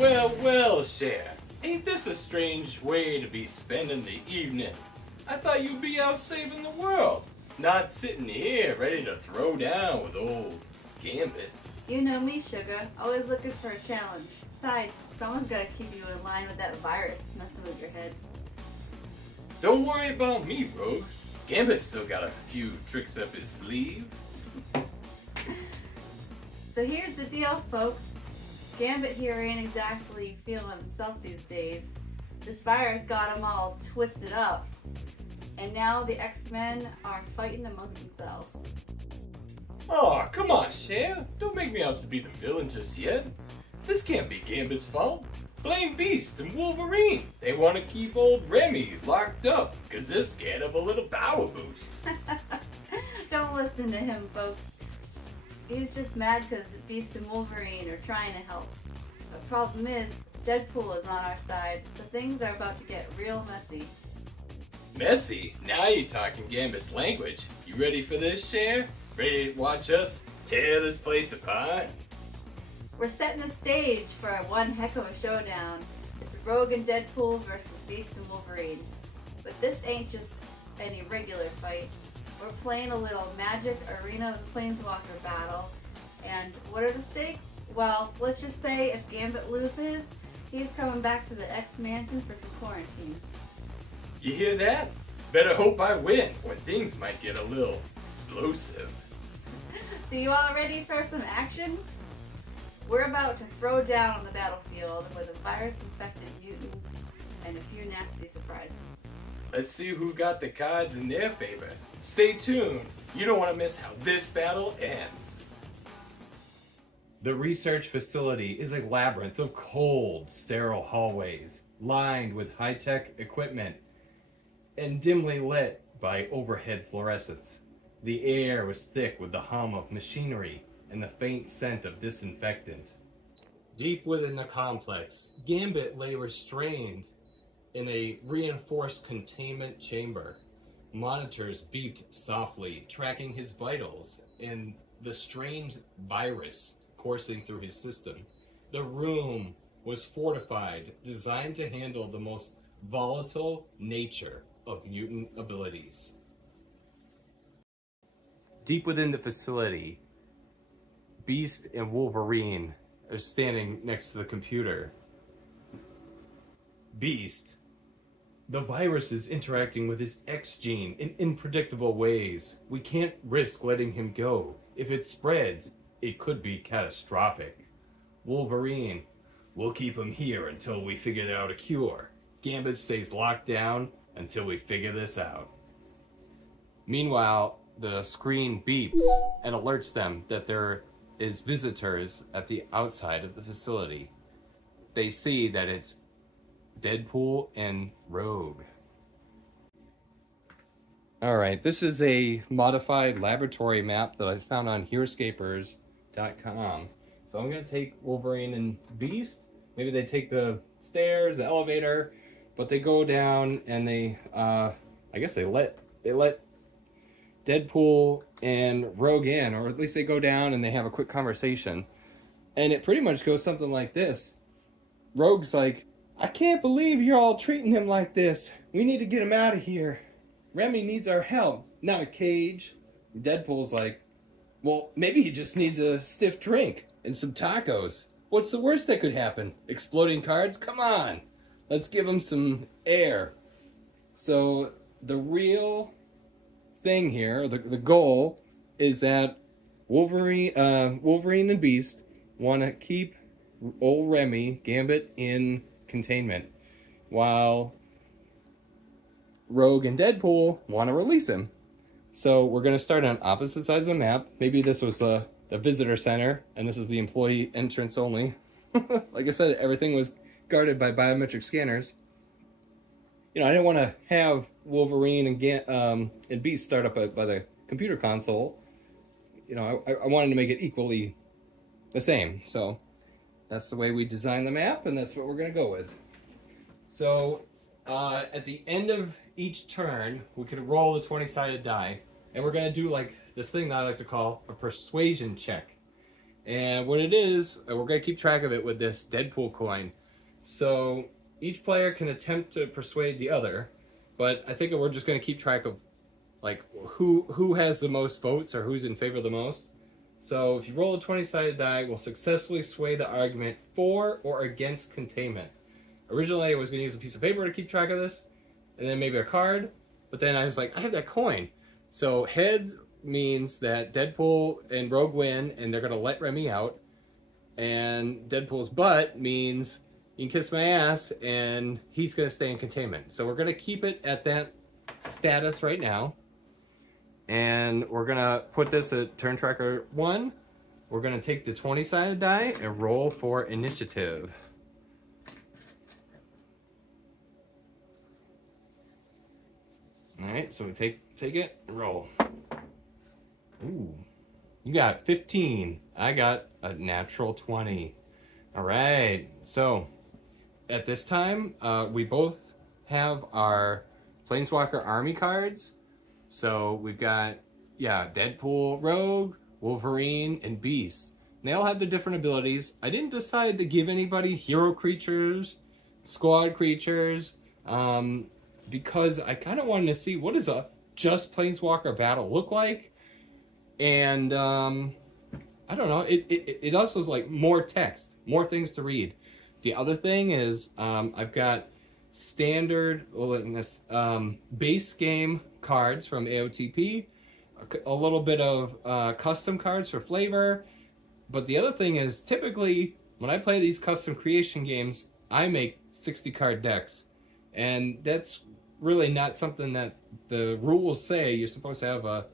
Well, well, Cher. Ain't this a strange way to be spending the evening? I thought you'd be out saving the world, not sitting here ready to throw down with old Gambit. You know me, sugar. Always looking for a challenge. Besides, someone's gotta keep you in line with that virus messing with your head. Don't worry about me, Rogue. Gambit's still got a few tricks up his sleeve. So here's the deal, folks. Gambit here ain't exactly feeling himself these days. This virus got him all twisted up. And now the X-Men are fighting amongst themselves. Oh, come on, Cher. Don't make me out to be the villain just yet. This can't be Gambit's fault. Blame Beast and Wolverine. They want to keep old Remy locked up because they're scared of a little power boost. Don't listen to him, folks. He's just mad because Beast and Wolverine are trying to help. The problem is, Deadpool is on our side, so things are about to get real messy. Messy? Now you're talking Gambit's language. You ready for this, Cher? Ready to watch us tear this place apart? We're setting the stage for one heck of a showdown. It's Rogue and Deadpool versus Beast and Wolverine. But this ain't just any regular fight. We're playing a little Magic Arena of the Planeswalker battle. And what are the stakes? Well, let's just say if Gambit loses, he's coming back to the X-Mansion for some quarantine. You hear that? Better hope I win, or things might get a little explosive. So you all ready for some action? We're about to throw down on the battlefield with a virus-infected mutants and a few nasty surprises. Let's see who got the cards in their favor. Stay tuned. You don't want to miss how this battle ends. The research facility is a labyrinth of cold, sterile hallways, lined with high-tech equipment and dimly lit by overhead fluorescents. The air was thick with the hum of machinery and the faint scent of disinfectant. Deep within the complex, Gambit lay restrained in a reinforced containment chamber. Monitors beeped softly, tracking his vitals and the strange virus coursing through his system. The room was fortified, designed to handle the most volatile nature of mutant abilities. Deep within the facility, Beast and Wolverine are standing next to the computer. Beast, the virus is interacting with his X gene in unpredictable ways. We can't risk letting him go. If it spreads, it could be catastrophic. Wolverine, we'll keep him here until we figure out a cure. Gambit stays locked down until we figure this out. Meanwhile, the screen beeps and alerts them that there is visitors at the outside of the facility. They see that it's Deadpool and Rogue. Alright, this is a modified laboratory map that I found on Heroscapers.com. So I'm going to take Wolverine and Beast. Maybe they take the stairs, the elevator, but they go down and they, I guess they let Deadpool and Rogue in, or at least they go down and they have a quick conversation. And it pretty much goes something like this. Rogue's like, I can't believe you're all treating him like this. We need to get him out of here. Remy needs our help, not a cage. Deadpool's like, well, maybe he just needs a stiff drink and some tacos. What's the worst that could happen? Exploding cards? Come on. Let's give him some air. So the real thing here, the goal, is that Wolverine and Beast want to keep old Remy, Gambit, in containment, while Rogue and Deadpool want to release him. So we're going to start on opposite sides of the map. Maybe this was the visitor center, and this is the employee entrance only. Like I said, everything was guarded by biometric scanners. You know, I didn't want to have Wolverine and Beast start up by the computer console. You know, I wanted to make it equally the same. So that's the way we designed the map, and that's what we're going to go with. So at the end of each turn, we could roll the 20-sided die, and we're going to do like this thing that I like to call a persuasion check. And what it is, we're going to keep track of it with this Deadpool coin. So each player can attempt to persuade the other, but I think we're just going to keep track of like who has the most votes or who's in favor of the most. So if you roll a 20-sided die, we'll successfully sway the argument for or against containment. Originally, I was going to use a piece of paper to keep track of this, and then maybe a card, but then I was like, I have that coin. So heads means that Deadpool and Rogue win, and they're going to let Remy out. And Deadpool's butt means you can kiss my ass, and he's going to stay in containment. So we're going to keep it at that status right now. And we're going to put this at turn tracker 1. We're going to take the 20-sided die and roll for initiative. Alright, so we take it and roll. Ooh. You got 15. I got a natural 20. Alright, so at this time, we both have our Planeswalker army cards. So we've got, Deadpool, Rogue, Wolverine, and Beast. And they all have their different abilities. I didn't decide to give anybody hero creatures, squad creatures, because I kind of wanted to see what does a just Planeswalker battle look like. And I don't know, it also is like more text, more things to read. The other thing is I've got standard base game cards from AOTP, a little bit of custom cards for flavor. But the other thing is, typically when I play these custom creation games, I make 60 card decks, and that's really not something that the rules say. You're supposed to have a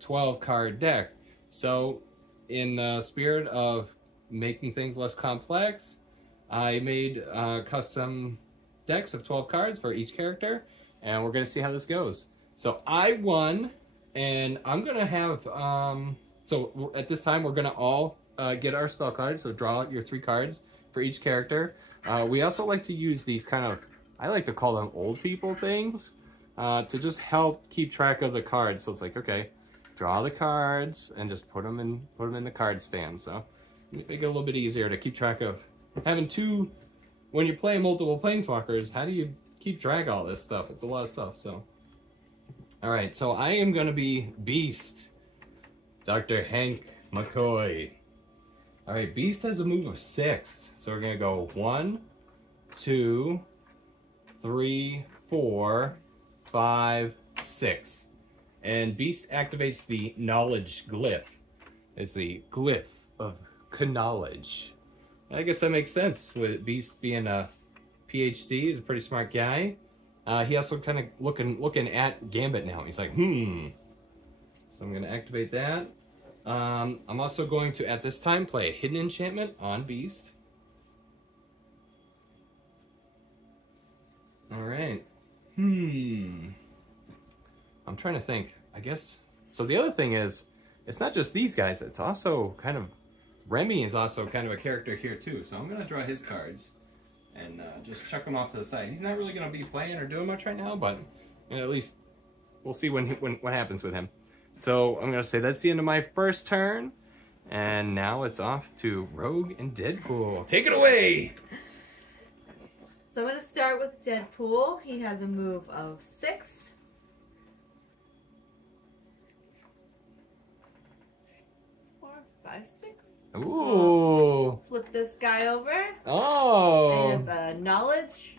12 card deck. So in the spirit of making things less complex, I made custom decks of 12 cards for each character, and we're going to see how this goes. So I won, and I'm going to have, so at this time we're going to all get our spell cards, so draw out your 3 cards for each character. We also like to use these kind of, I like to call them old people things, to just help keep track of the cards. So it's like, okay, draw the cards and just put them in the card stand. So make it a little bit easier to keep track of having two. When you're playing multiple Planeswalkers, how do you keep track of all this stuff? It's a lot of stuff. So, all right. So I am gonna be Beast, Dr. Hank McCoy. All right, Beast has a move of 6, so we're gonna go 1, 2, 3, 4, 5, 6. And Beast activates the knowledge glyph. It's the glyph of knowledge. I guess that makes sense with Beast being a PhD. He's a pretty smart guy. He also kind of looking at Gambit now. He's like, So I'm gonna activate that. I'm also going to, at this time, play a hidden enchantment on Beast. Alright. I'm trying to think. I guess. So the other thing is, it's not just these guys, it's also kind of, Remy is also kind of a character here too. So I'm going to draw his cards and just chuck them off to the side. He's not really going to be playing or doing much right now, but at least we'll see what happens with him. So I'm going to say that's the end of my first turn. And now it's off to Rogue and Deadpool. Take it away! So I'm going to start with Deadpool. He has a move of 6. Ooh. Flip this guy over. Oh. And it's a knowledge.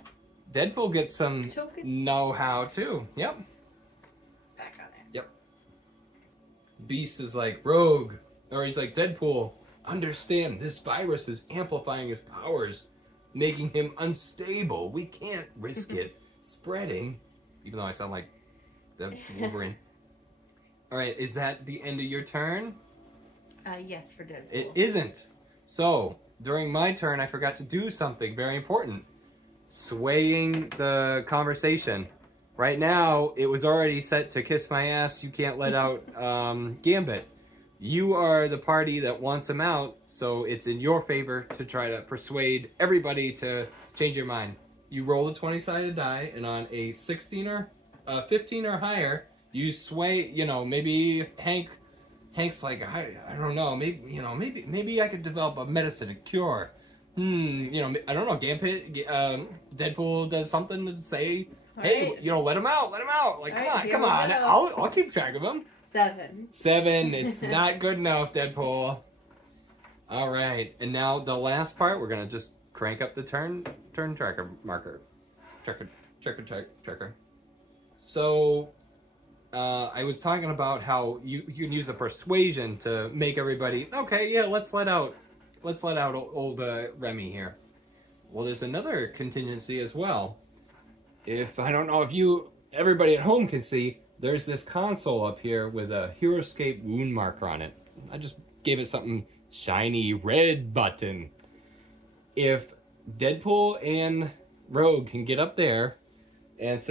Deadpool gets some token. know-how too. Yep. Back on there. Yep. Beast is like, Rogue, or he's like, Deadpool, understand this virus is amplifying his powers, making him unstable. We can't risk it spreading. Even though I sound like the Wolverine. All right, is that the end of your turn? Yes, for Deadpool. It isn't. So, during my turn, I forgot to do something very important. Swaying the conversation. Right now, it was already set to kiss my ass, you can't let out Gambit. You are the party that wants him out, so it's in your favor to try to persuade everybody to change your mind. You roll a 20-sided die, and on a 16 or 15 or higher, you sway, maybe Hank Hank's like, I don't know, maybe I could develop a medicine, a cure. I don't know. Gambit, Deadpool does something to say, hey, let him out. Like, come on. I'll keep track of him. 7. 7. It's not good enough, Deadpool. All right, and now the last part, we're gonna just crank up the turn tracker marker, tracker. So, I was talking about how you can use a persuasion to make everybody okay. Yeah, let's let out old Remy here. Well, there's another contingency as well. If I don't know if everybody at home can see, there's this console up here with a Heroscape wound marker on it. I just gave it something shiny red button. If Deadpool and Rogue can get up there and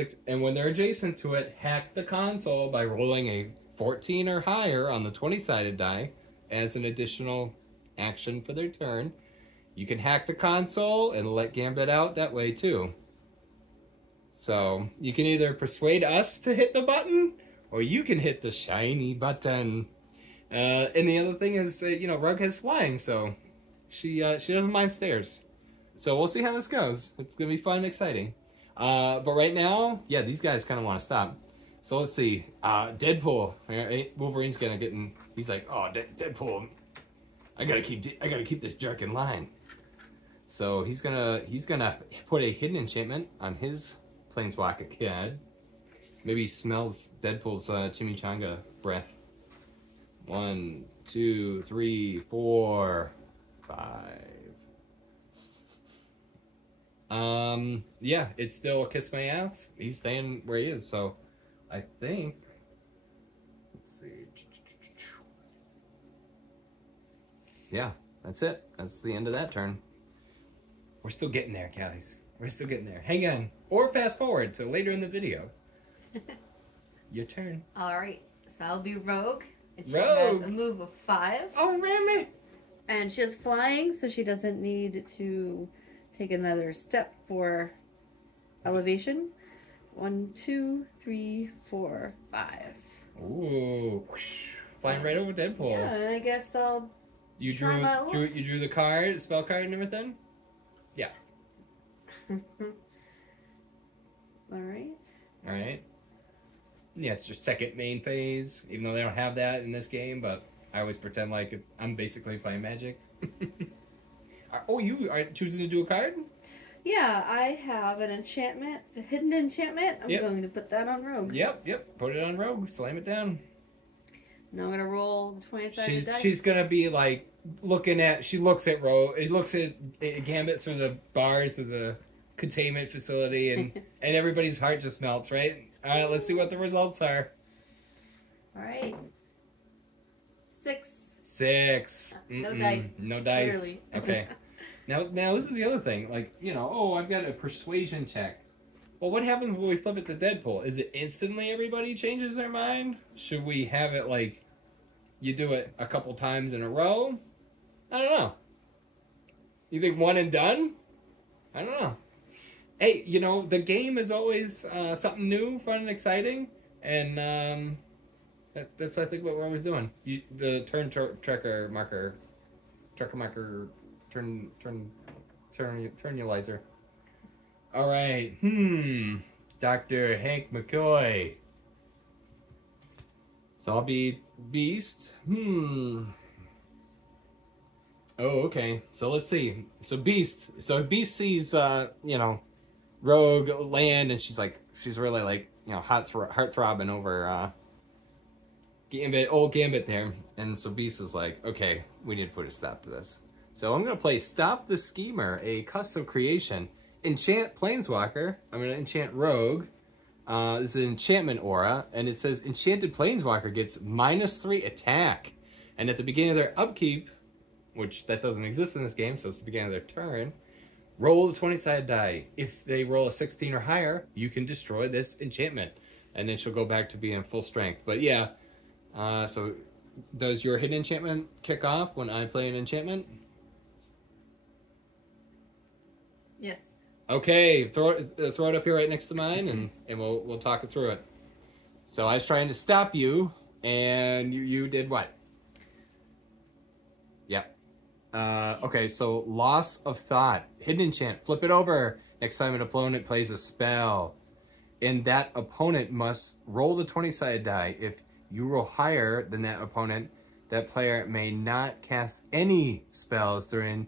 when they're adjacent to it, hack the console by rolling a 14 or higher on the 20-sided die as an additional action for their turn. You can hack the console and let Gambit out that way too. So you can either persuade us to hit the button, or you can hit the shiny button. And the other thing is, Rogue has flying, so she doesn't mind stairs. So we'll see how this goes. It's gonna be fun and exciting. But right now, yeah, these guys kind of want to stop. So let's see. Deadpool. Wolverine's gonna get in. He's like, oh, Deadpool. I gotta keep this jerk in line. So he's gonna put a hidden enchantment on his Planeswalker kid. Maybe he smells Deadpool's chimichanga breath. 1, 2, 3, 4, 5. Yeah, it's still a kiss my ass. He's staying where he is, so I think. Let's see. Yeah, that's it. That's the end of that turn. We're still getting there, guys. We're still getting there. Hang on. Or fast forward to later in the video. Your turn. Alright, so I'll be Rogue. And she Rogue has a move of 5. Oh, Remy! And she has flying, so she doesn't need to take another step for elevation. 1, 2, 3, 4, 5. Ooh. Flying right over Deadpool. Yeah, and I guess I'll... You drew the card, spell card and everything? Yeah. Alright. Yeah, it's your second main phase, even though they don't have that in this game, but I always pretend like I'm basically playing Magic. Oh, you are choosing to do a card? Yeah, I have an enchantment. It's a hidden enchantment. I'm Yep. going to put that on Rogue. Yep. Put it on Rogue. Slam it down. Now I'm going to roll the 20-sided dice. She's going to be like she looks at Rogue, she looks at Gambit through the bars of the containment facility, and everybody's heart just melts, right? All right, let's see what the results are. All right. 6. 6. No dice. No dice. Clearly. Okay. Now this is the other thing. Like, I've got a persuasion check. Well, what happens when we flip it to Deadpool? Is it instantly everybody changes their mind? Should we have it like you do it a couple times in a row? I don't know. You think one and done? I don't know. Hey, the game is always something new, fun, and exciting, and that's I think what we're always doing. The turn tracker marker, turnulizer. All right. Dr. Hank McCoy. So I'll be Beast. Oh, okay. So let's see. So Beast sees Rogue land, and she's really like, heart throbbing over old Gambit there. And so Beast is like, okay, we need to put a stop to this. So I'm gonna play Stop the Schemer, a custom creation. Enchant Planeswalker. I'm gonna enchant Rogue. This is an enchantment aura, and it says Enchanted Planeswalker gets -3 attack. And at the beginning of their upkeep, which that doesn't exist in this game, so it's the beginning of their turn, roll the 20-sided die. If they roll a 16 or higher, you can destroy this enchantment. And then she'll go back to being full strength. But yeah, so does your hidden enchantment kick off when I play an enchantment? Yes. Okay, throw it up here right next to mine, and we'll talk it through it. So I was trying to stop you, and you did what? Okay, so Loss of Thought. Hidden enchant. Flip it over. Next time an opponent plays a spell. And that opponent must roll the 20-sided die. If you roll higher than that opponent, that player may not cast any spells during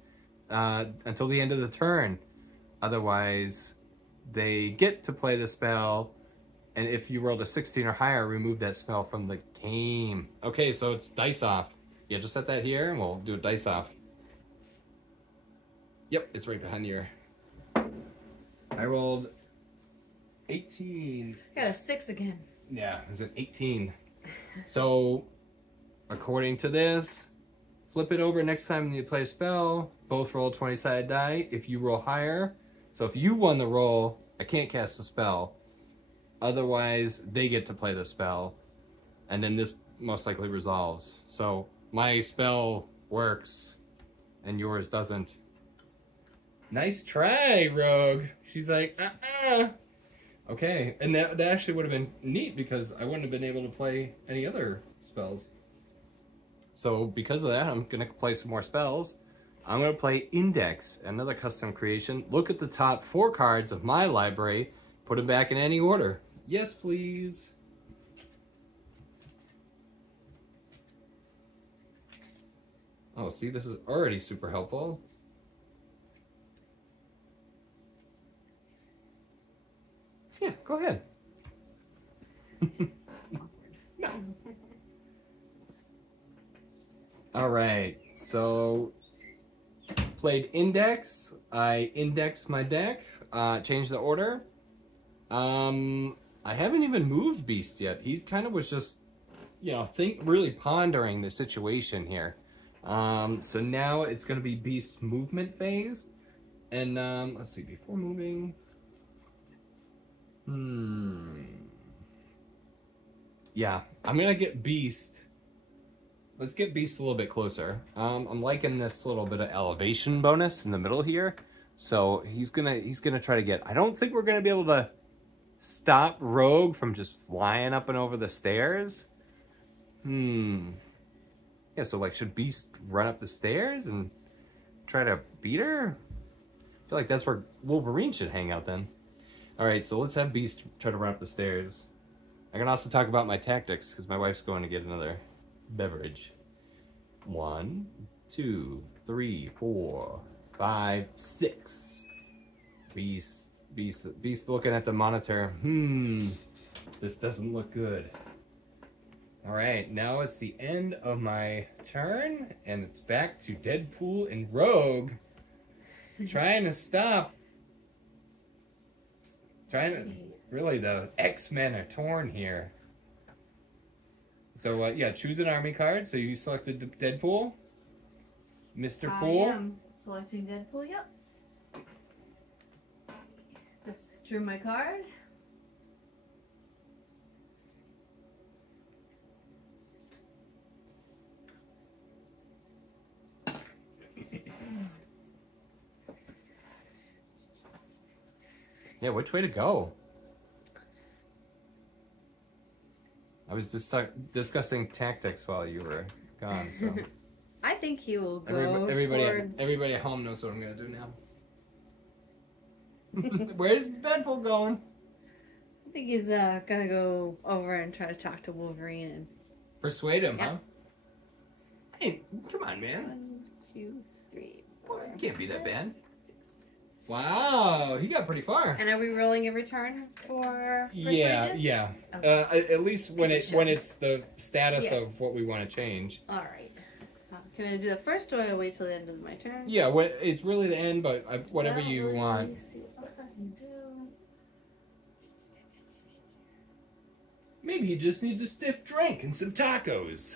until the end of the turn. Otherwise, they get to play the spell. And if you rolled a 16 or higher, remove that spell from the game. Okay, so it's dice off. Yeah, just set that here and we'll do a dice off. Yep, it's right behind here. I rolled 18. I got a 6 again. Yeah, it's an 18. So, according to this, flip it over next time you play a spell. Both roll 20-sided die. If you roll higher, so if you won the roll, I can't cast the spell. Otherwise, they get to play the spell. And then this most likely resolves. So, my spell works, and yours doesn't. Nice try, Rogue. She's like, Okay, and that actually would have been neat because I wouldn't have been able to play any other spells. So because of that, I'm going to play some more spells. I'm going to play Index, another custom creation. Look at the top 4 cards of my library. Put them back in any order. Yes, please. Oh, see, this is already super helpful. Yeah, go ahead. No. All right, so played Index. I indexed my deck, changed the order. I haven't even moved Beast yet. He kind of was just, you know, really pondering the situation here. So now it's going to be Beast movement phase. And let's see, before moving... Yeah, I'm going to get Beast. Let's get Beast a little bit closer. I'm liking this little bit of elevation bonus in the middle here. So he's gonna try to get... I don't think we're going to be able to stop Rogue from just flying up and over the stairs. Yeah, so like, should Beast run up the stairs and try to beat her? I feel like that's where Wolverine should hang out then. Alright, so let's have Beast try to run up the stairs. I can also talk about my tactics, because my wife's going to get another beverage. 1, 2, 3, 4, 5, 6. Beast looking at the monitor. This doesn't look good. Alright, now it's the end of my turn, and it's back to Deadpool and Rogue. Trying to stop. Really, the X-Men are torn here. So, yeah, choose an army card. So you selected Deadpool. Mr. Pool. I am selecting Deadpool, yep. Just drew my card. Yeah, which way to go? I was discussing tactics while you were gone, so... I think he will go everybody at home knows what I'm going to do now. Where's Deadpool going? I think he's going to go over and try to talk to Wolverine and... Persuade him, yep. Huh? Hey, come on, man. 1, 2, 3, 4. It can't be that bad. Wow, he got pretty far. And are we rolling every turn for Yeah. Okay. At least when it's the status of what we want to change. All right. Can I do the first, or I wait till the end of my turn? Yeah, it's really the end, but whatever you want. Let me see what else I can do. Maybe he just needs a stiff drink and some tacos.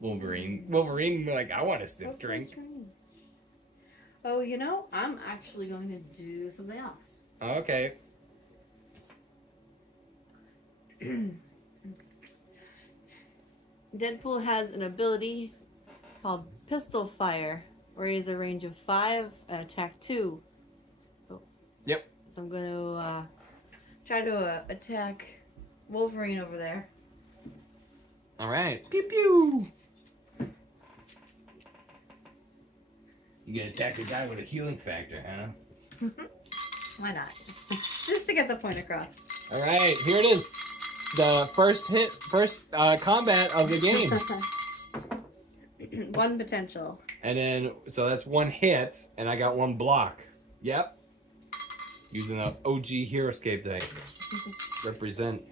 Wolverine, like, I want a stiff drink. Oh, you know, I'm actually going to do something else. Okay. Deadpool has an ability called Pistol Fire, where he has a range of 5 and attack 2. Oh. Yep. So I'm going to try to attack Wolverine over there. All right. Pew pew. You gonna attack the guy with a healing factor, huh? Why not? Just to get the point across. All right, here it is. The first combat of the game. One potential. And then, so that's one hit, and I got one block. Yep. Using the OG Heroscape dice. Represent.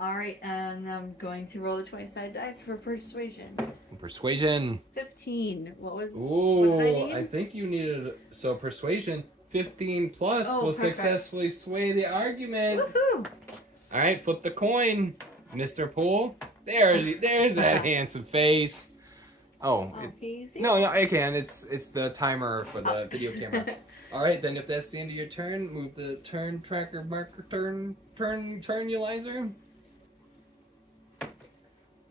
Alright, and I'm going to roll the 20-sided dice for persuasion. Persuasion. 15. What was... Ooh, what did I need? I think you needed... So persuasion, 15 plus will perfect. successfully sway the argument. Woohoo! Alright, flip the coin, Mr. Poole. There's that handsome face. Oh, no, I can. It's the timer for the video camera. All right, then if that's the end of your turn, move the turn tracker marker turnulizer.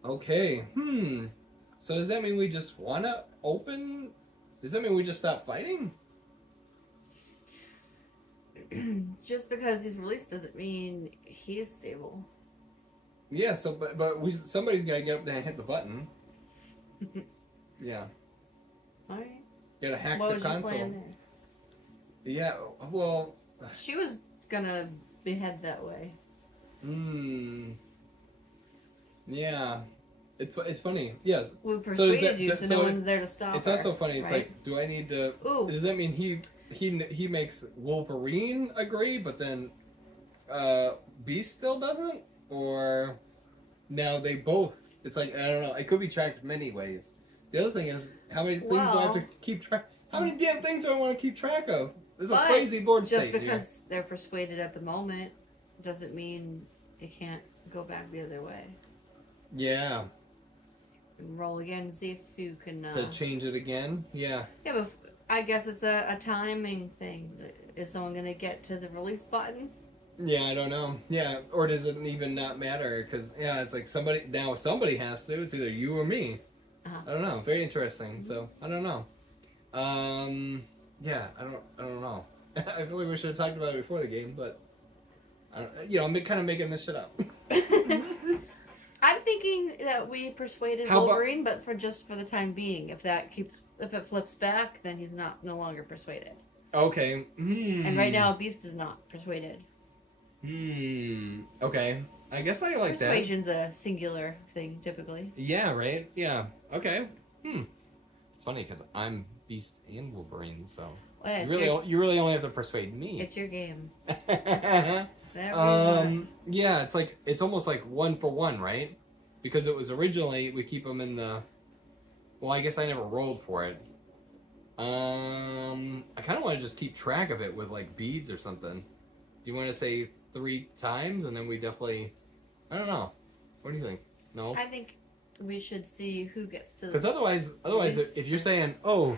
Okay. So does that mean we just wanna open? Does that mean we just stop fighting? Just because he's released doesn't mean he's stable. Yeah. So, but somebody's gotta get up there and hit the button. Yeah. Alright. Gotta hack What the was your console. plan there? Yeah. Well. She was gonna behead that way. Yeah. It's funny. Yes. We persuaded you, so no one's there to stop It's her, also funny. It's right? like, do I need to? Ooh. Does that mean he makes Wolverine agree, but then Beast still doesn't? Or now they both? It's like, I don't know. It could be tracked many ways. The other thing is, how many things do I have to keep track? How many damn things do I want to keep track of? This is a crazy board state. Just because they're persuaded at the moment doesn't mean it can't go back the other way. Yeah. Roll again and see if you can... to change it again? Yeah. Yeah, but I guess it's a timing thing. Is someone going to get to the release button? Yeah, I don't know. Yeah, or does it even not matter? Because, yeah, it's like somebody has to. It's either you or me. I don't know. Very interesting. So, I don't know. Yeah, I don't know. I feel like we should have talked about it before the game, but I'm kind of making this shit up. I'm thinking that we persuaded Wolverine, but for the time being. If it flips back, then he's no longer persuaded. Okay. And right now, Beast is not persuaded. Okay. I guess I like that. Persuasion's a singular thing, typically. Yeah, right? Yeah. Okay. It's funny, because I'm Beast and Wolverine, so... Well, you really only have to persuade me. It's your game. Yeah, it's almost like 1 for 1, right? Because it was originally, we keep them in the... Well, I guess I never rolled for it. I kind of want to just keep track of it with, like, beads or something. Do you want to say 3 times, and then we definitely... I don't know. What do you think? No? I think we should see who gets to the... Because otherwise, if you're saying, oh,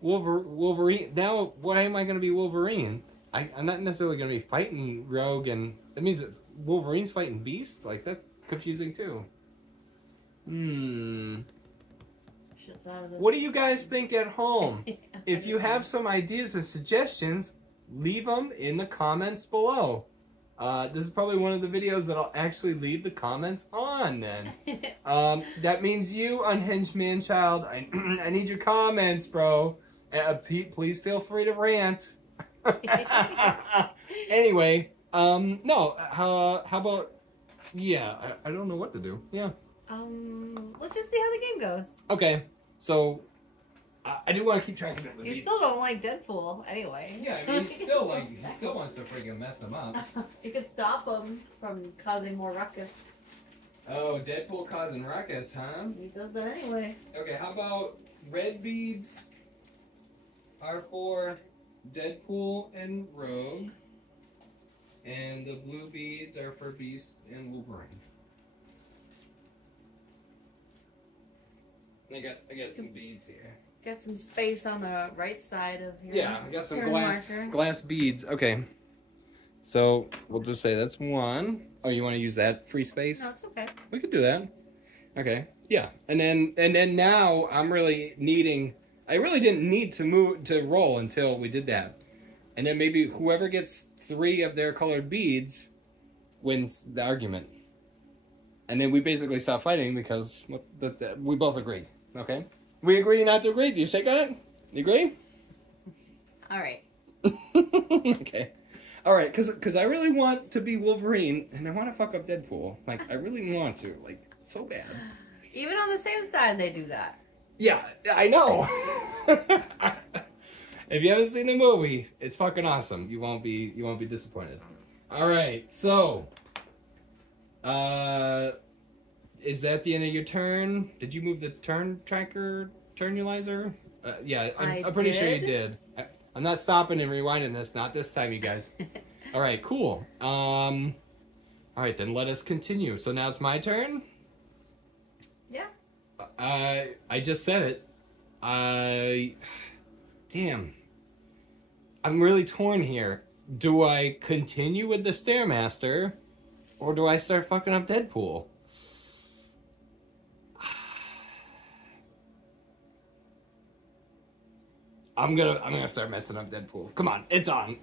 Wolverine, now why am I going to be Wolverine? I'm not necessarily going to be fighting Rogue, and that means that Wolverine's fighting Beast? Like, that's confusing, too. What do you guys think at home? If you have some ideas or suggestions, leave them in the comments below. This is probably one of the videos that I'll actually leave the comments on, then. That means you, unhinged man-child, I need your comments, bro. Pete, please feel free to rant. Anyway, no, how about, yeah, I don't know what to do. Yeah. Let's just see how the game goes. Okay, so, I do want to keep track of it. You still don't like Deadpool, anyway. Yeah, I mean, he still wants to freaking mess them up. You could stop him from causing more ruckus. Oh, Deadpool causing ruckus, huh? He does that anyway. Okay, how about red beads are for Deadpool and Rogue, and the blue beads are for Beast and Wolverine. I got some beads here. Got some space on the right side of your... Yeah, I got some glass beads. Okay. So, we'll just say that's 1. Oh, you want to use that free space? No, it's okay. We could do that. Okay. Yeah. And then now I'm really needing... I really didn't need to roll until we did that. And then maybe whoever gets 3 of their colored beads wins the argument. And then we basically stopped fighting because we both agree. Okay? We agree not to agree. Do you shake on it? You agree? All right. Okay. All right, because I really want to be Wolverine, and I want to fuck up Deadpool. Like, I really want to. Like, so bad. Even on the same side, they do that. Yeah, I know. If you haven't seen the movie, it's fucking awesome. You won't be disappointed. All right, so is that the end of your turn? Did you move the turn tracker, turnulizer? Yeah, I'm pretty sure you did. I'm not stopping and rewinding this. Not this time, you guys. All right, cool. All right, then let us continue. So now it's my turn. Yeah. I just said it. Damn. I'm really torn here. Do I continue with the Stairmaster, or do I start fucking up Deadpool? I'm gonna start messing up Deadpool. Come on, it's on.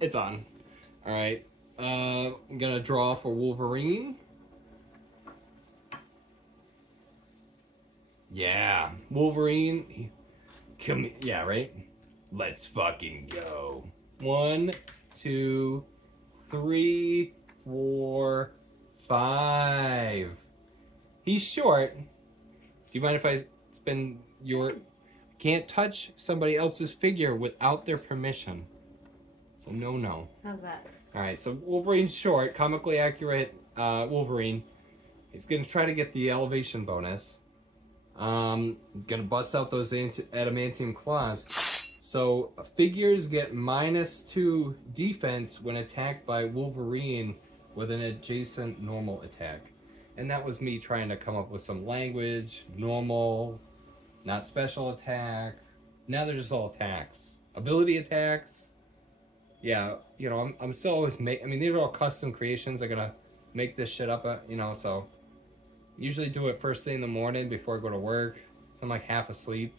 All right. I'm gonna draw for Wolverine. Yeah, Wolverine. Come, yeah, right. Let's fucking go. 1, 2, 3, 4, 5. He's short. Do you mind if I spend your... Can't touch somebody else's figure without their permission. So no. How's that? Alright, so Wolverine's short, comically accurate Wolverine. He's gonna try to get the elevation bonus. Gonna bust out those adamantium claws. So figures get -2 defense when attacked by Wolverine with an adjacent normal attack. And that was me trying to come up with some language, normal, not special attack. Now they're just all attacks. Ability attacks. Yeah, you know, I'm still always I mean, these are all custom creations. I'm gonna make this shit up, you know, so. Usually do it first thing in the morning before I go to work. So I'm like half asleep.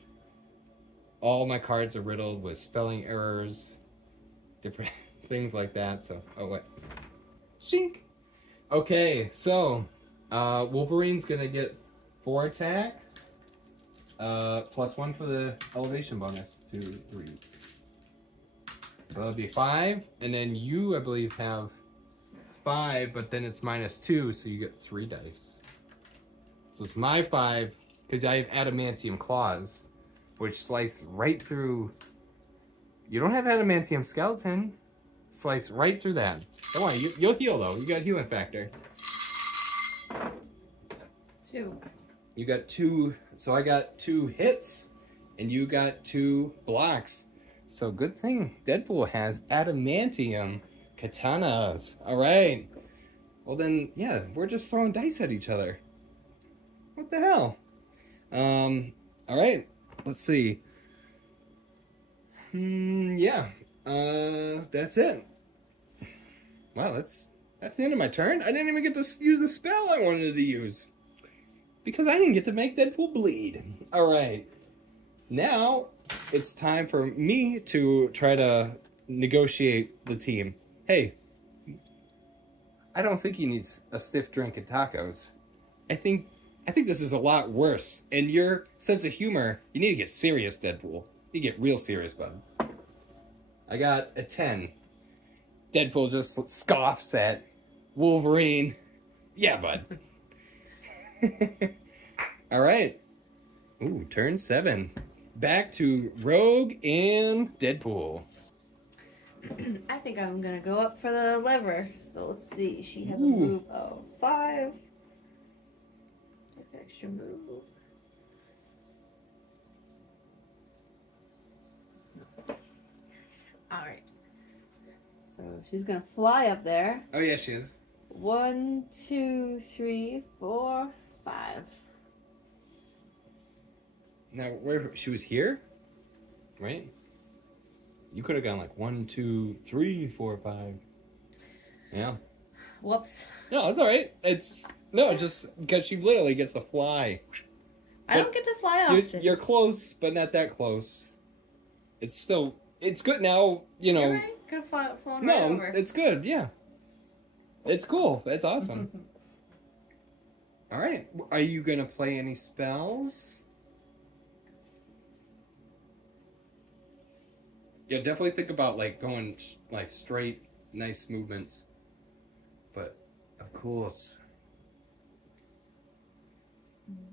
All my cards are riddled with spelling errors. Different things like that, so. Oh, what? Shink! Okay, so. Wolverine's gonna get 4 attack. +1 for the elevation bonus. 2, 3. So that'll be 5. And then you, I believe, have 5, but then it's -2, so you get 3 dice. So it's my 5, because I have adamantium claws, which slice right through. You don't have adamantium skeleton. Slice right through that. Don't worry, you'll heal though. You got healing factor. 2. You got 2, so I got 2 hits, and you got 2 blocks. So good thing Deadpool has adamantium katanas. All right. Well then, yeah, we're just throwing dice at each other. What the hell? All right. Let's see. Yeah. That's it. Wow, that's the end of my turn. I didn't even get to use the spell I wanted to use. Because I didn't get to make Deadpool bleed. All right. Now, it's time for me to try to negotiate the team. Hey, I don't think he needs a stiff drink and tacos. I think this is a lot worse. And your sense of humor, you need to get serious, Deadpool. You get real serious, bud. I got a 10. Deadpool just scoffs at Wolverine. Yeah, bud. All right. Ooh, turn 7. Back to Rogue and Deadpool. I think I'm gonna go up for the lever. So let's see. She has a move of 5. Extra move. Alright. So she's gonna fly up there. Oh yeah, she is. 1, 2, 3, 4, 5. Now, where she was here, right? You could have gone like 1, 2, 3, 4, 5. Yeah. Whoops. No, it's all right. It's just because she literally gets to fly. I don't get to fly often. You're close, but not that close. It's good now. You know. You're right. Could have flown right over. It's good. Yeah. It's cool. It's awesome. All right. Are you gonna play any spells? Yeah, definitely think about like going like straight, nice movements. But of course,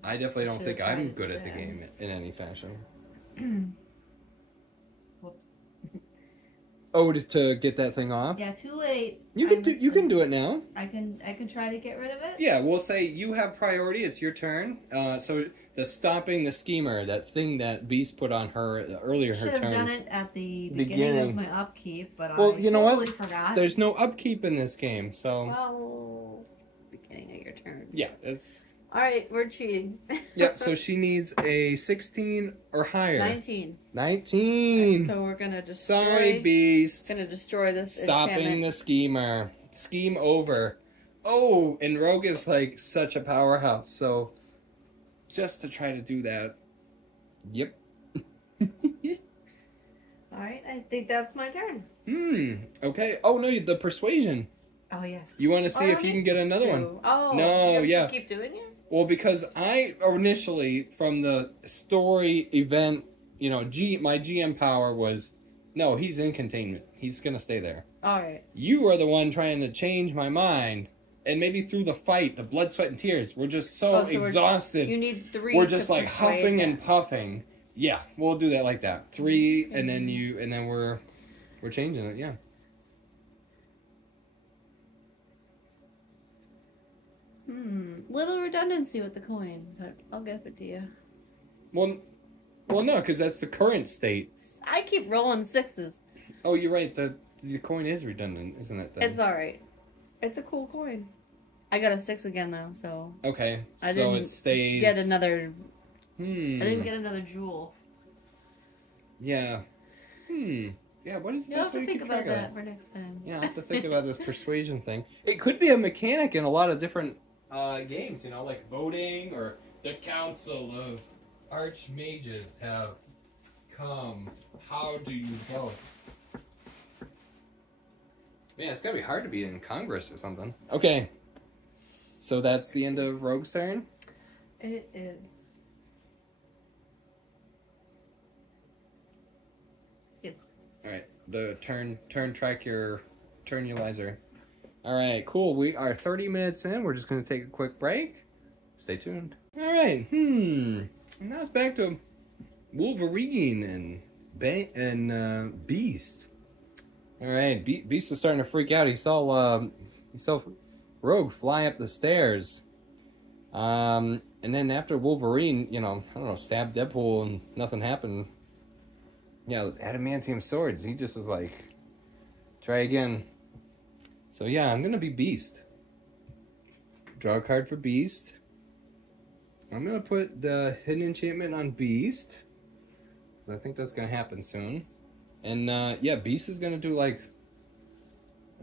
I definitely don't think I'm good at the game in any fashion. Whoops. Oh, to get that thing off? Yeah, too late. You can do it now. I can try to get rid of it? Yeah, we'll say you have priority. It's your turn. So the stopping the schemer, that thing that Beast put on her earlier, her turn. Should have done it at the beginning of my upkeep, but I you know totally what? forgot. There's no upkeep in this game, so... Well, it's the beginning of your turn. Yeah, it's... Alright, we're cheating. Yep, so she needs a 16 or higher. 19. 19! Right, so we're gonna destroy... Sorry, Beast. Gonna destroy this Stopping enchantment. the schemer. Scheme over. Oh, and Rogue is like such a powerhouse, so just to try to do that. Yep. Alright, I think that's my turn. Okay. Oh, no, the persuasion. Oh, yes. You want to see if you can get another one? Oh, no, you yeah. have to keep doing it? Well, because I initially, from the story event, you know, my GM power was, no, he's in containment. He's going to stay there. Alright. You are the one trying to change my mind. And maybe through the fight, the blood, sweat, and tears, we're just so exhausted. You need 3 We're just like huffing and puffing. Yeah, we'll do that like that. 3, and then we're changing it, yeah. Little redundancy with the coin, but I'll give it to you. Well, no, because that's the current state. I keep rolling 6s. Oh, you're right. The coin is redundant, isn't it? Then? It's alright. It's a cool coin. I got a 6 again though, so. Okay, I so didn't it stays. Get another. I Hmm. didn't get another jewel. Yeah. Yeah. What is the You'll best have way to to think keep about track of that for next time. Yeah, I'll have to think about this persuasion thing. It could be a mechanic in a lot of different games, you know, like voting or the Council of Archmages have come. How do you vote? Man, it's gotta be hard to be in Congress or something. Okay. So that's the end of Rogue's turn? It is. Yes. Alright, the turn track your turnulizer. Alright, cool. We are 30 minutes in. We're just going to take a quick break. Stay tuned. Alright, now it's back to Wolverine and Beast. Alright, Beast is starting to freak out. He saw Rogue fly up the stairs. And then after Wolverine, you know, I don't know, stabbed Deadpool and nothing happened. Yeah, those adamantium swords. He just was like, try again. So yeah, I'm gonna be Beast. Draw a card for Beast. I'm gonna put the hidden enchantment on Beast, because I think that's gonna happen soon. And yeah, Beast is gonna do like,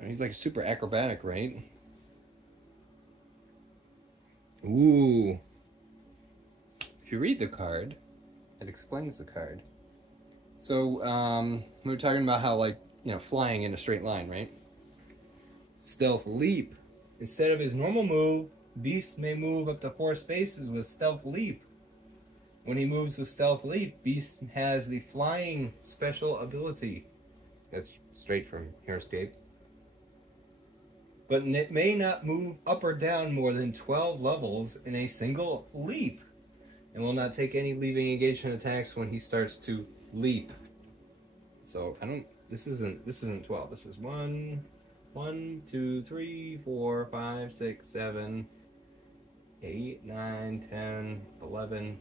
he's like super acrobatic, right? Ooh. If you read the card, it explains the card. So we were talking about how, like, you know, flying in a straight line, right? Stealth leap. Instead of his normal move, Beast may move up to 4 spaces with stealth leap. When he moves with stealth leap, Beast has the flying special ability. That's straight from Heroscape. But it may not move up or down more than 12 levels in a single leap, and will not take any leaving engagement attacks when he starts to leap. So this isn't 12. This is 1, 2, 3, 4, 5, 6, 7, 8, 9, 10, 11.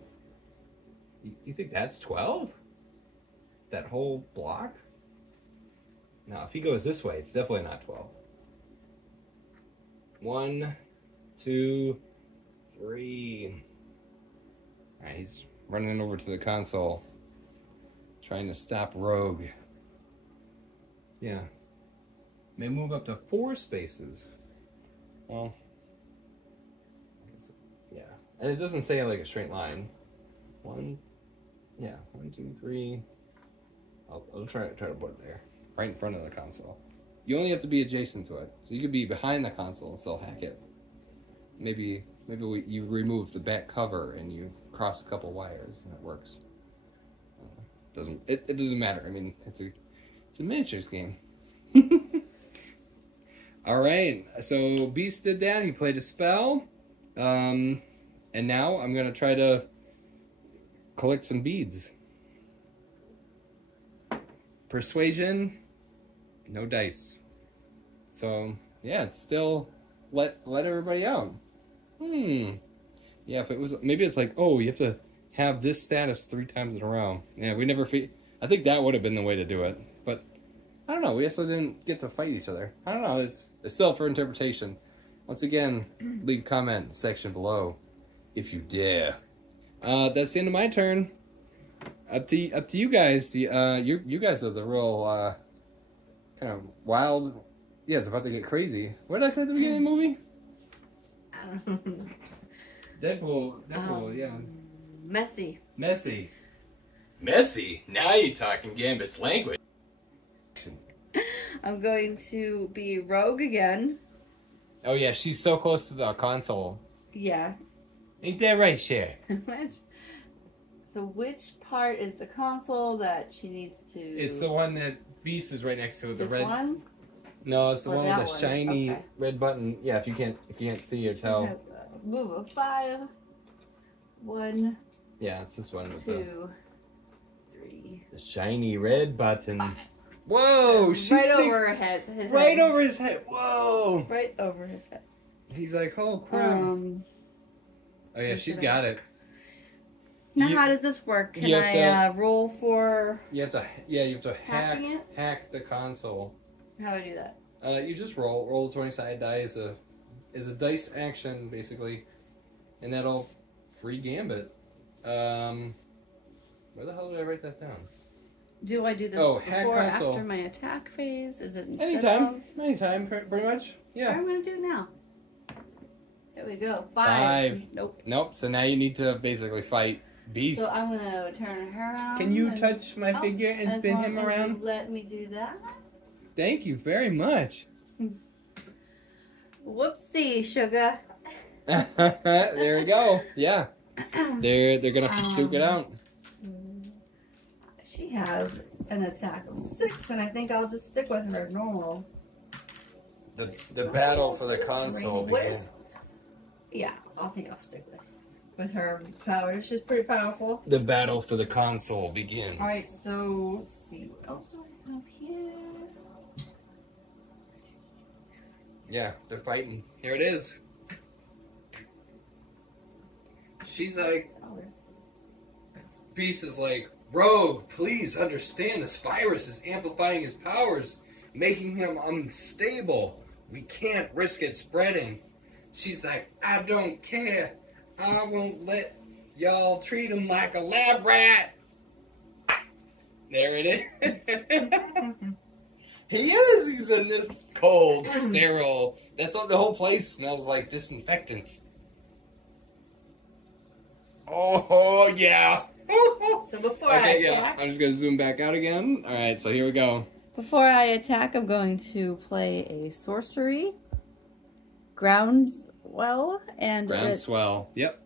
You think that's 12? That whole block? Now, if he goes this way, it's definitely not 12. 1, 2, 3. Alright, he's running over to the console, trying to stop Rogue. Yeah. May move up to 4 spaces. Well, yeah. And it doesn't say like a straight line. 1, 2, 3. I'll try to put it there, right in front of the console. You only have to be adjacent to it, so you could be behind the console and still hack it. Maybe maybe you remove the back cover and you cross a couple wires and it works. It doesn't matter. I mean, it's a miniatures game. All right, so Beast did that. He played a spell, and now I'm gonna try to collect some beads. Persuasion, no dice. So yeah, it's still let everybody out. Yeah, if it was, maybe it's like, oh, you have to have this status 3 times in a row. Yeah, we never. I think that would have been the way to do it, but I don't know. We also didn't get to fight each other. I don't know. It's still for interpretation. Once again, leave comment section below if you dare. That's the end of my turn. Up to you guys. You guys are the real kind of wild. Yeah, it's about to get crazy. What did I say at the beginning of the movie? Deadpool, yeah. Messy. Now you're talking Gambit's language. I'm going to be Rogue again. Oh yeah, she's so close to the console. Yeah. Ain't that right, Cher? So which part is the console that she needs to... It's the one that Beast is right next to. The this red one? No, it's the one with the one. shiny Okay. red button. Yeah, if you can't see or tell. Move a 5. 1. Yeah, it's this one with 2. 3. the shiny red button. Whoa! She right sneaks over her head. right over his head. Whoa! Right over his head. He's like, oh crap. Oh yeah, she's got it. Now, how does this work? Can I roll for? You have to hack the console. How do I do that? You just roll the 20-sided die as a dice action basically, and that'll free Gambit. Where the hell did I write that down? Do I do this before or after my attack phase? Is it instead of? Anytime, pretty much. Yeah. I'm gonna do it now. There we go. 5. Nope. So now you need to basically fight Beast. So I'm gonna turn her around. Can you touch my figure and spin him around? Let me do that. Thank you very much. Whoopsie, sugar. There we go. Yeah. They're gonna duke it out. She has an attack of 6, and I think I'll just stick with her normal. The battle for the console begins. Yeah, I think I'll stick with her power. She's pretty powerful. The battle for the console begins. All right, so let's see what else do I have here. Yeah, they're fighting. Here it is. She's like, Beast is like, Rogue, please understand this virus is amplifying his powers, making him unstable. We can't risk it spreading. She's like, I don't care. I won't let y'all treat him like a lab rat. There it is. He is. He's in this cold, sterile. That's what the whole place smells like, disinfectant. Oh, yeah. So before I attack... I'm just going to zoom back out again. All right, so here we go. Before I attack, I'm going to play a sorcery. Groundswell. And Groundswell, yep.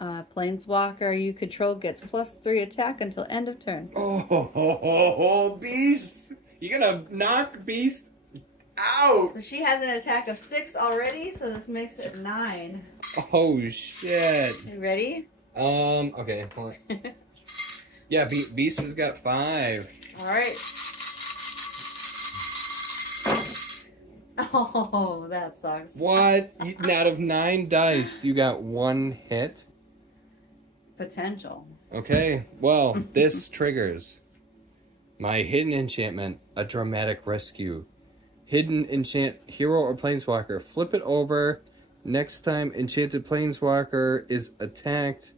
Planeswalker you control gets +3 attack until end of turn. Oh, Beast. You're going to knock Beast out. So she has an attack of 6 already, so this makes it 9. Oh, shit. You ready? Okay, hold on. Yeah, Beast has got 5. Alright. Oh, that sucks. What? Out of 9 dice, you got 1 hit? Potential. Okay, well, this triggers my hidden enchantment, a dramatic rescue. Hidden enchant hero or planeswalker. Flip it over. Next time enchanted planeswalker is attacked,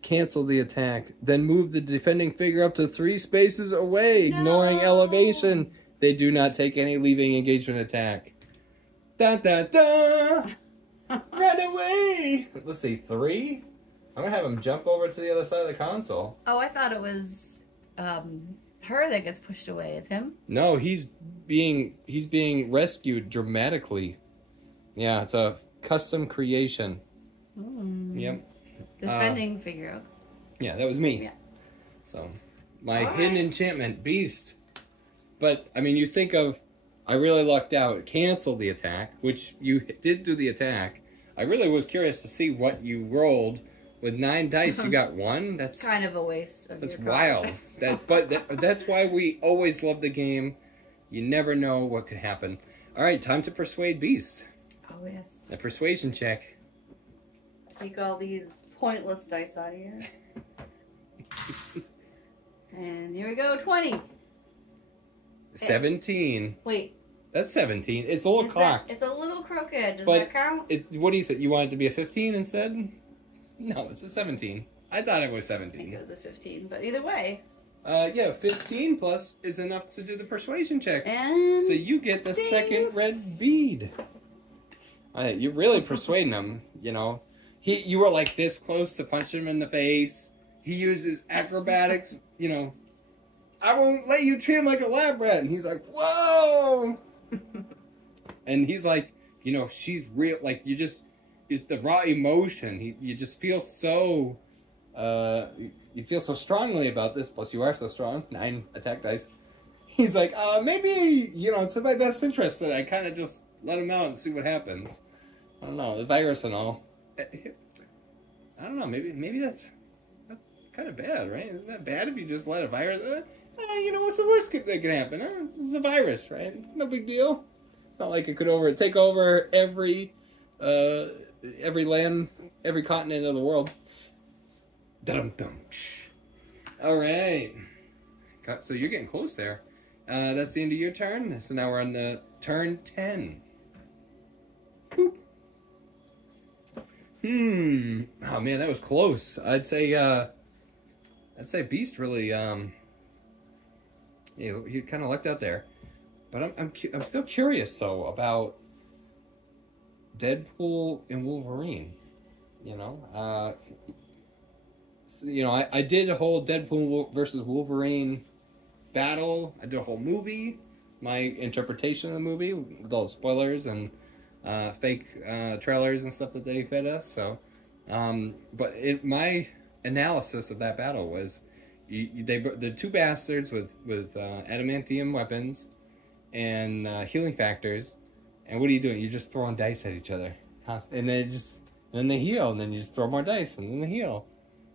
cancel the attack. Then move the defending figure up to 3 spaces away, ignoring elevation. They do not take any leaving engagement attack. Da da da! Run away! Let's see, 3? I'm gonna have him jump over to the other side of the console. Oh, I thought it was her that gets pushed away. It's him? No, he's being rescued dramatically. Yeah, it's a custom creation. Mm. Yep. Defending figure. Yeah, that was me. Yeah. So, my hidden enchantment, Beast. But, I mean, you think of, I really lucked out, canceled the attack, which you did do the attack. I really was curious to see what you rolled. With 9 dice, you got 1? That's kind of a waste of That's your wild. card. That's why we always love the game. You never know what could happen. All right, time to persuade Beast. Oh, yes. A persuasion check. Take all these pointless dice out of here. And here we go, 20. 17. Wait. That's 17. It's a little cocked. It's a little crooked. Does But that count? What do you think? You want it to be a 15 instead? No, it's a 17. I thought it was I 17. think it was a 15, but either way. Yeah, 15 plus is enough to do the persuasion check. And So you get the second red bead. You're really persuading him, you know. You were like this close to punching him in the face. He uses acrobatics, you know. I won't let you treat him like a lab rat. And he's like, whoa! And he's like, you know, she's real. Like, it's the raw emotion. You just feel so, you feel so strongly about this. Plus, you are so strong. 9 attack dice. He's like, maybe, you know, it's in my best interest that I kind of just let him out and see what happens. I don't know, the virus and all. I don't know, maybe that's kind of bad, right? Isn't that bad if you just let a virus... you know, what's the worst that can happen? This is a virus, right? No big deal. It's not like it could take over every land, every continent of the world. Dum-dum. All right. So you're getting close there. That's the end of your turn. So now we're on the turn 10. Boop. Oh man, that was close. I'd say Beast really he kind of lucked out there. But I'm still curious though about Deadpool and Wolverine. You know, I did a whole Deadpool versus Wolverine battle. I did a whole movie, my interpretation of the movie with all the spoilers and fake trailers and stuff that they fed us. So, but my analysis of that battle was the two bastards with adamantium weapons and healing factors. And what are you doing? You're just throwing dice at each other, and then they heal, and then you just throw more dice, and then they heal.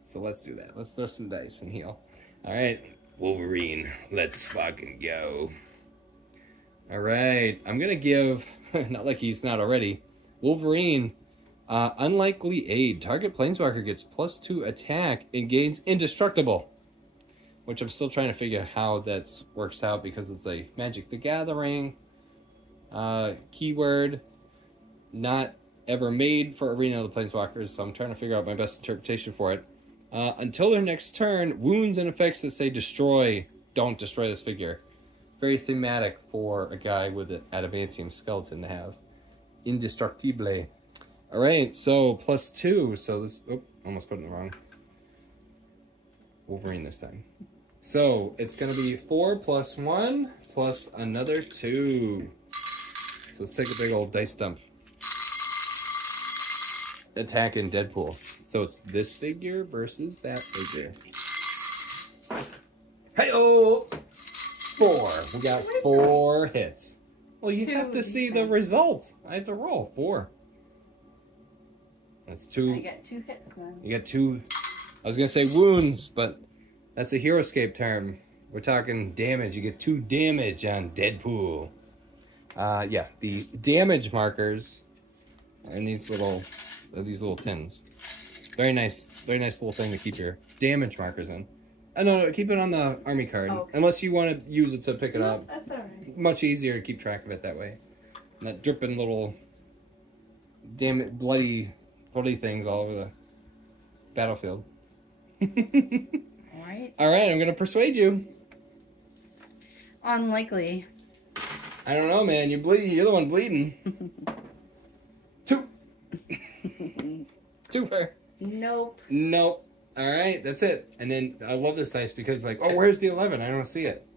So let's do that. Let's throw some dice and heal. All right, Wolverine, let's fucking go. All right, I'm gonna give, not like he's not already, Wolverine, unlikely aid. Target Planeswalker gets +2 attack and gains indestructible. Which I'm still trying to figure out how that works out because it's a Magic the Gathering keyword, not ever made for Arena of the Planeswalkers, so I'm trying to figure out my best interpretation for it. Until their next turn, wounds and effects that say destroy don't destroy this figure. Very thematic for a guy with an adamantium skeleton to have. Indestructible. Alright, so +2. So this... Oh, almost put it in the wrong. Wolverine this time. So it's going to be 4 + 1 plus another 2. So let's take a big old dice dump. Attacking Deadpool. So it's this figure versus that figure. Hey-oh! 4. We got 4 hits. Well, you have to see the result. I have to roll 4. That's 2. I get 2 hits then. You got 2. I was going to say wounds, but that's a Heroscape term. We're talking damage. You get 2 damage on Deadpool. Yeah, the damage markers are in these little tins. Very nice little thing to keep your damage markers in. No, keep it on the army card. Oh, okay. Unless you want to use it to pick it up. That's alright. Much easier to keep track of it that way. Not dripping little bloody things all over the battlefield. Alright. Alright, I'm gonna persuade you. Unlikely. I don't know, man. You're the one bleeding. 2. 2 for... Nope. Nope. Alright, that's it. And then I love this dice because like, oh, where's the 11? I don't see it.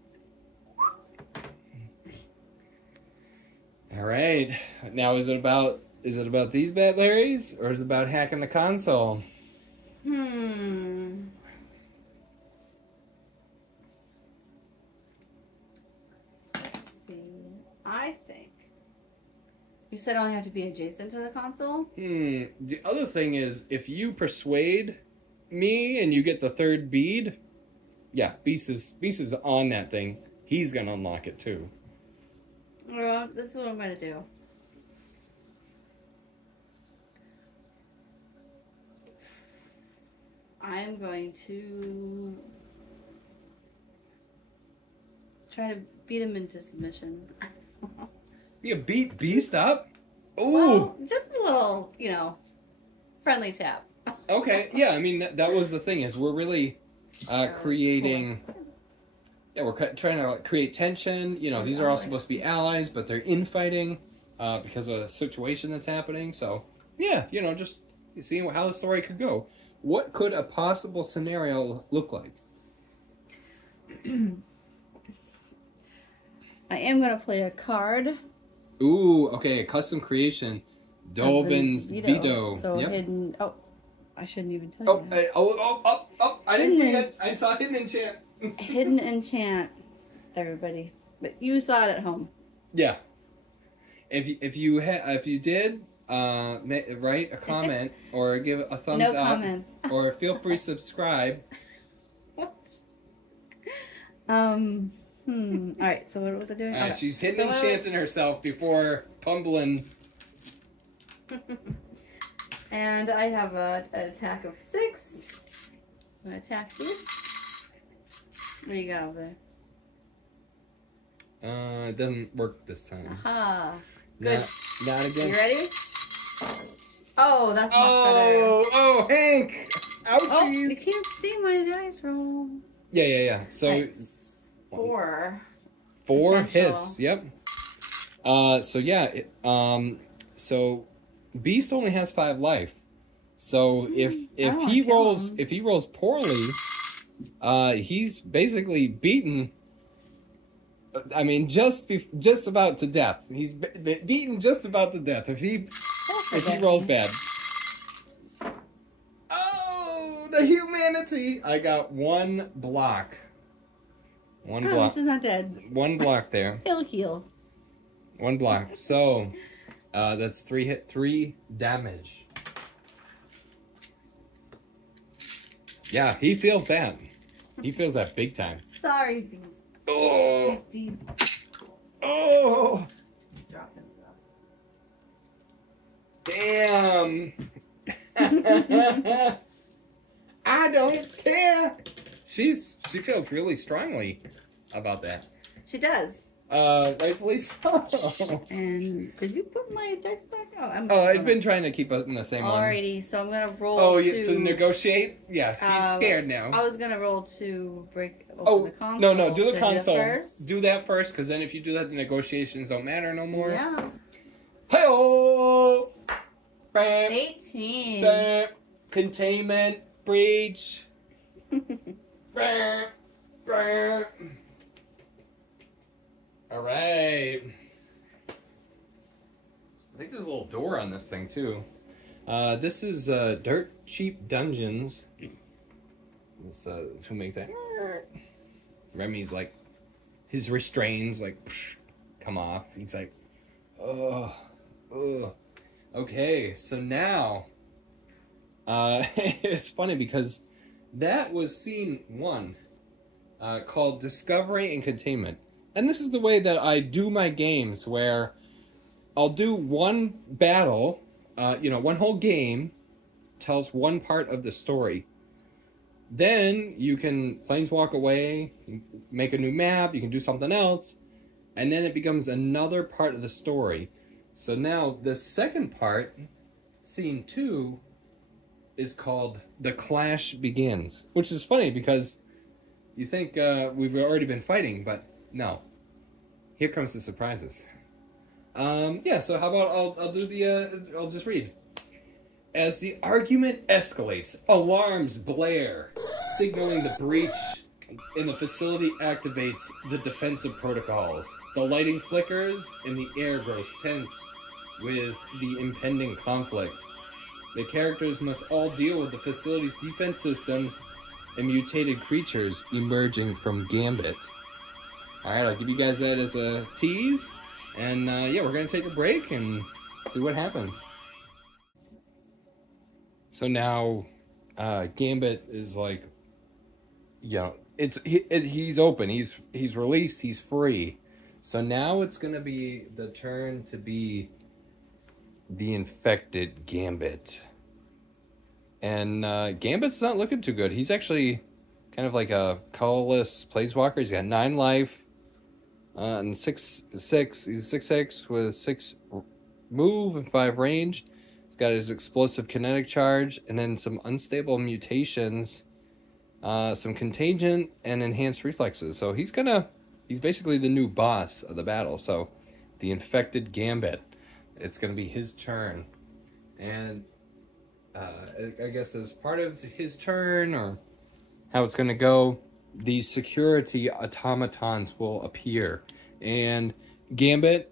Alright. Now is it about Is it about these bad Larrys, or is it about hacking the console? Let's see. I think you said I only have to be adjacent to the console. The other thing is, if you persuade me and you get the third bead, yeah, Beast is on that thing. He's gonna unlock it too. Well, this is what I'm gonna do. I'm going to try to beat him into submission. You beat Beast up? Ooh. Well, just a little, friendly tap. Okay, yeah, I mean, that was the thing, is we're really creating... Yeah, we're trying to create tension. These are all supposed to be allies, but they're infighting because of a situation that's happening. So, yeah, just seeing how the story could go. What could a possible scenario look like? I am going to play a card. Ooh, okay, custom creation. Dovin's Veto. So hidden... Oh, I shouldn't even tell you. I didn't see it. I saw Hidden Enchant. Hidden Enchant, everybody. But you saw it at home. Yeah. If you did, write a comment or give a thumbs up. No comments. Or feel free to subscribe. What? Alright, so what was I doing? Okay. She's hidden enchanting herself before Pumbling. And I have an attack of 6. I'm going to attack this. What do you got over there? It doesn't work this time. Aha. Good. Not again. You ready? Oh, that's much better. Oh, Hank! Ouchies! Oh, you can't see my dice roll. Yeah. So... Right. 4. 4 potential. hits, yep. So yeah, so Beast only has 5 life. So if he rolls poorly, he's basically beaten. I mean, just about to death. He's beaten just about to death if he rolls bad. Oh, the humanity! I got 1 block. One block. This is not dead. 1 block there. He'll heal. 1 block. So, that's 3 damage. Yeah, he feels that. He feels that big time. Sorry, Beast. Oh! Beastie. Oh! Dropping stuff. Damn! I don't care! She feels really strongly about that. She does. Rightfully so. And did you put my dice back? I've been trying to keep it in the same one. Alrighty, so I'm gonna roll. To negotiate? Yeah, she's scared now. I was gonna roll to break open the console. No, do the console. First? Do that first, because then if you do that, the negotiations don't matter no more. Yeah. Hey-oh! 18. Containment, breach. All right. I think there's a little door on this thing too. This is Dirt Cheap Dungeons. This who make that. Remy's like, his restraints like come off. He's like, ugh. Okay, so now it's funny because that was scene 1, called Discovery and Containment. And this is the way that I do my games, where I'll do one battle, one whole game, tells one part of the story. Then you can planeswalk away, make a new map, you can do something else, and then it becomes another part of the story. So now the second part, scene 2, is called The Clash Begins, which is funny because you think we've already been fighting, but no. Here comes the surprises. Yeah, so how about I'll just read. As the argument escalates, alarms blare, signaling the breach, and the facility activates the defensive protocols. The lighting flickers, and the air grows tense. with the impending conflict. The characters must all deal with the facility's defense systems and mutated creatures emerging from Gambit. Alright, I'll give you guys that as a tease. And yeah, we're going to take a break and see what happens. So now, Gambit is like, you know, he's open, he's released, he's free. So now it's going to be the turn to be the infected Gambit. And Gambit's not looking too good. He's actually kind of like a colorless Planeswalker. He's got 9 life and 6/6. He's 6/6 with 6 move and 5 range. He's got his explosive kinetic charge and then some unstable mutations, some contagion and enhanced reflexes. So he's basically the new boss of the battle. So the infected Gambit, it's gonna be his turn. And I guess as part of his turn, or how it's gonna go, these security automatons will appear. And Gambit,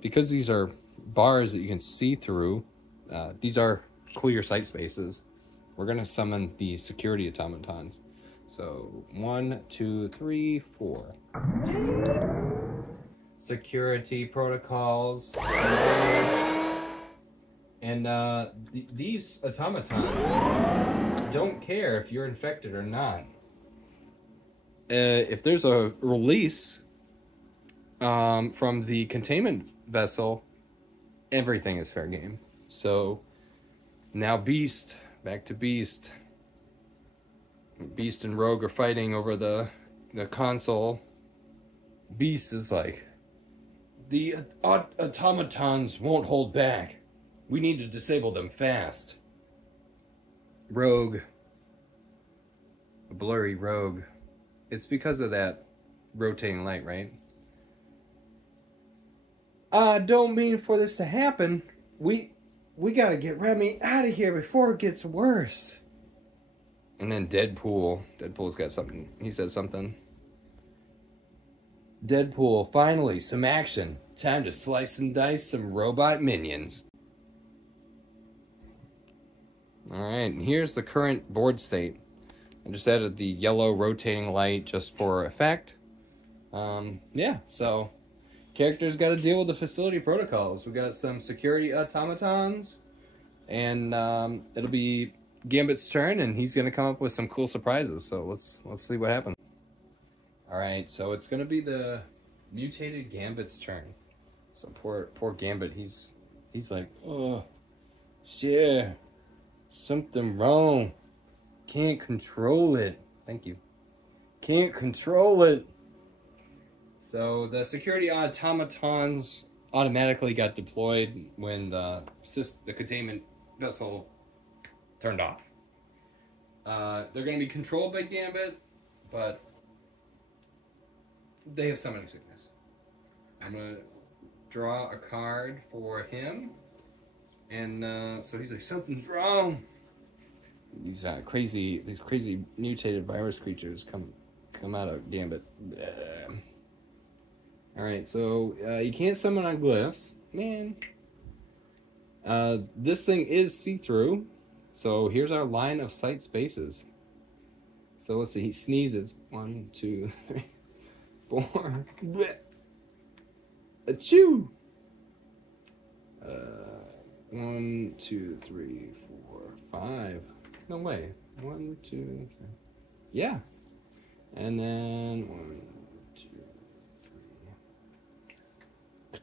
because these are bars that you can see through, these are clear sight spaces, we're gonna summon the security automatons. So 1, 2, 3, 4. Security protocols. And these automatons don't care if you're infected or not. If there's a release from the containment vessel, everything is fair game. So now Beast, back to Beast. Beast and Rogue are fighting over the console. Beast is like, the automatons won't hold back. We need to disable them fast. Rogue, a blurry Rogue. It's because of that rotating light, right? I don't mean for this to happen. We gotta get Remy out of here before it gets worse. And then Deadpool's got something. He says something. Deadpool, finally, some action. Time to slice and dice some robot minions. Alright, and here's the current board state. I just added the yellow rotating light just for effect. Yeah, so characters got to deal with the facility protocols. We got some security automatons, and it'll be Gambit's turn, and he's gonna come up with some cool surprises. So let's see what happens. All right, so it's gonna be the mutated Gambit's turn. So poor Gambit, he's like, oh shit, something wrong. Can't control it. Thank you. Can't control it. So the security automatons automatically got deployed when the containment vessel turned off. They're going to be controlled by Gambit, but they have summoning sickness. I'm going to draw a card for him, and so he's like, something's wrong. These crazy mutated virus creatures come out of Gambit. Alright, so you can't summon on glyphs. Man. This thing is see-through. So here's our line of sight spaces. So let's see, he sneezes. 1, 2, 3, 4. Achoo! 1, 2, 3, 4, 5. No way. 1, 2, 3. Yeah. And then 1, 2, 3.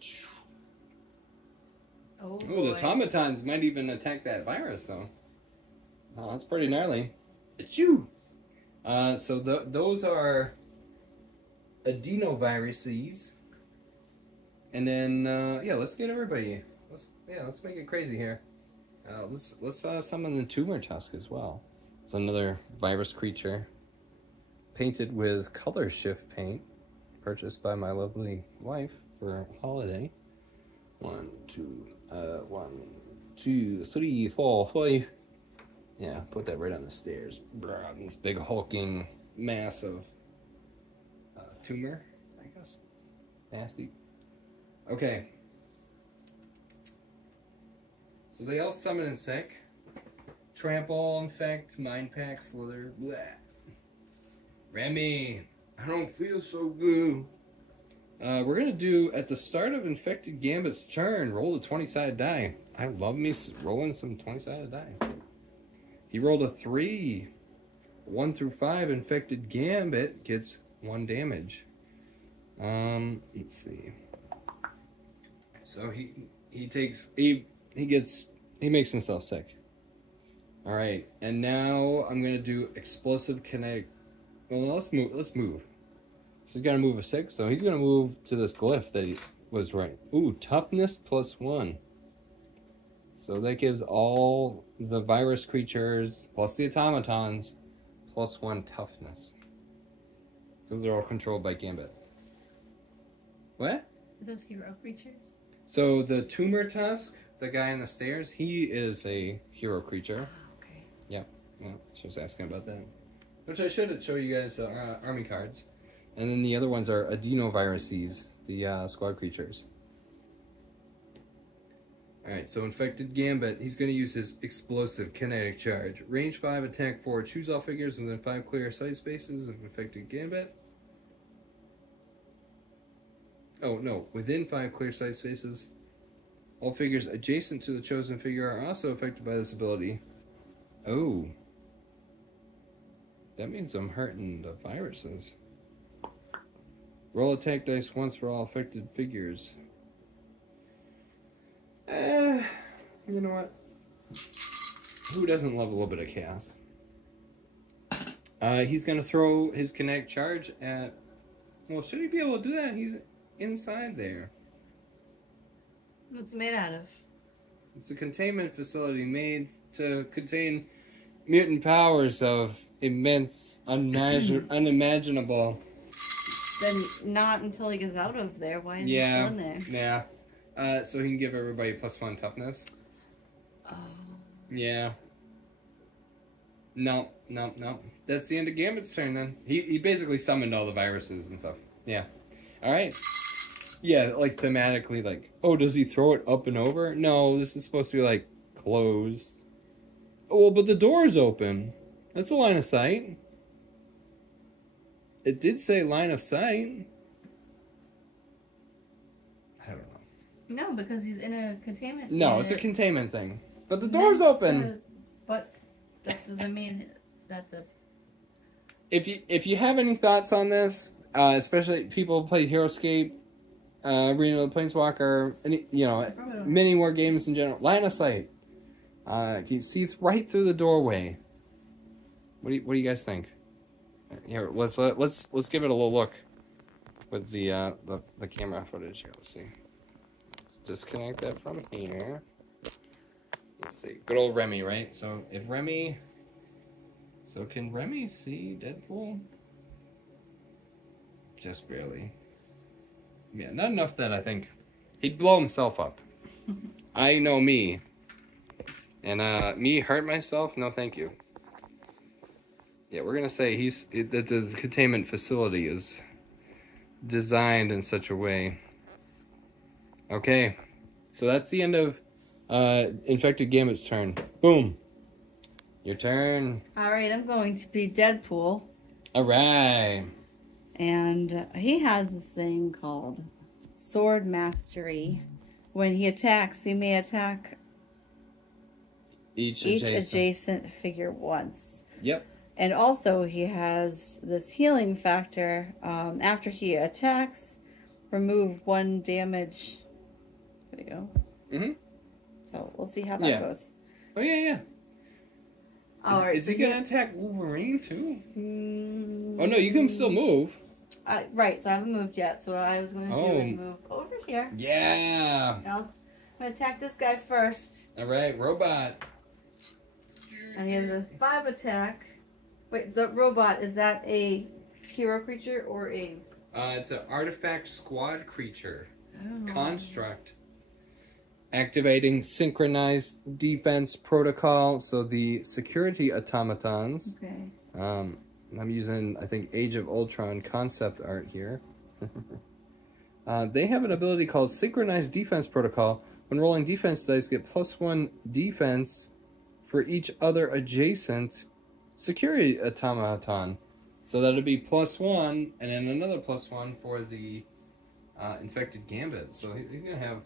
Oh, ooh, the automatons might even attack that virus, though. Oh, that's pretty gnarly. Achoo! So those are adenoviruses. And then, yeah, let's get everybody. Let's make it crazy here. Let's summon the Tumor Tusk as well. It's another virus creature, painted with color shift paint, purchased by my lovely wife for holiday. 1, 2, 3, 4, 5. Yeah, put that right on the stairs. This big hulking mass of tumor, I guess. Nasty. Okay. So they all summon in sick. Trample, Infect, Mind Pack, Slither, blah. Remy, I don't feel so good. We're going to do, at the start of Infected Gambit's turn, roll a 20-sided die. I love me rolling some 20-sided die. He rolled a 3. 1 through 5, Infected Gambit gets 1 damage. Let's see. So he makes himself sick. All right, and now I'm gonna do explosive kinetic. Well, let's move. So he's gotta move a 6, so he's gonna move to this glyph that he was right. Ooh, toughness +1. So that gives all the virus creatures plus the automatons +1 toughness. Those are all controlled by Gambit. What? Are those hero creatures? So the Tumor Tusk, the guy on the stairs, he is a hero creature. Okay. Yeah, she was asking about that. Which I should show you guys army cards. And then the other ones are adenoviruses, the squad creatures. Alright, so Infected Gambit, he's going to use his explosive kinetic charge. Range 5, attack 4, choose all figures within 5 clear sight spaces of Infected Gambit. Oh, no, within 5 clear sight spaces. All figures adjacent to the chosen figure are also affected by this ability. Oh. That means I'm hurting the viruses. Roll attack dice once for all affected figures. You know what? Who doesn't love a little bit of chaos? He's going to throw his kinetic charge at... Well, should he be able to do that? He's inside there. What's it made out of? It's a containment facility made to contain mutant powers of immense, unimaginable... Then not until he gets out of there. Why is he still in there? Yeah. So he can give everybody +1 toughness. Oh. Yeah. No. That's the end of Gambit's turn then. He basically summoned all the viruses and stuff. Yeah. Alright. Yeah, like thematically, like, oh, does he throw it up and over? No, this is supposed to be like closed. Oh, but the door's open. That's a line of sight. It did say line of sight. I don't know. No, because he's in a containment. No, it's a containment thing. But the door's open. But that doesn't mean that the... If you have any thoughts on this, especially people who play Heroscape, Arena of the Planeswalker, many more games in general, line of sight. You see right through the doorway. What do you guys think? Here, let's give it a little look with the camera footage here. Let's see. Disconnect that from here. Let's see. Good old Remy, right? So can Remy see Deadpool? Just barely. Yeah, not enough that I think he'd blow himself up. I know me. And me hurt myself? No, thank you. Yeah, we're gonna say that the containment facility is designed in such a way. Okay, so that's the end of Infected Gambit's turn. Boom. Your turn. Alright, I'm going to be Deadpool. Alright. And he has this thing called Sword Mastery. When he attacks, he may attack each adjacent figure once. Yep. And also he has this healing factor. After he attacks, remove 1 damage. There we go. Mm-hmm. So we'll see how that goes. Oh, yeah. Alright. Is he going to attack Wolverine, too? Oh, no, you can still move. Right, so I haven't moved yet. So what I was going to do is move over here. Yeah. I'm going to attack this guy first. Alright, robot. And he has a 5 attack. Wait, the robot, is that a hero creature or a... It's an artifact squad creature. Oh. Construct. Activating synchronized defense protocol. So the security automatons. Okay. I'm using, I think, Age of Ultron concept art here. They have an ability called synchronized defense protocol. When rolling defense dice, get +1 defense for each other adjacent security automaton. So that'll be +1, and then another +1 for the infected Gambit. So he's gonna have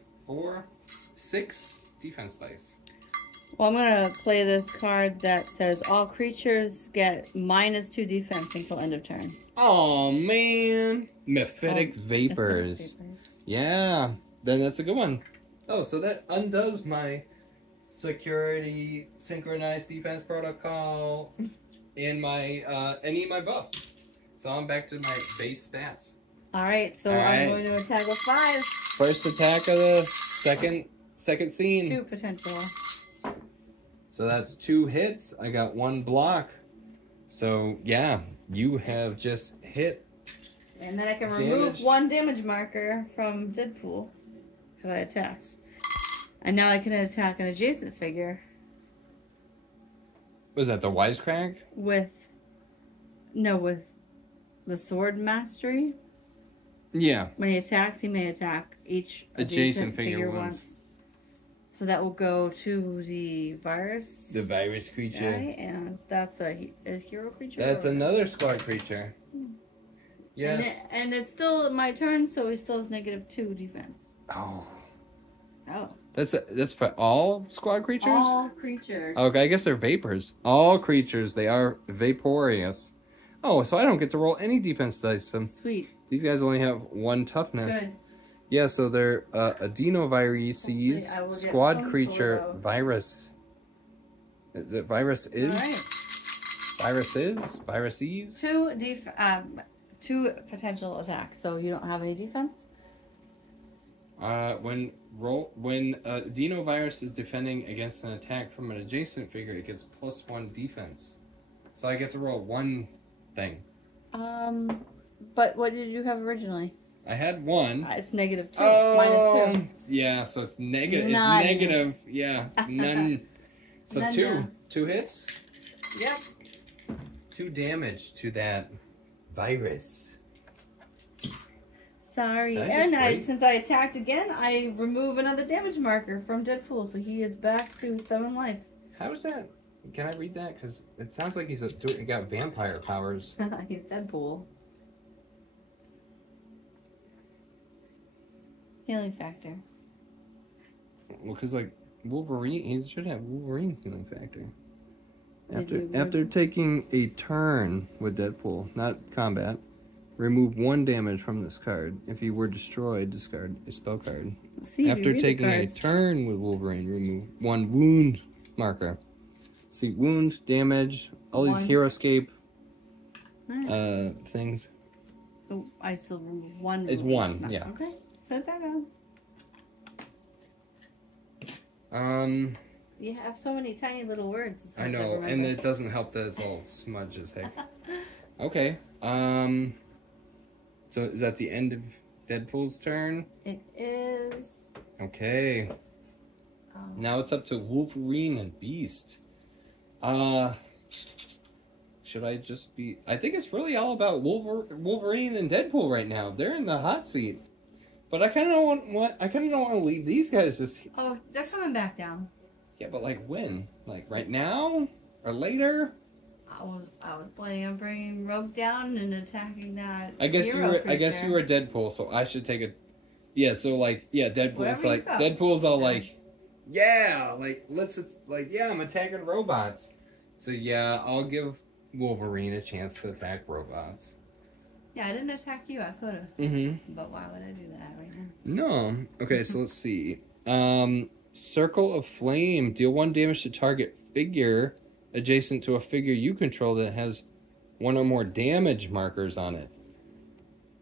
6 defense dice. Well, I'm gonna play this card that says all creatures get -2 defense until end of turn. Oh man, Mephitic Vapors. Yeah, then that's a good one. Oh, so that undoes my security synchronized defense protocol and my any of my buffs. So I'm back to my base stats. All right, so I'm going to attack with 5. First attack of the second scene. 2 potential. So that's 2 hits. I got 1 block. So yeah, you have just hit. And then I can remove 1 damage marker from Deadpool because I attacked. And now I can attack an adjacent figure. Was that the Wisecrack? With the Sword Mastery. Yeah. When he attacks, he may attack each adjacent figure once. So that will go to the virus. The virus creature. Guy, and that's a hero creature. That's another squad creature. Yes. And it's still my turn, so he still has -2 defense. Oh. Oh. That's for all squad creatures? All creatures. Okay, I guess they're vapors. All creatures, they are vaporous. Oh, so I don't get to roll any defense dice. Sweet. These guys only have 1 toughness. Good. Yeah, so they're adenoviruses, squad creature, virus. Is it viruses? All right. Viruses? 2 potential attacks, so you don't have any defense? When adenovirus is defending against an attack from an adjacent figure, it gets +1 defense. So I get to roll 1 thing. But what did you have originally? I had 1. It's -2. -2. Yeah, so it's negative. None. It's negative. Yeah, none. So None. 2 hits. Yep. 2 damage to that virus. Sorry. And since I attacked again, I remove another damage marker from Deadpool, so he is back to 7 life. How is that? Can I read that? Because it sounds like he got vampire powers. He's Deadpool. Healing factor. Well, because like Wolverine, he should have Wolverine's healing factor. After taking a turn with Deadpool, not combat, remove 1 damage from this card. If you were destroyed, discard a spell card. See, after taking a turn with Wolverine, remove 1 wound marker. See, wound, damage, all these Heroscape things. So I still remove 1. It's 1, yeah. Okay, put it back on. You have so many tiny little words. It's I hard to know, remember. and it doesn't help that it's all smudge as heck. Okay. So is that the end of Deadpool's turn? It is. Okay. Now it's up to Wolverine and Beast. Should I just be... I think it's really all about Wolverine and Deadpool right now. They're in the hot seat. But I kind of don't want to leave these guys just... Oh, they're coming back down. Yeah, but like when? Like right now? Or later? I was planning on bringing Rogue down and attacking that. I guess you were Deadpool, so I should take a... Yeah, so like, yeah, Deadpool's all like, yeah, like, I'm attacking robots. So yeah, I'll give Wolverine a chance to attack robots. Yeah, I didn't attack you. I could have. Mm-hmm. But why would I do that right now? No. Okay, so let's see. Circle of Flame. Deal 1 damage to target figure adjacent to a figure you control that has 1 or more damage markers on it.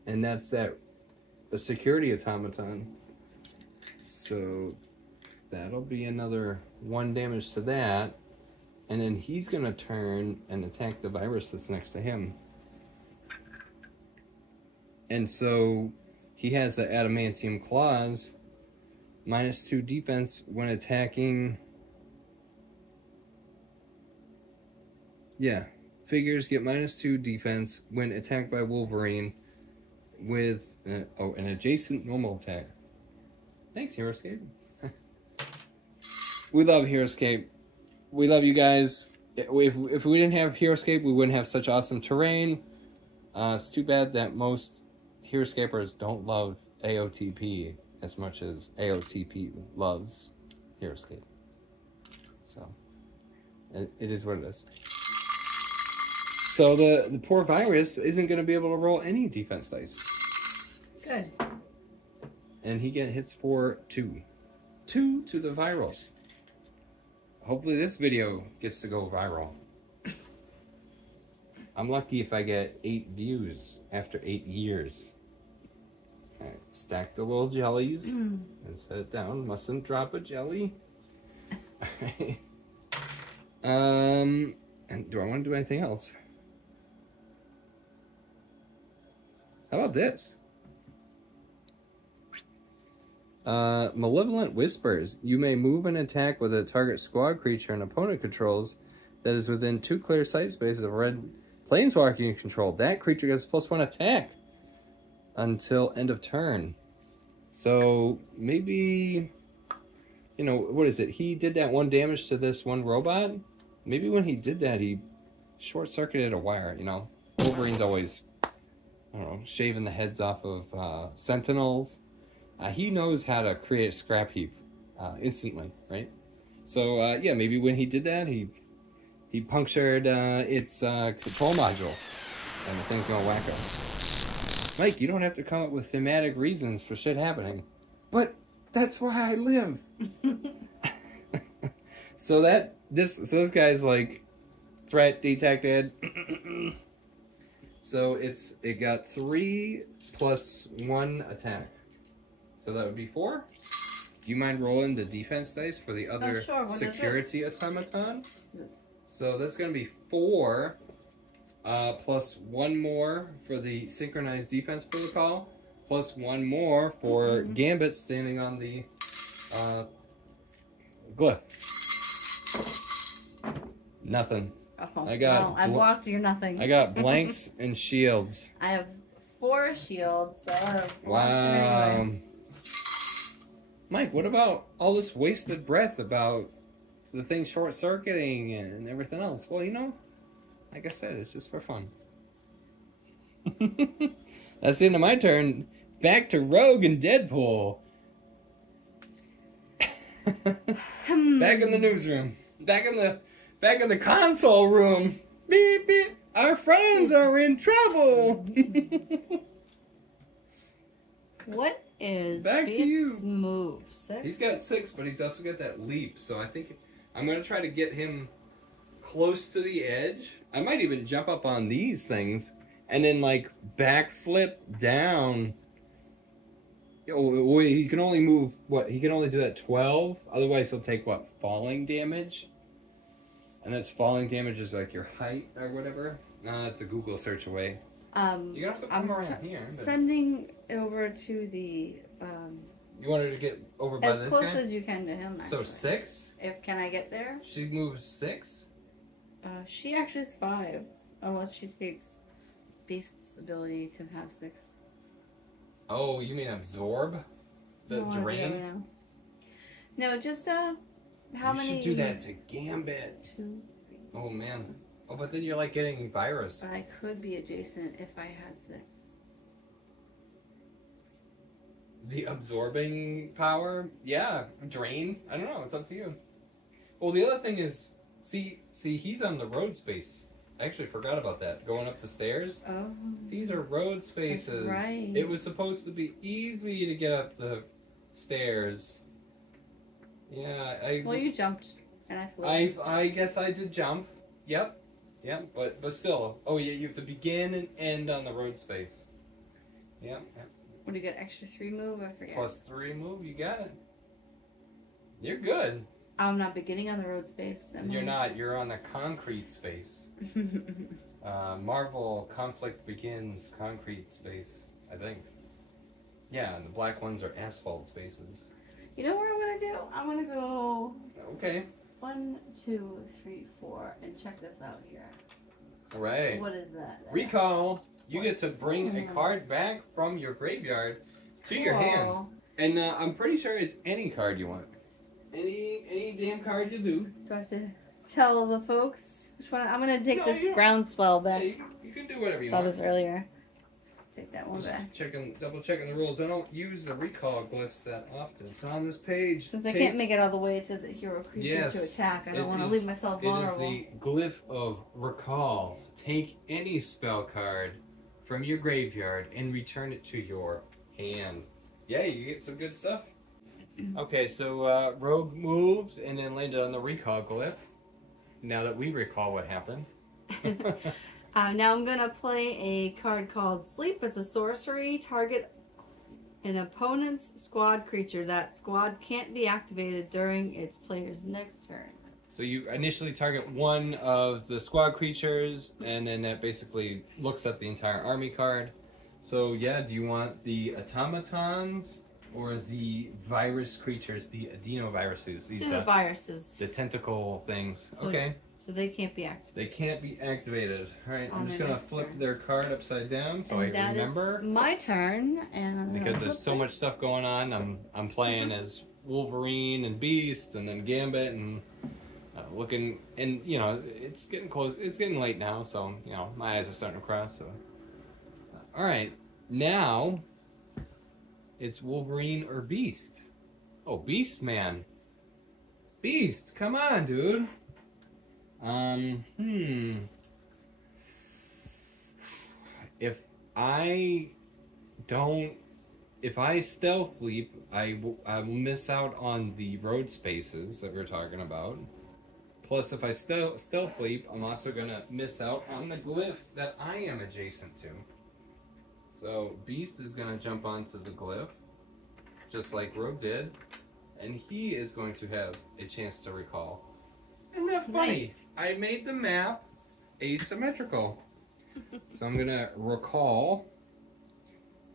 And that's a security automaton. So that'll be another 1 damage to that. And then he's going to turn and attack the virus that's next to him. And so he has the adamantium claws. -2 defense when attacking. Yeah. Figures get -2 defense when attacked by Wolverine with an adjacent normal attack. Thanks, Heroscape. we love Heroscape. We love you guys. If we didn't have Heroscape, we wouldn't have such awesome terrain. It's too bad that most Heroscapers don't love AOTP as much as AOTP loves Heroscape. So, it is what it is. So the poor virus isn't going to be able to roll any defense dice. Good. And he hits for 2. 2 to the virus. Hopefully this video gets to go viral. I'm lucky if I get 8 views after 8 years. Alright, stack the little jellies and set it down. Mustn't drop a jelly. Alright. And do I want to do anything else? How about this? Malevolent Whispers. You may move and attack with a target squad creature an opponent controls that is within 2 clear sight spaces of a red Planeswalker you control. That creature gets +1 attack until end of turn. So maybe, you know, what is it? He did that 1 damage to this 1 robot. Maybe when he did that, he short-circuited a wire, you know. Wolverine's always, I don't know, shaving the heads off of Sentinels. He knows how to create a scrap heap instantly, right? So, yeah, maybe when he did that, he punctured its control module, and the thing's gonna whack him. Mike, you don't have to come up with thematic reasons for shit happening. But that's where I live. So this guy's like, threat detected. So it got 3 + 1 attack. So that would be 4. Do you mind rolling the defense dice for the other sure. security automaton? So that's going to be 4 plus 1 more for the synchronized defense protocol, plus 1 more for Gambit standing on the glyph. Nothing. Oh, I blocked your nothing. I got blanks and shields. I have 4 shields. So I have Wow. anyway. Mike, what about all this wasted breath about the thing short-circuiting and everything else? Well, you know, like I said, it's just for fun. That's the end of my turn. Back to Rogue and Deadpool. Back in the newsroom. Back in the console room. Beep beep. Our friends are in trouble. What is Back to Beast's you. move? 6? He's got 6, but he's also got that leap. So I think I'm going to try to get him close to the edge. I might even jump up on these things and then, like, backflip down. Oh, he can only move, what? He can only do that 12? Otherwise, he'll take, what, falling damage? And that's falling damage is, like, your height or whatever. That's a Google search away. You can also come around here. But... Sending over to the... You want her to get over by this guy? As close as you can to him, actually. So 6? Can I get there? She moves 6? She actually is 5. Unless she speaks Beast's ability to have 6. Oh, you mean absorb? The drain? No, just, how many... You should do that to Gambit. 2, 3. Oh, man. Oh, but then you're, like, getting virus. But I could be adjacent if I had 6. The absorbing power? Yeah. Drain? I don't know. It's up to you. Well, the other thing is, see, he's on the road space. I actually forgot about that. Going up the stairs. Oh. These are road spaces. That's right. It was supposed to be easy to get up the stairs. Yeah, Well, you jumped, and I flew. I guess I did jump. Yep. Yep, but still. Oh, yeah, you have to begin and end on the road space. Yep. What do you get? Extra 3 move? I forget. Plus 3 move, you got it. You're good. I'm not beginning on the road space. You're not. You're on the concrete space. Marvel Conflict Begins concrete space, I think. Yeah, and the black ones are asphalt spaces. You know what I'm going to do? I'm going to go... Okay. 1, 2, 3, 4, and check this out here. All right. What is that? Recall. You get to bring a card back from your graveyard to your hand. And I'm pretty sure it's any card you want. Any damn card you do. Do I have to tell the folks which one? I'm gonna take this you don't. groundswell back. Yeah, you can do whatever you Saw want. this earlier. Take that one Just back. double checking the rules. I don't use the recall glyphs that often. It's on this page. Since I can't make it all the way to the hero creature to attack, I don't want to leave myself vulnerable. It is the glyph of recall. Take any spell card from your graveyard and return it to your hand. Yeah, you get some good stuff. Okay, so Rogue moved and then landed on the recall glyph. Now that we recall what happened. Now I'm going to play a card called Sleep. It's a sorcery. Target an opponent's squad creature. That squad can't be activated during its player's next turn. So you initially target one of the squad creatures, and then that basically looks at the entire army card. So yeah, do you want the automatons or the virus creatures, the adenoviruses? These viruses. The tentacle things. So, okay. So they can't be activated. They can't be activated. All right, I'm just gonna flip turn. their card upside down so And I remember. Is my turn, and Because there's so much stuff going on. I'm playing as Wolverine and Beast, and then Gambit, and looking, and you know, it's getting close. It's getting late now, so you know, my eyes are starting to cross. So, all right, now it's Wolverine or Beast. Oh, Beast, man. Beast, come on, dude. If I stealth leap, I will miss out on the road spaces that we're talking about. Plus, if I stealth leap, I'm also gonna miss out on the glyph that I am adjacent to. So Beast is gonna jump onto the glyph, just like Rogue did, and he is going to have a chance to recall. Isn't that funny? Nice. I made the map asymmetrical. So I'm gonna recall.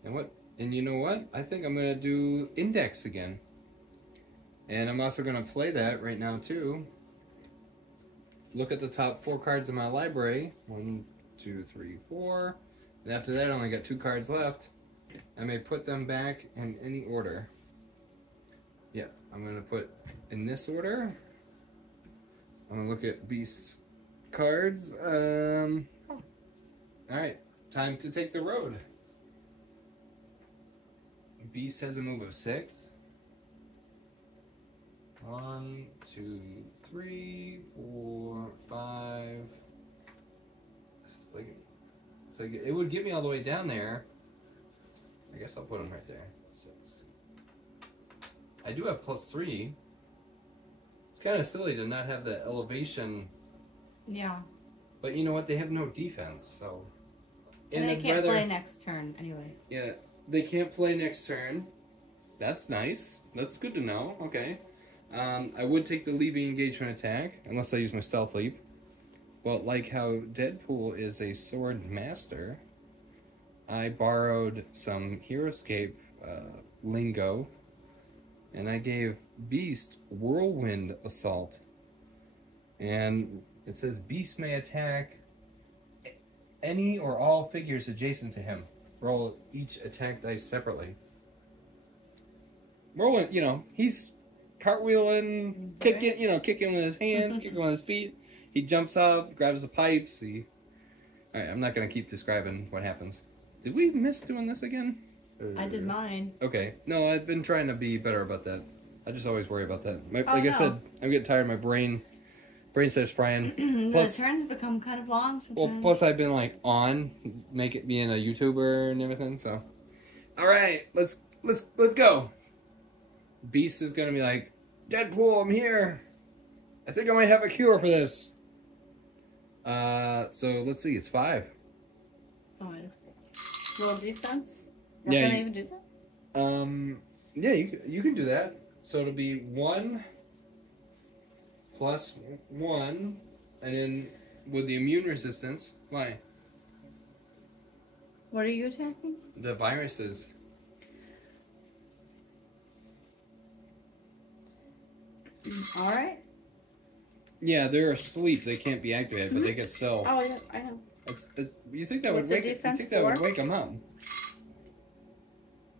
And you know what? I think I'm gonna do index again. And I'm also gonna play that right now too. Look at the top 4 cards in my library. 1, 2, 3, 4. And after that I only got 2 cards left. I may put them back in any order. Yeah, I'm gonna put in this order. I'm gonna look at Beast's cards. Alright, time to take the road. Beast has a move of 6. 1, 2, 3, 4, 5. It's like it would get me all the way down there. I guess I'll put him right there. 6. I do have +3. It's kind of silly to not have the elevation. Yeah. But you know what? They have no defense, so. And they can't play next turn anyway. Yeah, they can't play next turn. That's nice. That's good to know. Okay. I would take the leaving engagement attack, unless I use my stealth leap. But like how Deadpool is a sword master, I borrowed some Heroscape lingo, and I gave Beast Whirlwind Assault. And it says Beast may attack any or all figures adjacent to him. Roll each attack dice separately. Whirlwind, you know, he's cartwheeling, kicking with his hands, kicking with his feet. He jumps up, grabs the pipes. Alright, I'm not going to keep describing what happens. Did we miss doing this again? I did mine. Okay. No, I've been trying to be better about that. I just always worry about that. I said, I'm getting tired. My brain starts frying. Plus, the turns become kind of long sometimes. Well, plus I've been like make it being a YouTuber and everything. So, all right, let's go. Beast is gonna be like, Deadpool, I'm here. I think I might have a cure for this. So let's see. It's 5. 5. Roll defense. Yeah. Can I even do that? Yeah, you can do that. So it'll be 1 +1, and then with the immune resistance. Why? What are you attacking? The viruses. Alright. Yeah, they're asleep. They can't be activated, but they can still. Oh, yeah, I know. You think that What's would their wake? You think defense that would for? wake them up?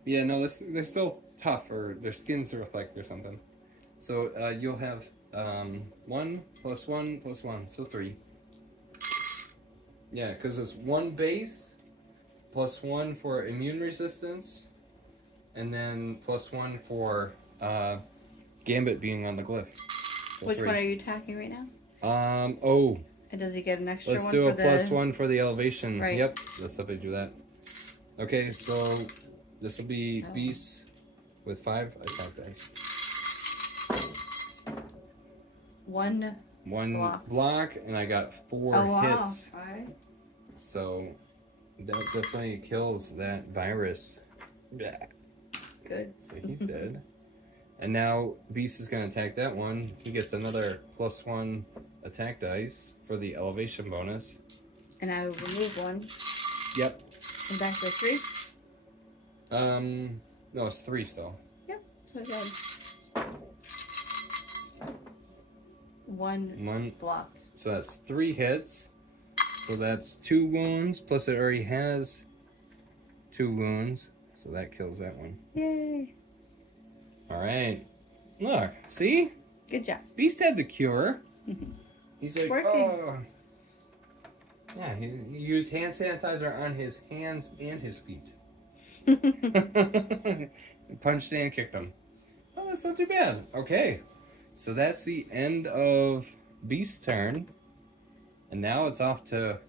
Yeah, no, they're still tough, or their skin's reflect or something. So you'll have 1 + 1 + 1, so 3. Yeah, because it's 1 base plus 1 for immune resistance, and then plus 1 for Gambit being on the glyph. So Which 3. one are you attacking right now? Oh. And does he get an extra Let's one do for a +1 for the elevation. Right. Yep, let's definitely do that. Okay, so this will be Beast with 5 attack dice. 1 block, and I got 4 hits. Alright. So that definitely kills that virus. Good. So he's dead. And now Beast is going to attack that one. He gets another +1 attack dice for the elevation bonus. And I will remove 1. Yep. And back to 3? No, it's 3 still. Yep, so good. 1 blocked. So that's 3 hits. So that's 2 wounds, plus it already has 2 wounds. So that kills that one. Yay. Alright. Look, see? Good job. Beast had the cure. He's like, working. oh. Yeah, he used hand sanitizer on his hands and his feet. Punched and kicked him. Oh, that's not too bad. Okay. So that's the end of Beast's turn. And now it's off to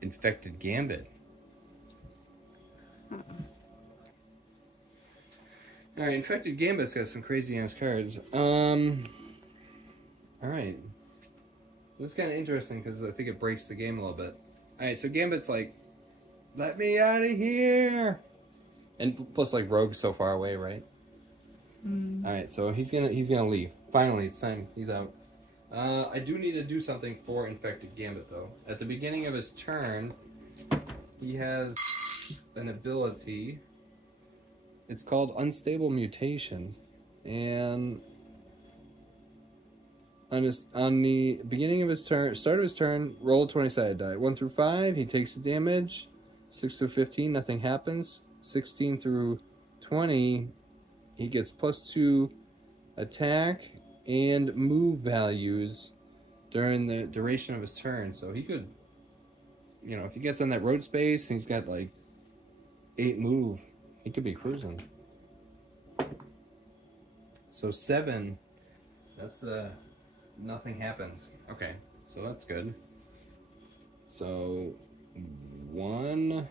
Infected Gambit. Alright, Infected Gambit's got some crazy ass cards. Alright. This is kind of interesting because I think it breaks the game a little bit. Alright, so Gambit's like, let me out of here! And plus, like, Rogue's so far away, right? Alright, so he's gonna leave. Finally, it's time. He's out. I do need to do something for Infected Gambit, though. At the beginning of his turn, he has an ability. It's called Unstable Mutation. And on the beginning of his turn, start of his turn, roll a 20-sided die. 1 through 5, he takes the damage. 6 through 15, nothing happens. 16 through 20, he gets +2 attack and move values during the duration of his turn. So he could, you know, if he gets on that road space and he's got like 8 move, he could be cruising. So 7, that's the nothing happens. Okay, so that's good. So 1,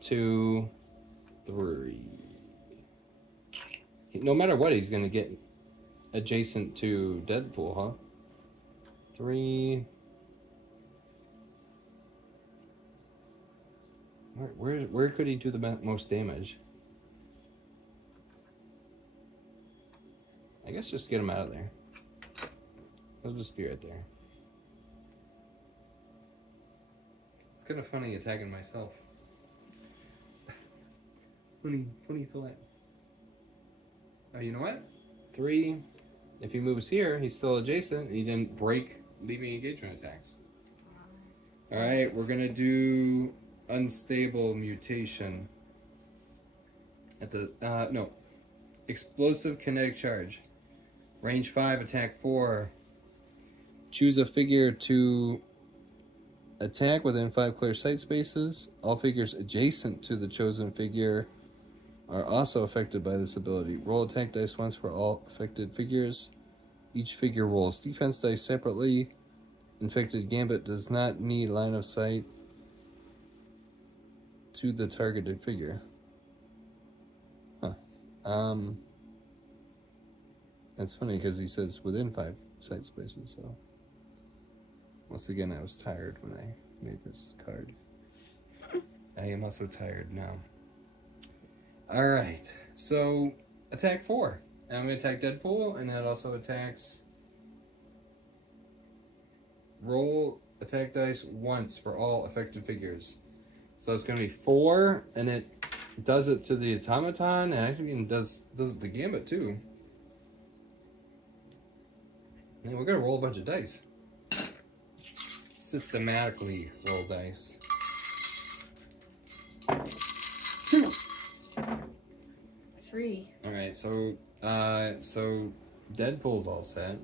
2, 3. No matter what, he's gonna get adjacent to Deadpool, huh? 3. Where could he do the most damage? I guess just get him out of there. He'll just be right there. It's kind of funny attacking myself. funny thought. Oh, you know what? 3. If he moves here, he's still adjacent. He didn't break leaving engagement attacks. Alright, we're gonna do Unstable Mutation. At the, no. Explosive Kinetic Charge. Range 5, attack 4. Choose a figure to attack within 5 clear sight spaces. All figures adjacent to the chosen figure are also affected by this ability. Roll attack dice once for all affected figures. Each figure rolls defense dice separately. Infected Gambit does not need line of sight to the targeted figure. Huh. That's funny because he says within 5 sight spaces, so. Once again, I was tired when I made this card. I am also tired now. Alright, so attack 4. I'm going to attack Deadpool, and that also attacks. Roll attack dice once for all affected figures. So it's going to be 4, and it does it to the automaton, and actually does it to Gambit too. And we're going to roll a bunch of dice. Systematically roll dice. 3. Alright. Alright, so Deadpool's all set.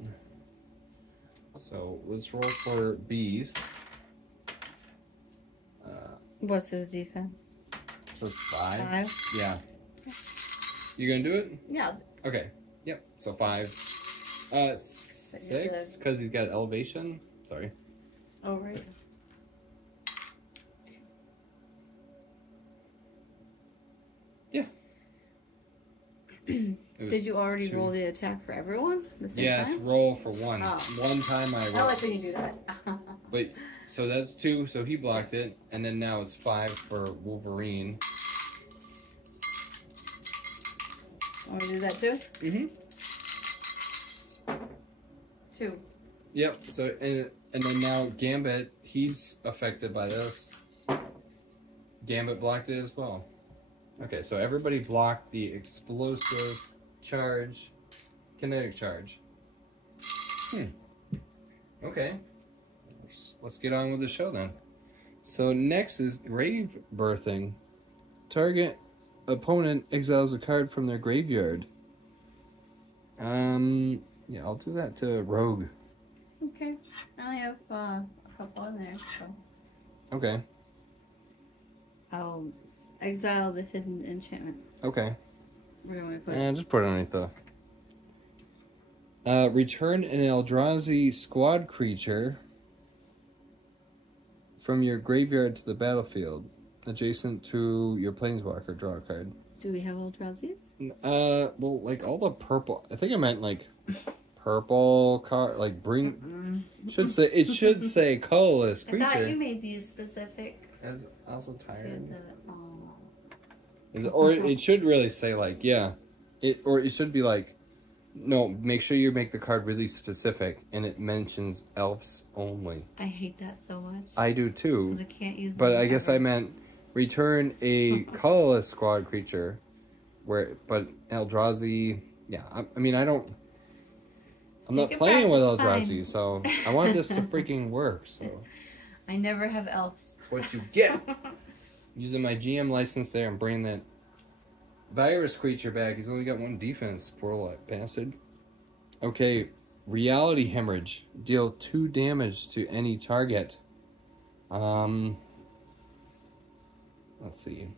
So let's roll for Beast. What's his defense? So 5? 5? Yeah. You gonna do it? Yeah. Okay. Yep. So 5. 6, because he's got elevation. Sorry. Oh, right. Yeah. Did you already 2. roll the attack for everyone? The same Yeah, time? it's roll for 1. Oh. One time I roll. I like when you do that. But so that's 2, so he blocked it, and then now it's 5 for Wolverine. Want to do that too? Mm-hmm. 2. Yep. So and then now Gambit, he's affected by this. Gambit blocked it as well. Okay, so everybody blocked the explosive charge, kinetic charge. Okay. Let's get on with the show then. So next is grave birthing. Target opponent exiles a card from their graveyard. Yeah, I'll do that to Rogue. Okay. I only have a couple in there, so. Okay. I'll exile the hidden enchantment. Okay. Where do I put it? Just put it underneath the... return an Eldrazi squad creature from your graveyard to the battlefield, adjacent to your Planeswalker. Draw a card. Do we have Eldrazi's? Well, like all the purple. I think I meant like purple card. Like bring. Should say it should say colorless creature. I thought you made these specific. As also tired. To the, Is it, or it should really say like it should be like. No, make sure you make the card really specific, and it mentions elves only. I hate that so much. I do too. Because I can't use them But I guess ever. I meant return a colorless squad creature, but Eldrazi. Yeah, I mean I'm not Take it playing back, with it's Eldrazi, fine. so I want this to freaking work. So I never have elves. that's what you get. Using my GM license there and bringing that virus creature back. He's only got 1 defense, poor little bastard. Okay, reality hemorrhage. Deal 2 damage to any target. Let's see.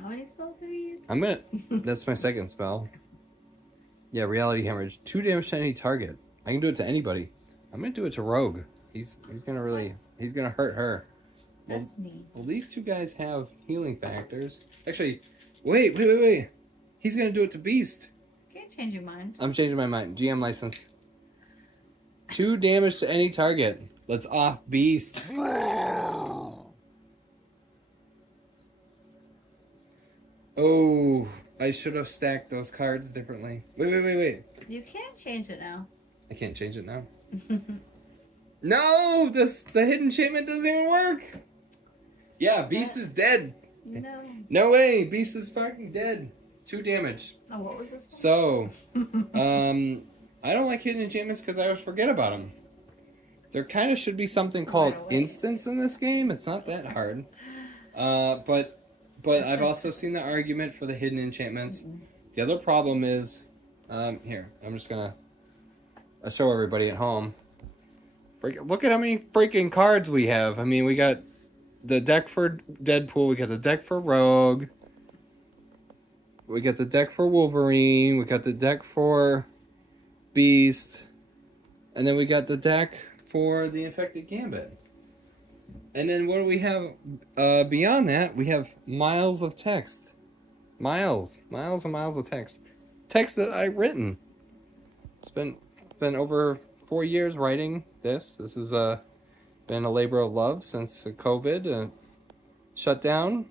How many spells have you used? I'm gonna. That's my second spell. Yeah, reality hemorrhage. 2 damage to any target. I can do it to anybody. I'm gonna do it to Rogue. He's gonna really. He's gonna hurt her. That's me. Well, these 2 guys have healing factors. Actually. Wait. He's gonna do it to Beast. Can't change your mind. I'm changing my mind. GM license. 2 damage to any target. Let's off Beast. Oh, I should have stacked those cards differently. Wait. You can't change it now. I can't change it now. No, the hidden enchantment doesn't even work. Yeah, Beast is dead. No. No way, Beast is fucking dead. 2 damage. Oh, what was this one? So, I don't like hidden enchantments because I always forget about them. There kind of should be something called instance in this game. It's not that hard. But I've also seen the argument for the hidden enchantments. The other problem is, here, I'm just gonna show everybody at home. Look at how many freaking cards we have. I mean, we got the deck for Deadpool, we got the deck for Rogue, we got the deck for Wolverine, we got the deck for Beast, and then we got the deck for the Infected Gambit. And then what do we have beyond that? We have miles of text. Miles and miles of text. Text that I've written. It's been over 4 years writing this. This has been a labor of love since COVID shut down.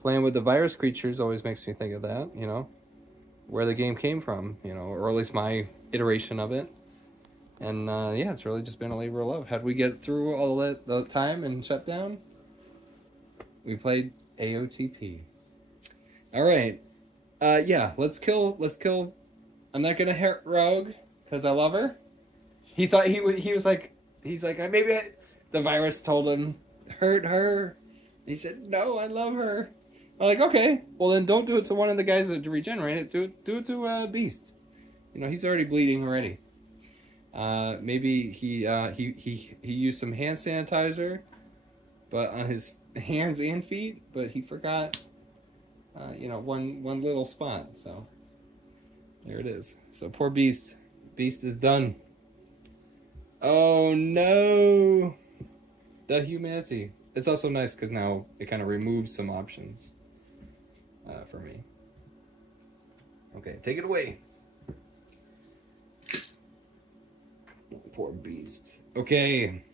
Playing with the virus creatures always makes me think of that, you know, where the game came from, you know, or at least my iteration of it. And yeah, it's really just been a labor of love. How'd we get through all that the time and shut down? We played AOTP. All right. Yeah, let's kill. I'm not gonna hurt Rogue because I love her. He thought he was like, the virus told him hurt her. He said, no, I love her. I'm like, okay, well then don't do it to one of the guys that regenerate it. Do it to Beast. You know, he's already bleeding already. Maybe he used some hand sanitizer, but on his hands and feet, but he forgot, you know, one little spot. So there it is. So poor Beast. Beast is done. Oh no, the humanity. It's also nice because now it kind of removes some options for me. Okay, take it away. Poor Beast. Okay.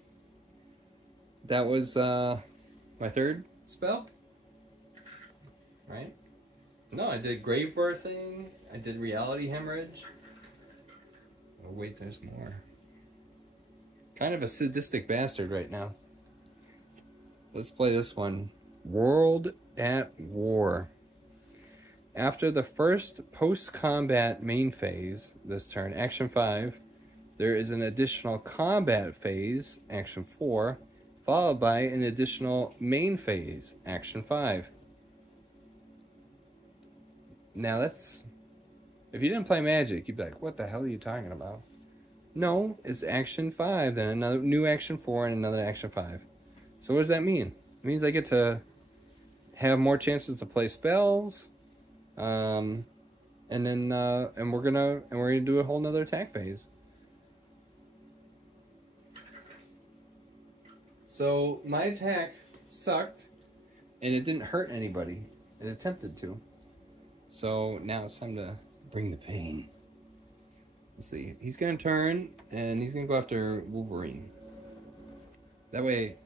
That was my third spell. Right? No, I did Grave Birthing. I did Reality Hemorrhage. Oh, wait, there's more. Kind of a sadistic bastard right now. Let's play this one. World at War. After the first post-combat main phase this turn, Action 5, there is an additional combat phase, Action 4, followed by an additional main phase, Action 5. Now that's... If you didn't play Magic, you'd be like, what the hell are you talking about? No, it's Action 5, then another new Action 4, and another Action 5. So what does that mean? It means I get to have more chances to play spells, and then we're gonna do a whole nother attack phase. So my attack sucked, and it didn't hurt anybody. It attempted to. So now it's time to bring the pain. Let's see. He's gonna turn, and he's gonna go after Wolverine. That way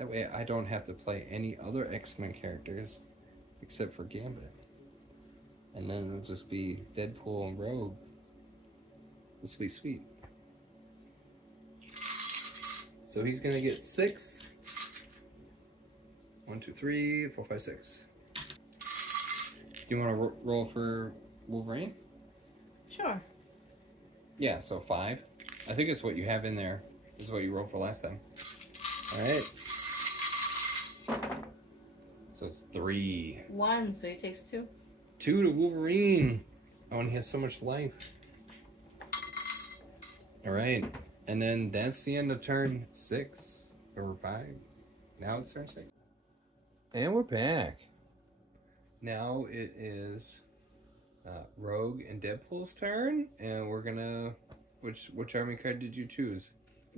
I don't have to play any other X-Men characters except for Gambit. And then it'll just be Deadpool and Rogue. This will be sweet. So he's gonna get 6. 1, 2, 3, 4, 5, 6. Do you want to roll for Wolverine? Sure. Yeah, so 5. I think it's what you have in there. This is what you rolled for last time. Alright. So it's 3. 1, so he takes 2. 2 to Wolverine. Oh, and he has so much life. Alright. And then that's the end of turn 6. Or 5. Now it's turn 6. And we're back. Now it is Rogue and Deadpool's turn. And we're gonna... Which army card did you choose?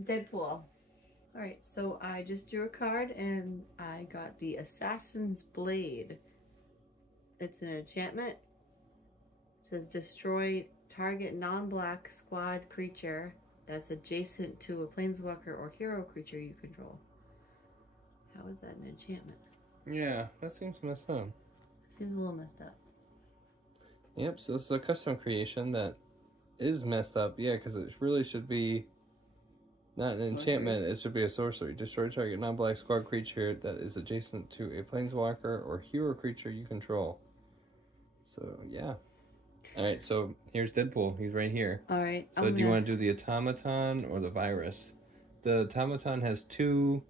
Deadpool. Alright, so I just drew a card and I got the Assassin's Blade. It's an enchantment. It says destroy target non-black squad creature that's adjacent to a planeswalker or hero creature you control. How is that an enchantment? Yeah, that seems messed up. Seems a little messed up. Yep, so this is a custom creation that is messed up. Yeah, because it really should be not an enchantment, it should be a sorcery. Destroy target non-black squad creature that is adjacent to a planeswalker or hero creature you control. So, yeah. Alright, so here's Deadpool. He's right here. Alright. So do you want to do the automaton or the virus? The automaton has 2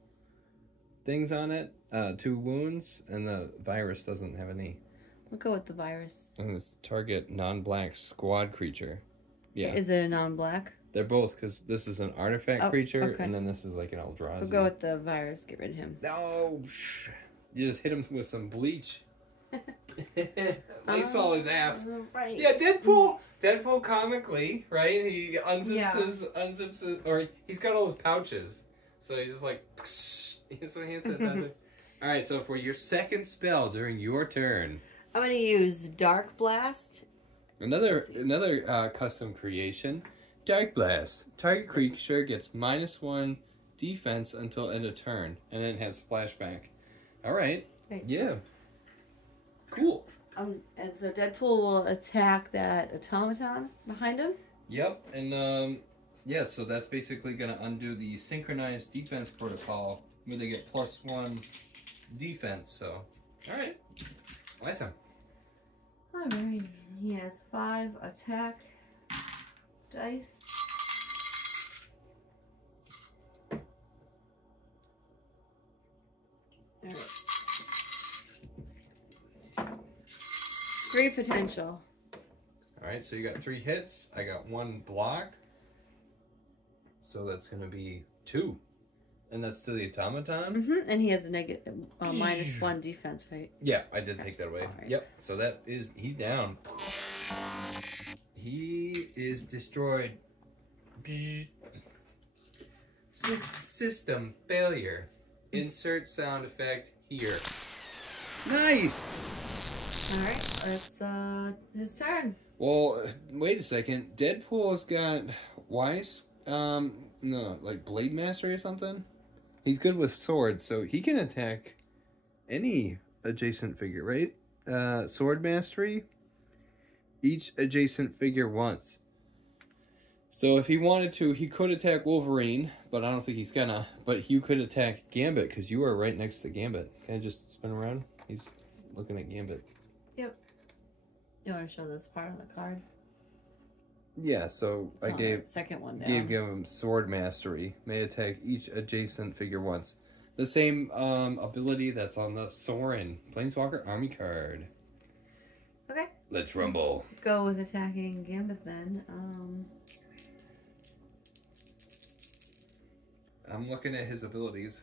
things on it, 2 wounds, and the virus doesn't have any. We'll go with the virus. And it's target non-black squad creature. Yeah. Is it a non-black? They're both, because this is an artifact creature, okay. and then this is like an Eldrazi. We'll go with the virus. Get rid of him. No! You just hit him with some bleach. They saw his ass. Right. Yeah, Deadpool comically, right? He unzips his, or he's got all his pouches. So he's just like, he's some hand sanitizer. Alright, so for your second spell during your turn. I'm going to use Dark Blast. Another custom creation. Dark Blast. Target creature gets -1 defense until end of turn. And then it has flashback. Alright. Right. Yeah. Cool. And so Deadpool will attack that automaton behind him? Yep. And yeah, so that's basically going to undo the synchronized defense protocol where they get +1 defense. So, alright. Awesome. Alright. He has 5 attack dice. Alright. 3 potential. Alright, so you got 3 hits. I got 1 block. So that's going to be 2. And that's to the automaton. And he has a negative -1 defense, right? Yeah, I did take that away. Right. Yep. So that is, he's down. He is destroyed. System failure. Insert sound effect here. Nice. All right, it's his turn. Well, wait a second. Deadpool's got Weiss, no, like Blade Mastery or something. He's good with swords, so he can attack any adjacent figure, right? Sword Mastery. Each adjacent figure once. So if he wanted to, he could attack Wolverine, but I don't think he's gonna. But you could attack Gambit, because you are right next to Gambit. Can I just spin around? He's looking at Gambit. Yep. You want to show this part on the card? Yeah, so I gave second one down. Gave him Sword Mastery. May attack each adjacent figure once. The same ability that's on the Sorin Planeswalker Army card. Okay. Let's rumble. Go with attacking Gambit then. I'm looking at his abilities.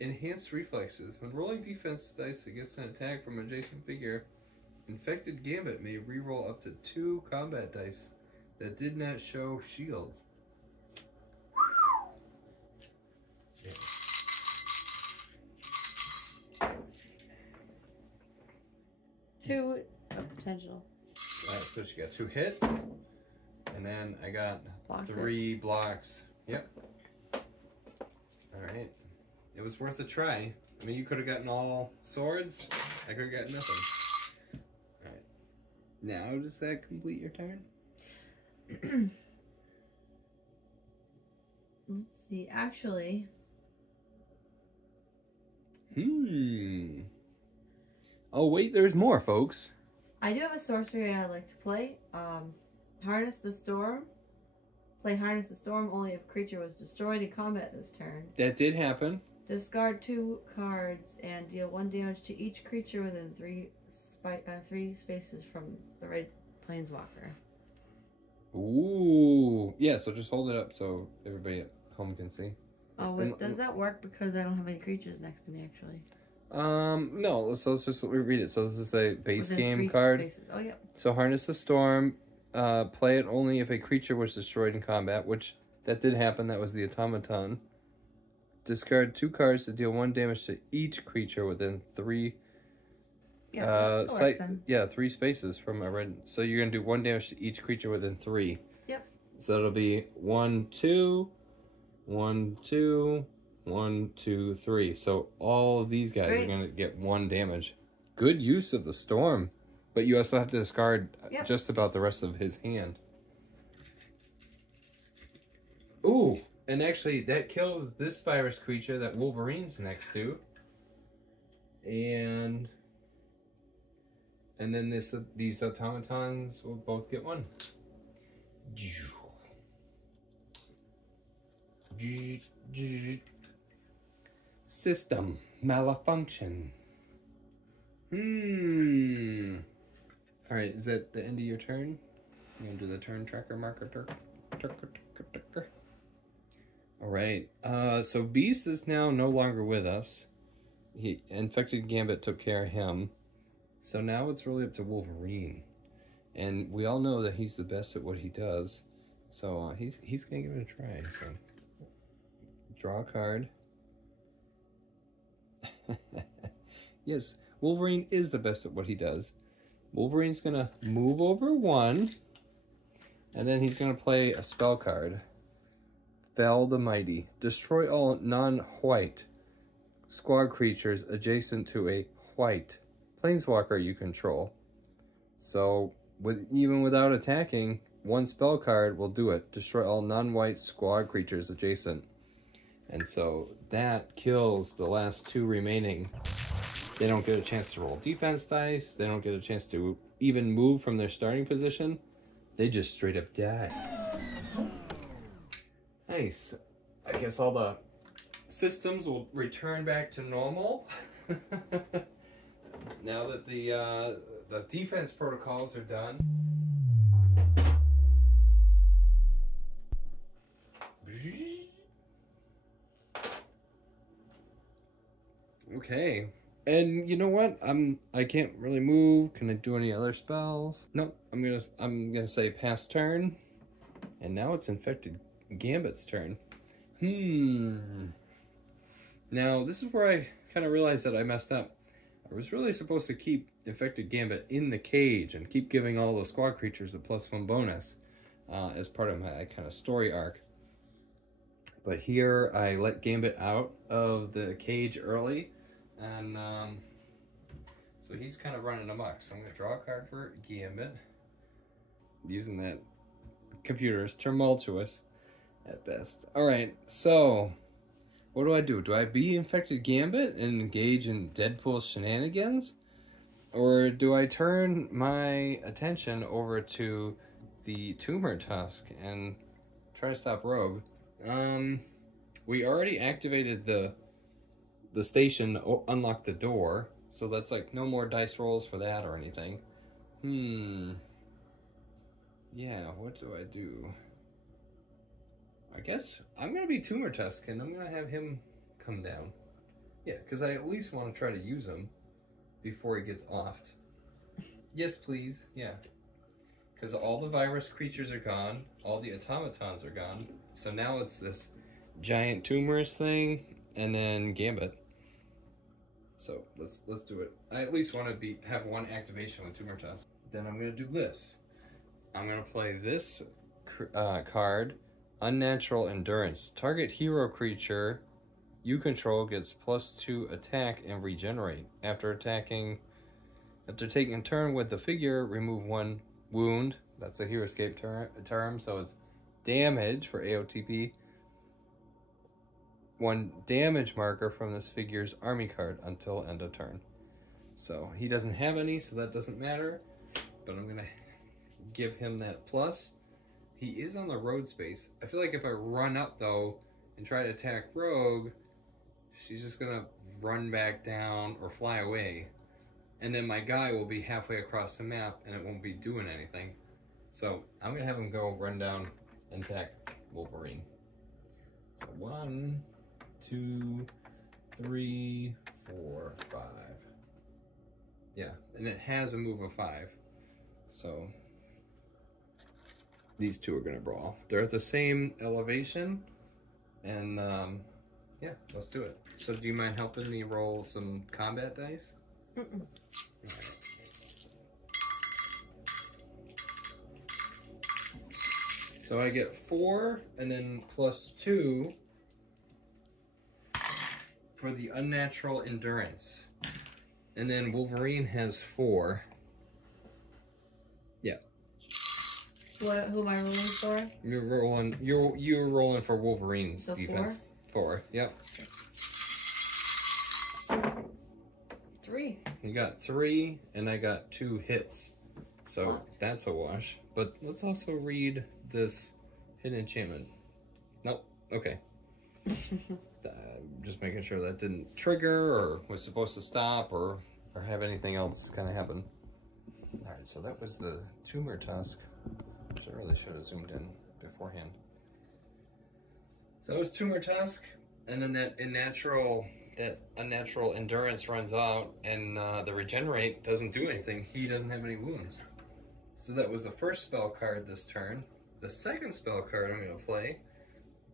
Enhanced reflexes. When rolling defense dice against an attack from an adjacent figure, infected Gambit may reroll up to 2 combat dice that did not show shields. Yeah. 2 potential. Alright, so she got 2 hits, and then I got 3 blocks. Yep. Alright. It was worth a try. I mean, you could have gotten all swords. I could have gotten nothing. Alright. Now, does that complete your turn? Let's see. Actually. Oh, wait, there's more, folks. I do have a sorcery I'd like to play. Harness the Storm. Play Harness the Storm only if creature was destroyed in combat this turn. That did happen. Discard 2 cards and deal 1 damage to each creature within 3 spaces from the red Planeswalker. Ooh. Yeah, so just hold it up so everybody at home can see. Oh, wait, does that work? Because I don't have any creatures next to me, actually. No, so let's just read it. So this is a base Within game 3 card. spaces. Oh, yeah. So Harness the Storm, play it only if a creature was destroyed in combat, which that did happen. That was the automaton. Discard 2 cards to deal 1 damage to each creature within 3 3 spaces from a red. So you're gonna do 1 damage to each creature within 3. Yep. So it'll be 1, 2, 1, 2, 1, 2, 3. So all of these guys are gonna get 1 damage. Good use of the storm, but you also have to discard just about the rest of his hand. Ooh, and actually that kills this virus creature that Wolverine's next to. And then these automatons will both get 1. System malfunction. Alright, is that the end of your turn? I'm gonna do the turn tracker marker. Alright, so Beast is now no longer with us. Infected Gambit took care of him. So now it's really up to Wolverine. And we all know that he's the best at what he does. So he's gonna give it a try. So draw a card. Yes, Wolverine is the best at what he does. Wolverine's gonna move over 1. And then he's gonna play a spell card. Fell the Mighty. Destroy all non-white squad creatures adjacent to a white Planeswalker you control. So, even without attacking, 1 spell card will do it. Destroy all non-white squad creatures adjacent. And so, that kills the last 2 remaining. They don't get a chance to roll defense dice. They don't get a chance to even move from their starting position. They just straight up die. Nice. I guess all the systems will return back to normal. Now now that the defense protocols are done. Okay. And you know what? I can't really move. Can I do any other spells? Nope. I'm gonna say pass turn. And now it's infected Gambit's turn. Now this is where I kind of realized that I messed up. I was really supposed to keep infected Gambit in the cage and keep giving all the squad creatures a +1 bonus as part of my kind of story arc. But here I let Gambit out of the cage early, and so he's kind of running amok. So I'm going to draw a card for Gambit, using that computer is tumultuous at best. Alright, so what do? Do I be infected Gambit and engage in Deadpool shenanigans? Or do I turn my attention over to the Tumor Tusk and try to stop Rogue? We already activated the station, unlocked the door, so that's like no more dice rolls for that or anything. Yeah, what do I do? I guess I'm gonna be Tumor Tusk and I'm gonna have him come down. Yeah, because I at least want to try to use him before he gets offed. Yes, please. Yeah. Because all the virus creatures are gone, all the automatons are gone, so now it's this giant tumors thing, and then Gambit. So let's do it. I at least want to have one activation with Tumor Tusk. Then I'm gonna do this. I'm gonna play this card, Unnatural Endurance. Target hero creature you control gets +2 attack and regenerate. After taking a turn with the figure, remove 1 wound. That's a Heroscape term, so it's damage for AOTP. 1 damage marker from this figure's army card until end of turn. So he doesn't have any, so that doesn't matter. But I'm gonna give him that plus. He is on the road space. I feel like if I run up though and try to attack Rogue, she's just gonna run back down or fly away. And then my guy will be halfway across the map and it won't be doing anything. So I'm gonna have him go run down and attack Wolverine. 1, 2, 3, 4, 5. Yeah, and it has a move of 5. So these two are gonna brawl. They're at the same elevation, and yeah, let's do it. So do you mind helping me roll some combat dice? Right. So I get 4 and then +2 for the Unnatural Endurance. And then Wolverine has 4. Yeah. Who am I rolling for? You're rolling for Wolverine's So defense. 4. Yep. 3. You got 3 and I got 2 hits. So that's a wash. But let's also read this hidden enchantment. Nope. Okay. Just making sure that didn't trigger or was supposed to stop or have anything else kind of happen. Alright, so that was the Tumor Tusk, which I really should have zoomed in beforehand. So that was Tumor Tusk, and then that Unnatural Endurance runs out, and the Regenerate doesn't do anything. He doesn't have any wounds. So that was the first spell card this turn. The second spell card I'm going to play,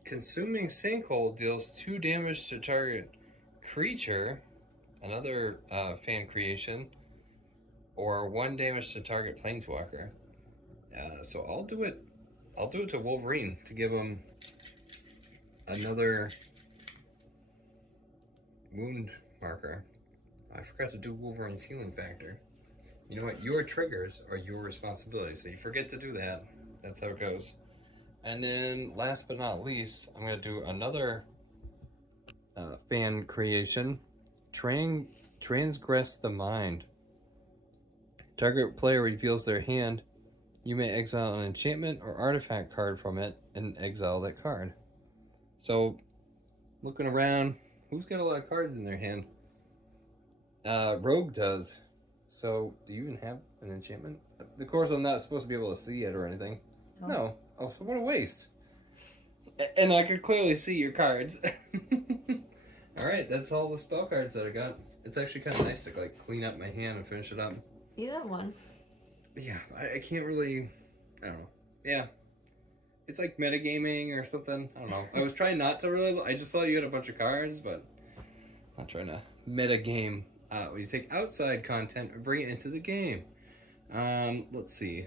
Consuming Sinkhole, deals 2 damage to target creature, another fan creation, or 1 damage to target Planeswalker. So I'll do it to Wolverine to give him another wound marker. I forgot to do Wolverine's healing factor. You know what? Your triggers are your responsibility, so you forget to do that. That's how it goes. And then, last but not least, I'm going to do another fan creation. Transgress the Mind. Target player reveals their hand. You may exile an enchantment or artifact card from it and exile that card. So, looking around, who's got a lot of cards in their hand? Rogue does. So, do you even have an enchantment? Of course, I'm not supposed to be able to see it or anything. No. Oh, so what a waste. And I could clearly see your cards. Alright, that's all the spell cards that I got. It's actually kind of nice to like clean up my hand and finish it up. You have one. Yeah, I can't really... I don't know. Yeah. It's like metagaming or something. I don't know. I was trying not to really... I just saw you had a bunch of cards, but... I'm not trying to metagame. When you take outside content and bring it into the game. Let's see.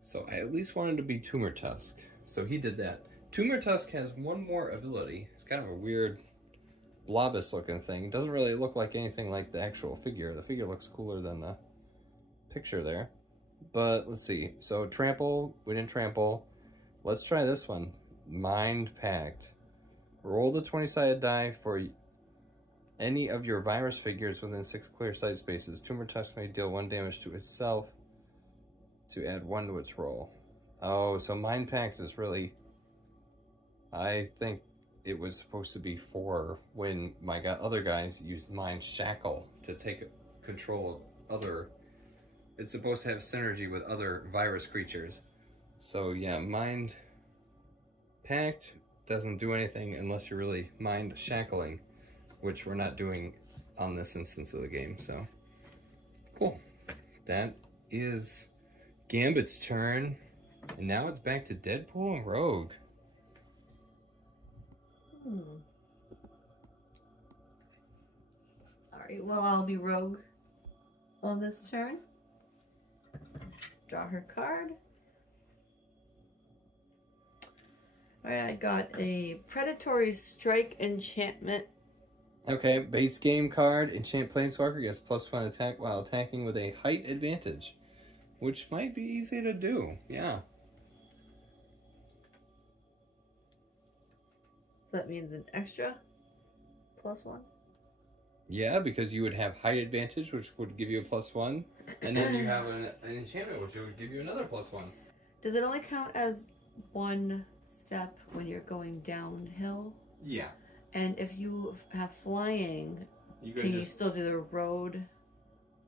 So I at least wanted to be Tumor Tusk. So he did that. Tumor Tusk has one more ability. It's kind of a weird blobus looking thing. Doesn't really look like anything like the actual figure. The figure looks cooler than the picture there. But let's see. So trample, we didn't trample. Let's try this one. Mind Pact. Roll the 20-sided die for any of your virus figures within 6 clear sight spaces. Tumor Tusk may deal 1 damage to itself to add 1 to its roll. Oh, so Mind Pact is really... I think it was supposed to be 4 when my other guys used Mind Shackle to take control of other... It's supposed to have synergy with other virus creatures. So yeah, Mind Pact doesn't do anything unless you're really Mind Shackling, which we're not doing on this instance of the game, so. Cool. That is Gambit's turn. And now it's back to Deadpool and Rogue. Alright, well, I'll be Rogue on this turn. Draw her card. Alright, I got a Predatory Strike enchantment. Okay, base game card, enchant Planeswalker gets +1 attack while attacking with a height advantage. Which might be easy to do, yeah. So that means an extra +1? Yeah, because you would have height advantage, which would give you a +1. And then you have an enchantment, which would give you another +1. Does it only count as 1 step when you're going downhill? Yeah. And if you have flying, can you still do the road?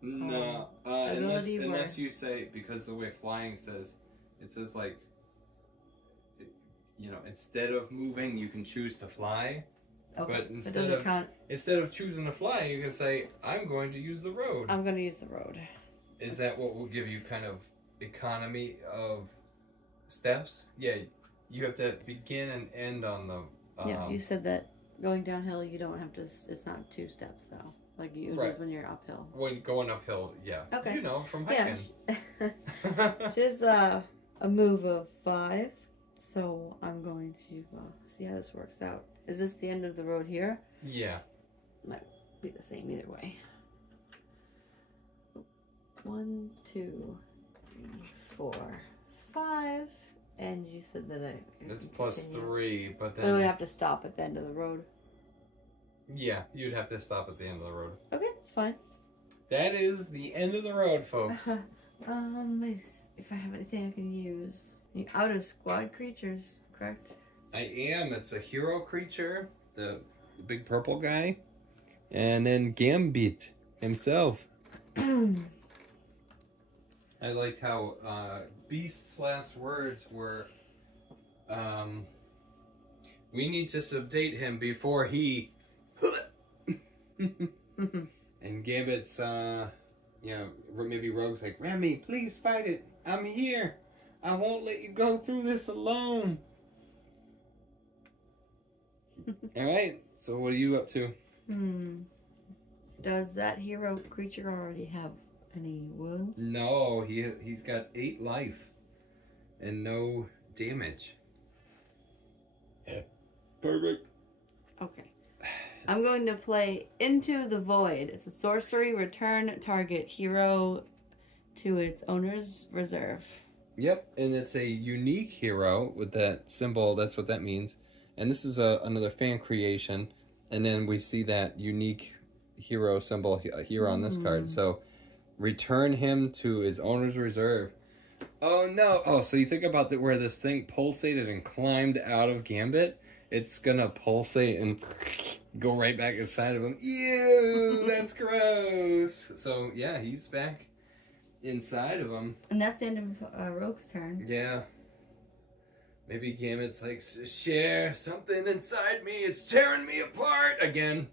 No, unless you say, because the way flying says, it says like, you know, instead of moving, you can choose to fly. Okay, but instead of choosing to fly, you can say, I'm going to use the road. I'm going to use the road. Is that what will give you kind of economy of steps? Yeah, you have to begin and end on the... yeah, you said that going downhill, you don't have to... It's not 2 steps, though. Like you right. When you're uphill. When going uphill, yeah. Okay. You know, from hiking. Yeah. Just a move of 5. So I'm going to see how this works out. Is this the end of the road here? Yeah. Might be the same either way. 1, 2, 3, 4, 5. And you said that it's +3, but then... But it would have to stop at the end of the road. Yeah, you'd have to stop at the end of the road. Okay, that's fine. That is the end of the road, folks. If I have anything I can use. Out of squad creatures, correct? I am. It's a hero creature, the big purple guy. And then Gambit himself. I liked how Beast's last words were, we need to sedate him before he... And Gambit's, you know, maybe Rogue's like, Remy, please fight it. I'm here. I won't let you go through this alone. Alright, so what are you up to? Does that hero creature already have any wounds? No, he's got 8 life and no damage. Perfect. Okay. I'm going to play Into the Void. It's a sorcery. Return target hero to its owner's reserve. Yep, and it's a unique hero with that symbol. That's what that means. And this is another fan creation. And then we see that unique hero symbol here on this card. So return him to his owner's reserve. Oh no! Oh, so you think about where this thing pulsated and climbed out of Gambit? It's gonna pulsate and Go right back inside of him. Ew, that's gross. So, yeah, he's back inside of him. And that's the end of Rogue's turn. Yeah. Maybe Gambit's like, share something inside me. It's tearing me apart again.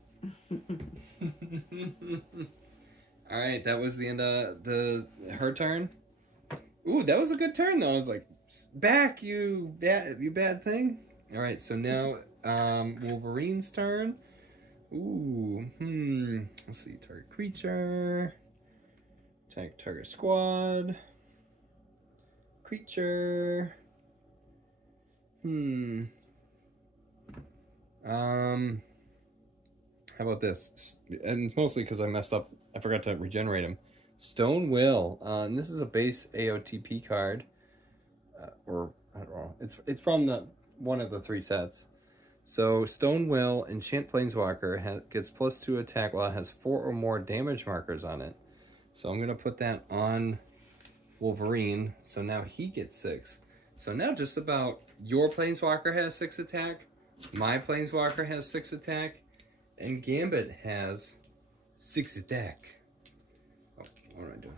All right, that was the end of her turn. Ooh, that was a good turn, though. I was like, back, you bad thing. All right, so now Wolverine's turn. Ooh, let's see, target creature. Attack target squad. Creature. How about this? And it's mostly because I messed up. I forgot to regenerate him. Stone Will. And this is a base AOTP card. Or, I don't know. It's from one of the 3 sets. So, Stone Will, Enchant Planeswalker, gets +2 attack while it has 4 or more damage markers on it. So, I'm going to put that on Wolverine. So, now he gets 6. So, now just about your Planeswalker has 6 attack. My Planeswalker has 6 attack. And Gambit has 6 attack. Oh, what am I doing?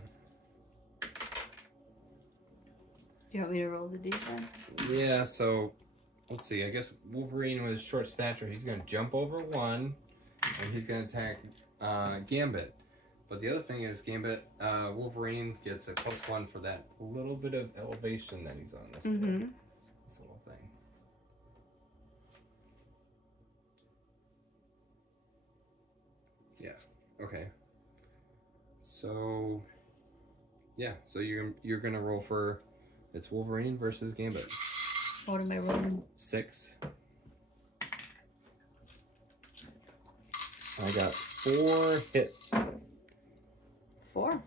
You want me to roll the d10? Yeah, so let's see. I guess Wolverine with short stature, he's going to jump over 1, and he's going to attack Gambit. But the other thing is, Gambit, Wolverine gets a +1 for that little bit of elevation that he's on. This little thing. Yeah. Okay. So, yeah. So you're gonna roll for. It's Wolverine versus Gambit. What am I rolling? 6. I got 4 hits. 4.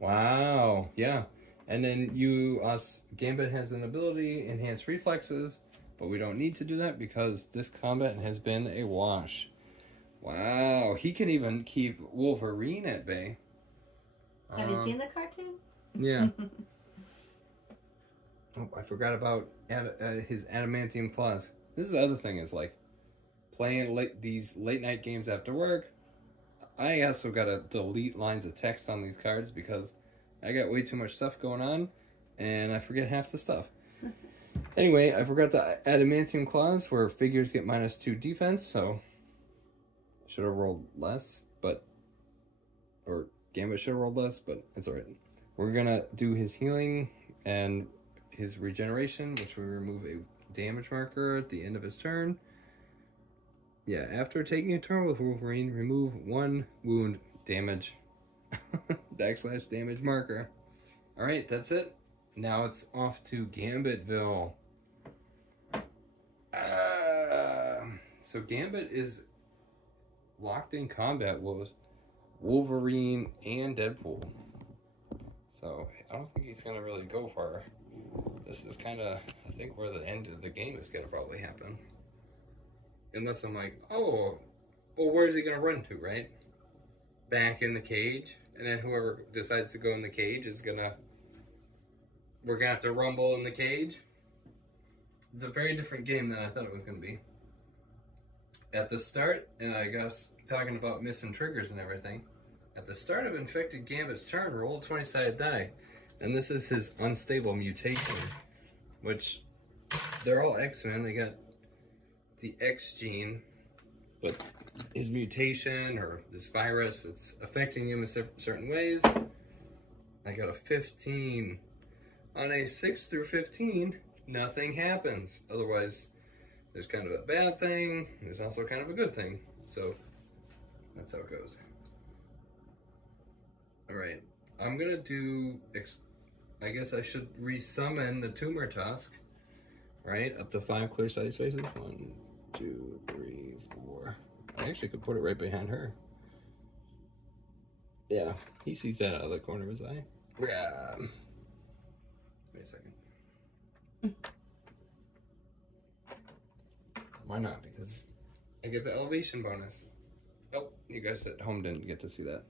Wow. Yeah. And then Gambit has an ability, Enhanced Reflexes, but we don't need to do that because this combat has been a wash. Wow. He can even keep Wolverine at bay. Have you seen the cartoon? Yeah. Oh, I forgot about his adamantium claws. This is the other thing is like playing these late night games after work. I also got to delete lines of text on these cards because I got way too much stuff going on and I forget half the stuff. Anyway, I forgot the adamantium claws where figures get -2 defense, so should have rolled less, or Gambit should have rolled less, but it's alright. We're gonna do his healing and his regeneration, which will remove a damage marker at the end of his turn. Yeah, after taking a turn with Wolverine, remove 1 wound damage / damage marker. Alright, that's it. Now it's off to Gambitville. So Gambit is locked in combat with Wolverine and Deadpool. So I don't think he's gonna really go far. This is kind of, I think, where the end of the game is gonna probably happen. Unless I'm like, oh, well, where's he gonna run to, right? Back in the cage, and then whoever decides to go in the cage is we're gonna have to rumble in the cage. It's a very different game than I thought it was gonna be. At the start, and I guess talking about missing triggers and everything, at the start of Infected Gambit's turn, roll a 20-sided die. And this is his unstable mutation, which they're all X-Men. They got the X gene, but his mutation or this virus, it's affecting him in certain ways. I got a 15. On a 6 through 15, nothing happens. Otherwise, there's kind of a bad thing. There's also kind of a good thing. So that's how it goes. All right, I'm gonna do. I guess I should resummon the Tumor Tusk, right? Up to 5 clear sight spaces. 1, 2, 3, 4. I actually could put it right behind her. Yeah, he sees that out of the corner of his eye. Yeah. Wait a second. Why not? Because I get the elevation bonus. Nope, you guys at home didn't get to see that.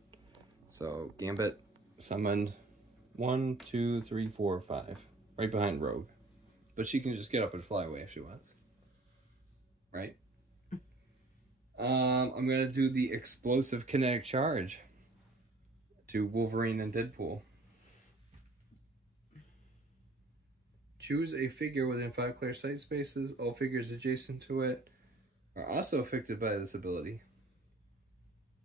So, Gambit summoned 1, 2, 3, 4, 5. Right behind Rogue. But she can just get up and fly away if she wants. Right? I'm going to do the explosive kinetic charge to Wolverine and Deadpool. Choose a figure within 5 clear sight spaces. All figures adjacent to it are also affected by this ability,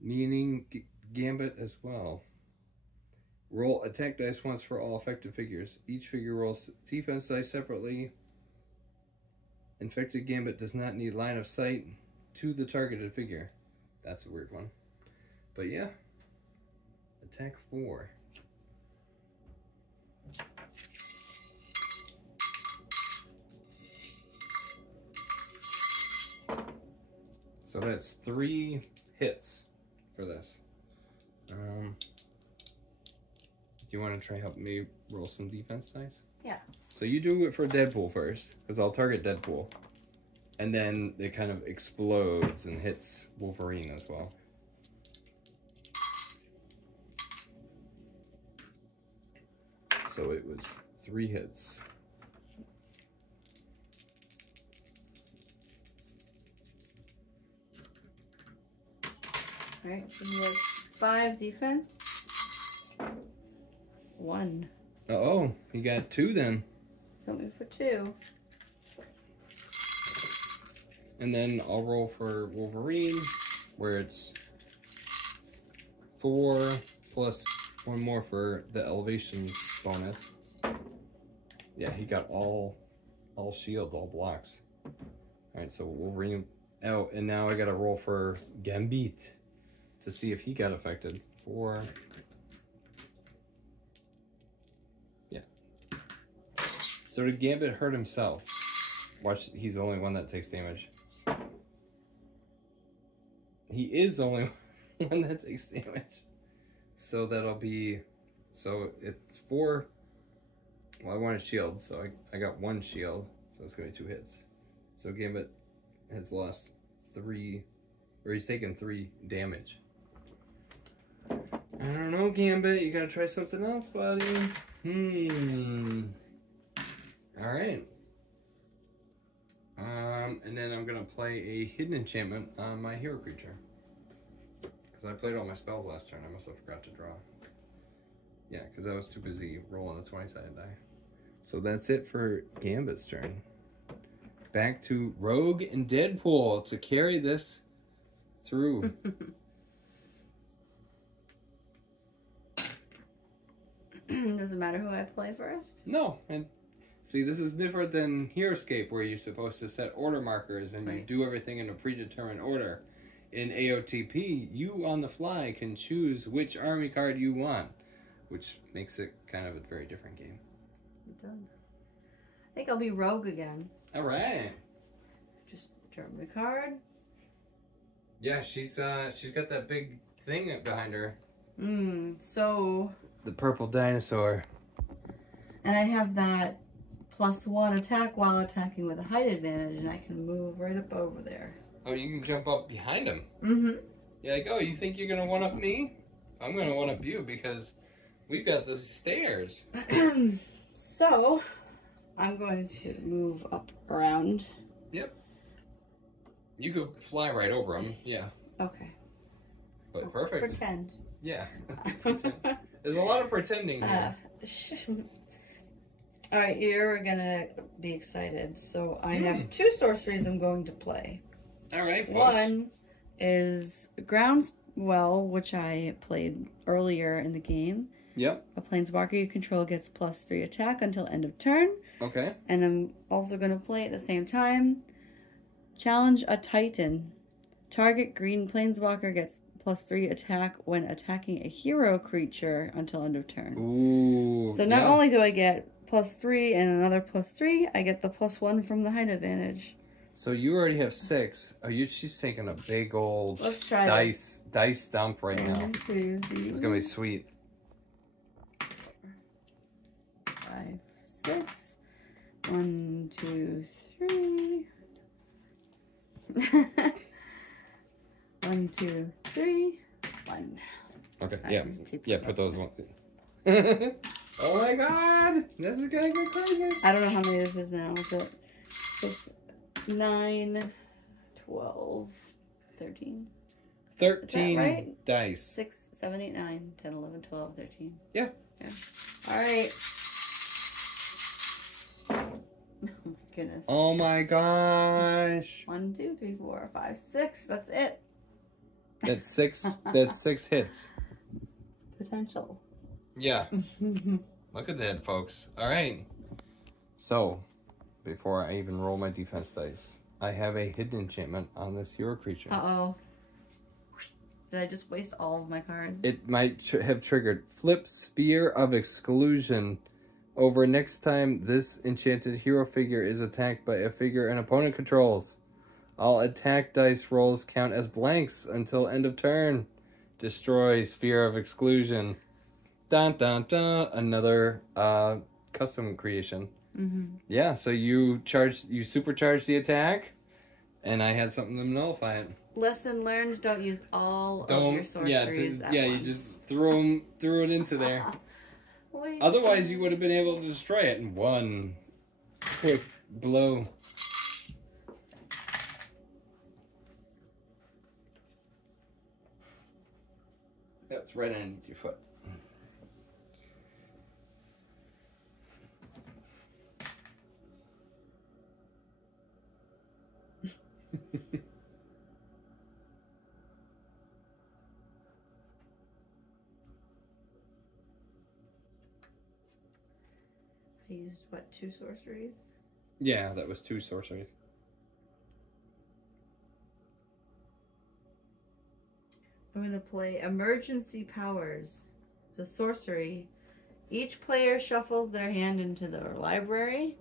meaning Gambit as well. Roll attack dice once for all affected figures. Each figure rolls defense dice separately. Infected Gambit does not need line of sight to the targeted figure. That's a weird one. But yeah. Attack 4. So that's 3 hits for this. Do you want to try help me roll some defense dice? Yeah. So you do it for Deadpool first, because I'll target Deadpool. And then it kind of explodes and hits Wolverine as well. So it was 3 hits. Alright, so he has 5 defense. 1. Uh-oh, you got 2 then. Help me for 2. And then I'll roll for Wolverine, where it's 4 plus 1 more for the elevation bonus. Yeah, he got all shields, all blocks. Alright, so Wolverine. Oh, and now I gotta roll for Gambit to see if he got affected. 4. Yeah. So did Gambit hurt himself? Watch, he's the only one that takes damage. He is the only one that takes damage. So that'll be... So it's 4... Well, I wanted shield, so I got 1 shield. So it's going to be 2 hits. So Gambit has lost 3... Or he's taken 3 damage. I don't know, Gambit. You gotta try something else, buddy. Alright. And then I'm gonna play a hidden enchantment on my hero creature. Because I played all my spells last turn. I must have forgot to draw. Yeah, because I was too busy rolling the 20-sided die. So that's it for Gambit's turn. Back to Rogue and Deadpool to carry this through. Doesn't matter who I play first? No, and see, this is different than Heroscape, where you're supposed to set order markers and you do everything in a predetermined order. In AOTP, you on the fly can choose which army card you want, which makes it kind of a very different game. It does. I think I'll be Rogue again. All right. Just draw my card. Yeah, she's got that big thing behind her. So... The purple dinosaur. And I have that +1 attack while attacking with a height advantage, and I can move right up over there. Oh, you can jump up behind him. Mm-hmm. You're like, oh, you think you're gonna one-up me? I'm gonna one-up you because we've got the stairs. So, I'm going to move up around. Yep. You could fly right over him, yeah. Okay. But perfect. Pretend. Yeah. There's a lot of pretending here. Alright, you're gonna be excited. So I have 2 sorceries I'm going to play. Alright, folks. One is Groundswell, which I played earlier in the game. Yep. A Planeswalker you control gets +3 attack until end of turn. Okay. And I'm also going to play at the same time Challenge a Titan. Target green Planeswalker gets +3 attack when attacking a hero creature until end of turn. Ooh. So not only do I get +3 and another +3, I get the +1 from the height advantage. So you already have 6. Oh, she's taking a big old dice dump right now. This is gonna be sweet. 5, 6. 1, 2, 3. 1, 2, 3. 1. Okay, yeah, put those one. Oh my god! This is gonna get crazy. I don't know how many this is now, but it's 9, 12, 13. 13 right? dice. 6, 7, 8, 9, 10, 11, 12, 13. Yeah. Yeah. All right. Oh my goodness. Oh my gosh. 1, 2, 3, 4, 5, 6. That's it. That's 6. That's 6 hits. Potential. Yeah. Look at that, folks. All right. So, before I even roll my defense dice, I have a hidden enchantment on this hero creature. Uh-oh. Did I just waste all of my cards? It might have triggered Flip Sphere of Exclusion. Over next time this enchanted hero figure is attacked by a figure an opponent controls. All attack dice rolls count as blanks until end of turn. Destroy Sphere of Exclusion. Dun dun dun. Another custom creation. Yeah, so you supercharge the attack, and I had something to nullify it. Lesson learned: don't use all of your sorceries at once. You just threw it into there. Otherwise, you would have been able to destroy it in one quick blow. That's right underneath your foot. I used, what, 2 sorceries? Yeah, that was 2 sorceries. I'm going to play Emergency Powers. It's a sorcery. Each player shuffles their hand into their library.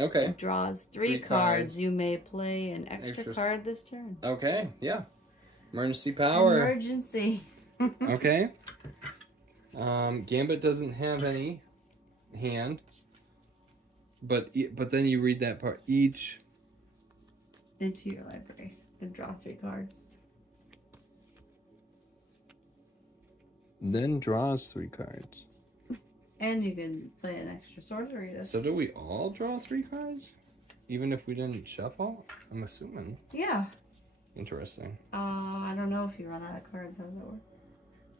Okay. And draws 3 cards. You may play an extra card this turn. Okay, yeah. Emergency power. Emergency. Okay. Gambit doesn't have any hand. But then you read that part. Each into your library and draw 3 cards. Then draws 3 cards. And you can play an extra sorcery. So do we all draw 3 cards? Even if we didn't shuffle? I'm assuming. Yeah. Interesting. I don't know if you run out of cards. How does that work?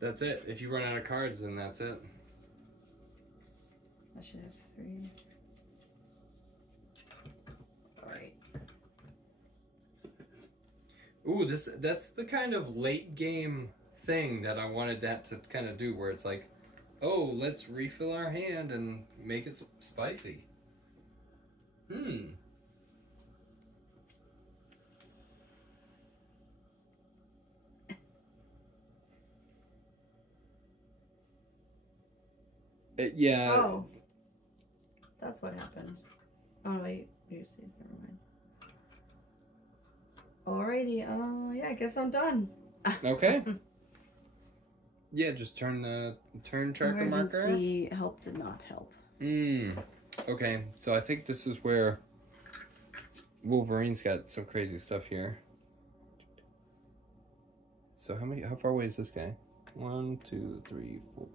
That's it. If you run out of cards, then that's it. I should have 3. Alright. Ooh, that's the kind of late game thing that I wanted that to kind of do, where it's like, oh, let's refill our hand and make it spicy. Yeah. Oh. That's what happened. Oh, wait. Never mind. Alrighty. Yeah, I guess I'm done. Okay. Yeah, just turn the tracker marker. Emergency help did not help. Okay, so I think this is where Wolverine's got some crazy stuff here. So how far away is this guy? 1, 2, 3, 4.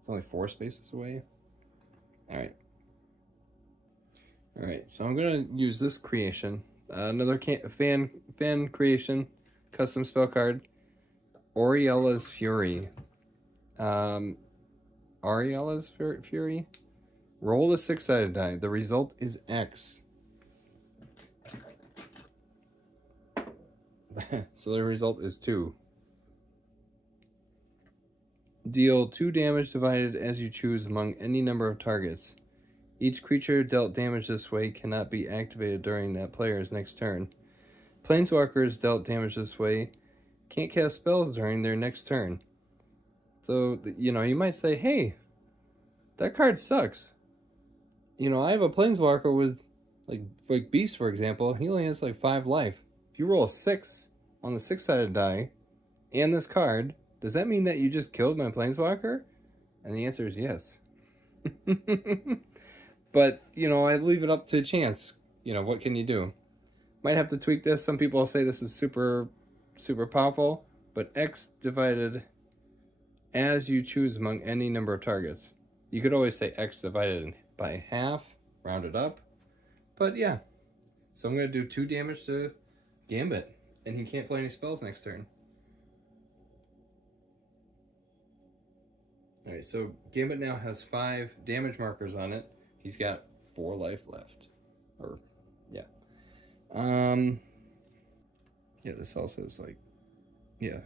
It's only 4 spaces away. Alright. Alright, so I'm gonna use this creation. Another fan creation, custom spell card. Auriella's Fury. Auriella's Fury. Roll a 6-sided die. The result is X. So the result is 2. Deal 2 damage divided as you choose among any number of targets. Each creature dealt damage this way cannot be activated during that player's next turn. Planeswalkers dealt damage this way can't cast spells during their next turn. So, you know, you might say, hey, that card sucks. You know, I have a Planeswalker with, like Beast, for example. He only has, 5 life. If you roll a 6 on the 6-sided die and this card, does that mean that you just killed my Planeswalker? And the answer is yes. But, you know, I leave it up to chance. You know, what can you do? Might have to tweak this. Some people say this is super powerful, but X divided as you choose among any number of targets. You could always say X divided by half, round it up, but yeah. So I'm going to do 2 damage to Gambit. And he can't play any spells next turn. Alright, so Gambit now has 5 damage markers on it. He's got 4 life left. Or, yeah. Yeah, this also is like, yeah.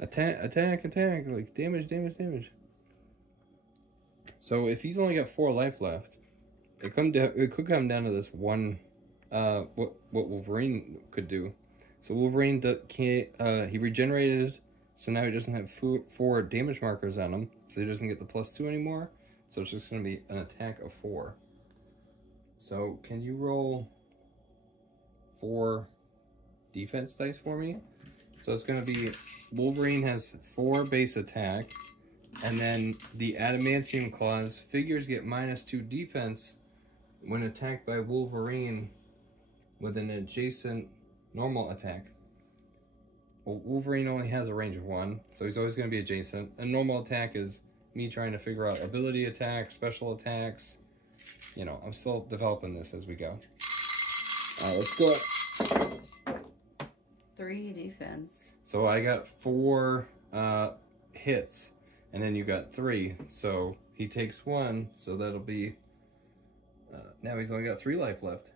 Attack, like damage. So if he's only got 4 life left, it could come down to this one, what Wolverine could do. So Wolverine he regenerated, so now he doesn't have 4 damage markers on him, so he doesn't get the +2 anymore. So it's just going to be an attack of 4. So can you roll 4 defense dice for me? So it's going to be, Wolverine has 4 base attack, and then the adamantium claws, figures get -2 defense when attacked by Wolverine with an adjacent normal attack. Well, Wolverine only has a range of 1, so he's always going to be adjacent. A normal attack is me trying to figure out ability attacks, special attacks. You know, I'm still developing this as we go. Let's go. 3 defense. So I got 4 hits, and then you got 3. So he takes 1, so that'll be... now he's only got 3 life left.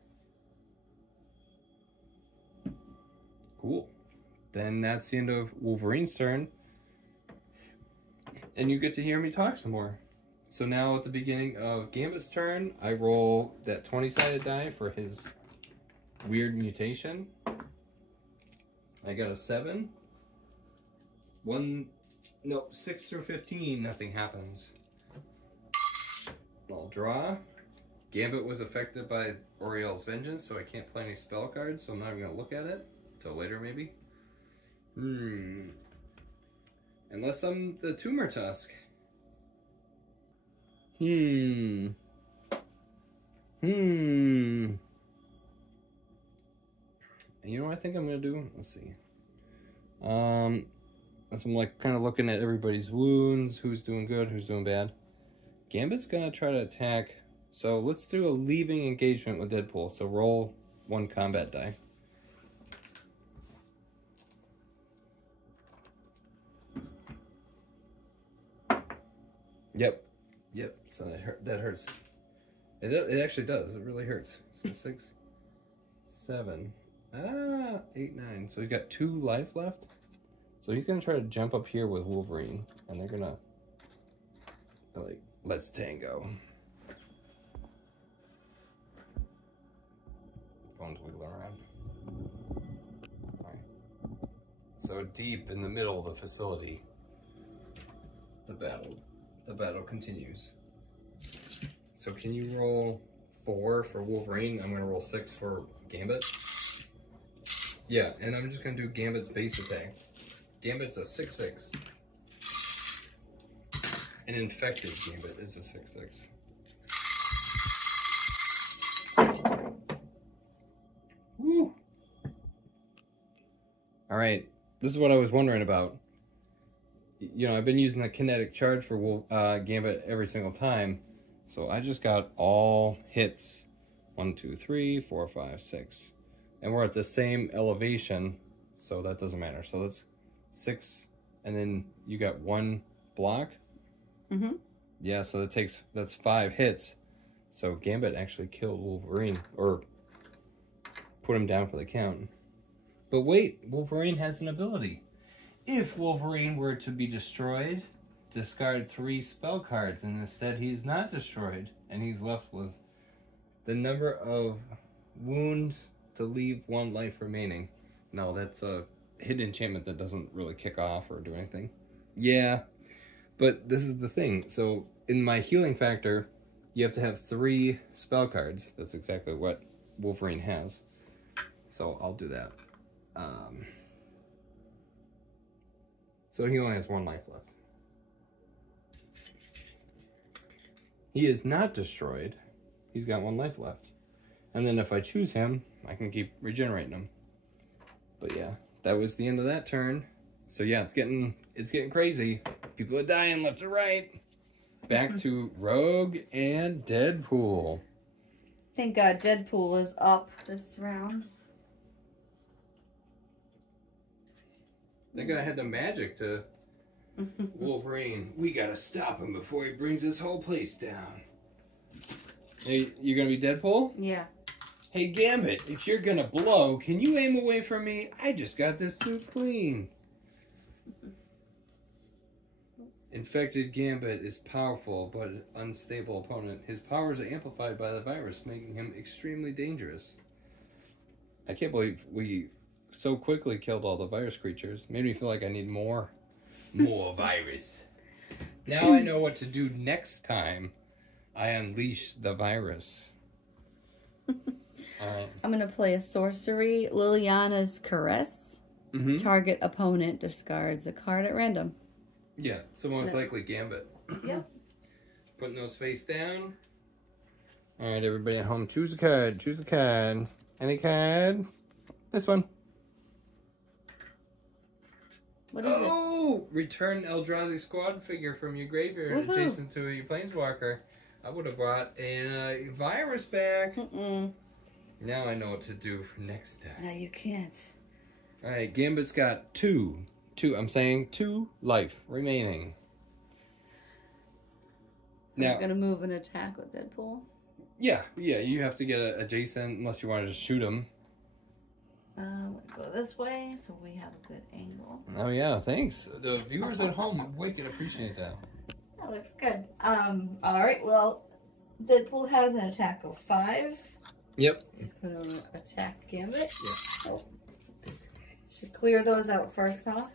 Cool. Then that's the end of Wolverine's turn. And you get to hear me talk some more. So now at the beginning of Gambit's turn, I roll that 20-sided die for his weird mutation. I got a 7. 6 through 15, nothing happens. I'll draw. Gambit was affected by Oriel's Vengeance, so I can't play any spell cards, so I'm not even going to look at it. Till later, maybe. Unless I'm the Tumor Tusk. You know what I think I'm going to do? Let's see. As I'm like kind of looking at everybody's wounds, who's doing good, who's doing bad. Gambit's going to try to attack. So let's do a leaving engagement with Deadpool. So roll 1 combat die. Yep. So that hurts. It actually does. It really hurts. So 6, 7, 8, 9. So he's got 2 life left. So he's gonna try to jump up here with Wolverine, and they're gonna like, let's tango. Phone's wiggling around. All right. So deep in the middle of the facility, the battle continues. So can you roll 4 for Wolverine? I'm gonna roll 6 for Gambit. Yeah, and I'm just gonna do Gambit's base attack. Gambit's a 6/6. An infected Gambit is a 6/6. Woo! Alright, this is what I was wondering about. You know, I've been using the kinetic charge for Gambit every single time. So I just got all hits. 1, 2, 3, 4, 5, 6. And we're at the same elevation, so that doesn't matter. So that's 6, and then you got 1 block. Yeah, so that's 5 hits. So Gambit actually killed Wolverine, or put him down for the count. But wait, Wolverine has an ability. If Wolverine were to be destroyed, discard 3 spell cards, and instead he's not destroyed, and he's left with the number of wounds to leave 1 life remaining. No, that's a hidden enchantment that doesn't really kick off or do anything. Yeah, but this is the thing. So in my healing factor, you have to have 3 spell cards. That's exactly what Wolverine has. So I'll do that. So he only has 1 life left. He is not destroyed. He's got 1 life left. And then if I choose him, I can keep regenerating him. But yeah, that was the end of that turn. So yeah, it's getting crazy. People are dying left and right. Back to Rogue and Deadpool. Thank God Deadpool is up this round. They gotta have the magic to Wolverine. We gotta stop him before he brings this whole place down. Hey, you gonna be Deadpool? Yeah. Hey, Gambit, if you're gonna blow, can you aim away from me? I just got this suit clean. Infected Gambit is powerful but unstable opponent. His powers are amplified by the virus, making him extremely dangerous. I can't believe we so quickly killed all the virus creatures. Made me feel like I need more virus. Now I know what to do next time I unleash the virus. Alright. I'm going to play a sorcery, Liliana's Caress. Target opponent discards a card at random. Yeah, so most likely Gambit. Yeah. Putting those face down. Alright, everybody at home, choose a card. Choose a card. Any card? This one. What is it? Oh! Return Eldrazi squad figure from your graveyard adjacent to your Planeswalker. I would have brought a virus back. Now I know what to do for next time. No, you can't. Alright, Gambit's got two life remaining. Now, You're gonna move and attack with Deadpool? Yeah, you have to get adjacent unless you want to just shoot him. We'll go this way so we have a good angle. Oh yeah, thanks. The viewers at home, we can appreciate that. That looks good. Alright, well, Deadpool has an attack of 5. Yep. He's gonna attack Gambit. Yeah. Oh. Should clear those out first off.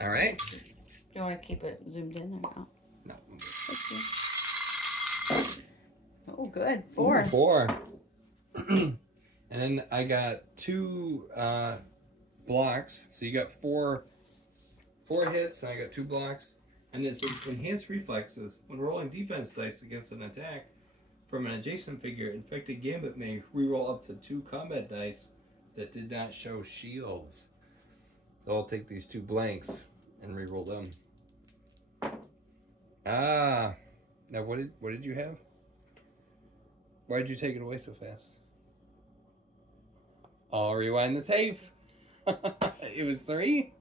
Alright. Do you want to keep it zoomed in or not? No. Oh, good. 4. Ooh, 4. And then I got 2 blocks. So you got 4 hits, and I got 2 blocks. And it's enhanced reflexes. When rolling defense dice against an attack from an adjacent figure, infected Gambit may reroll up to 2 combat dice that did not show shields. So I'll take these 2 blanks and reroll them. Ah, now what did you have? Why did you take it away so fast? I'll rewind the tape. It was 3.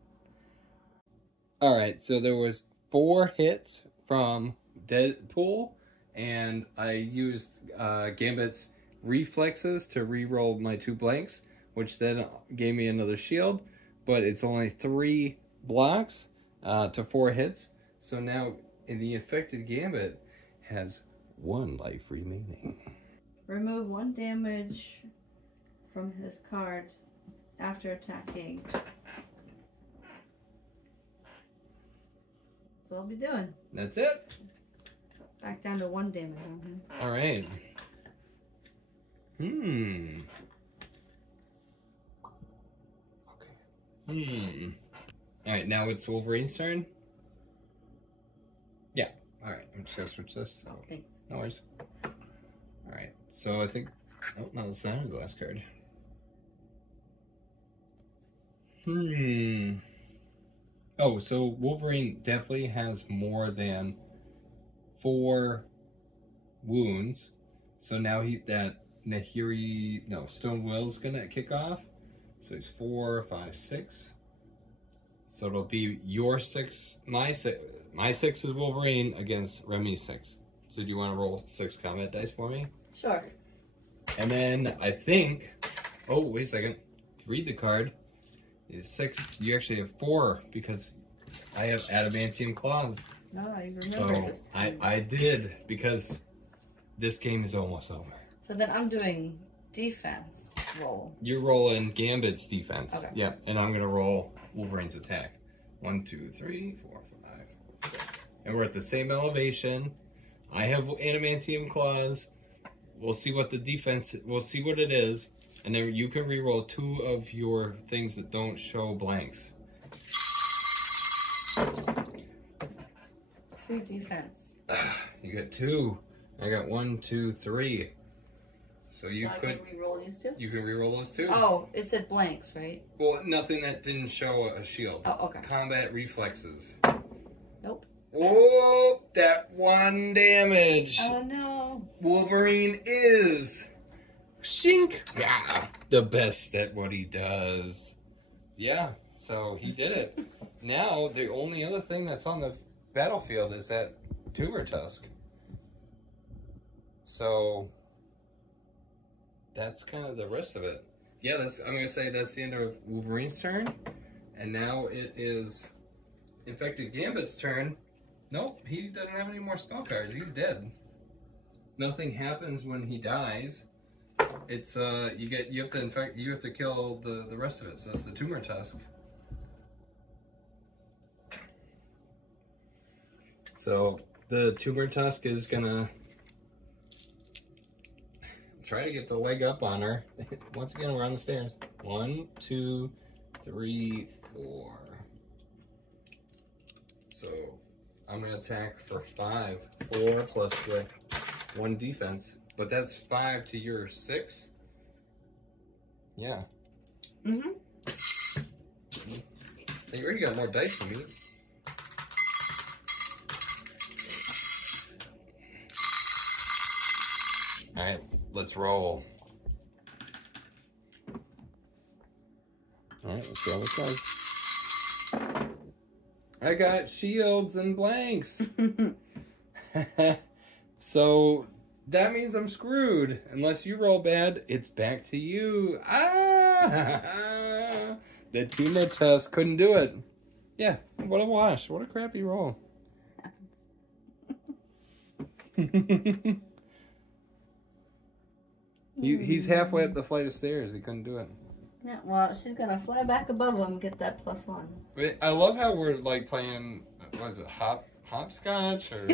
All right, so there was 4 hits from Deadpool, and I used Gambit's reflexes to re-roll my 2 blanks, which then gave me another shield, but it's only 3 blocks to 4 hits. So now the infected Gambit has 1 life remaining. Remove 1 damage from his card after attacking. That's what I'll be doing. That's it. Back down to 1 damage on him. All right. All right, now it's Wolverine's turn. Yeah. All right, I'm just gonna switch this. Oh, thanks. No worries. All right, so I think. Oh no, that's not the last card. Oh, so Wolverine definitely has more than 4 wounds. So now Stone Will's gonna kick off. So he's 4, 5, 6. So it'll be your 6, my 6. My 6 is Wolverine against Remy's 6. So do you want to roll 6 combat dice for me? Sure. And then I think. Oh, wait a second. Read the card. It's 6. You actually have 4 because I have adamantium claws. No, you remember So this time. I did because this game is almost over. So then I'm doing defense roll. You're rolling Gambit's defense. Okay. Yep. And I'm gonna roll Wolverine's attack. 1, 2, 3, 4, 5, 6. And we're at the same elevation. I have adamantium claws. We'll see what the defense. We'll see what it is, and then you can reroll 2 of your things that don't show blanks. 2 defense. You got 2. I got 1, 2, 3. So you I could. can re-roll these 2? You can reroll those 2. Oh, it said blanks, right? Well, nothing that didn't show a shield. Oh, okay. Combat reflexes. Nope. Oh, that 1 damage. Oh no. Wolverine is Shink! Yeah, the best at what he does. Yeah, so he did it. Now, the only other thing that's on the battlefield is that tumor tusk. So, that's kind of the rest of it. Yeah, I'm going to say that's the end of Wolverine's turn. And now it is Infected Gambit's turn. Nope, he doesn't have any more spell cards. He's dead. Nothing happens when he dies. It's you have to kill the rest of it. So it's the tumor tusk. So the tumor tusk is gonna try to get the leg up on her. Once again, we're on the stairs. 1, 2, 3, 4. So I'm gonna attack for 5. 4 plus with 1 defense. But that's 5 to your 6. Yeah. Mm-hmm. You already got more dice than me. Alright, let's roll. Alright, let's see how this goes. I got shields and blanks. So that means I'm screwed. Unless you roll bad, it's back to you. Ah! The tumor tusk couldn't do it. Yeah, what a wash. What a crappy roll. He's halfway up the flight of stairs. He couldn't do it. Yeah, well, she's gonna fly back above him and get that +1. I love how we're like playing, what is it, hopscotch or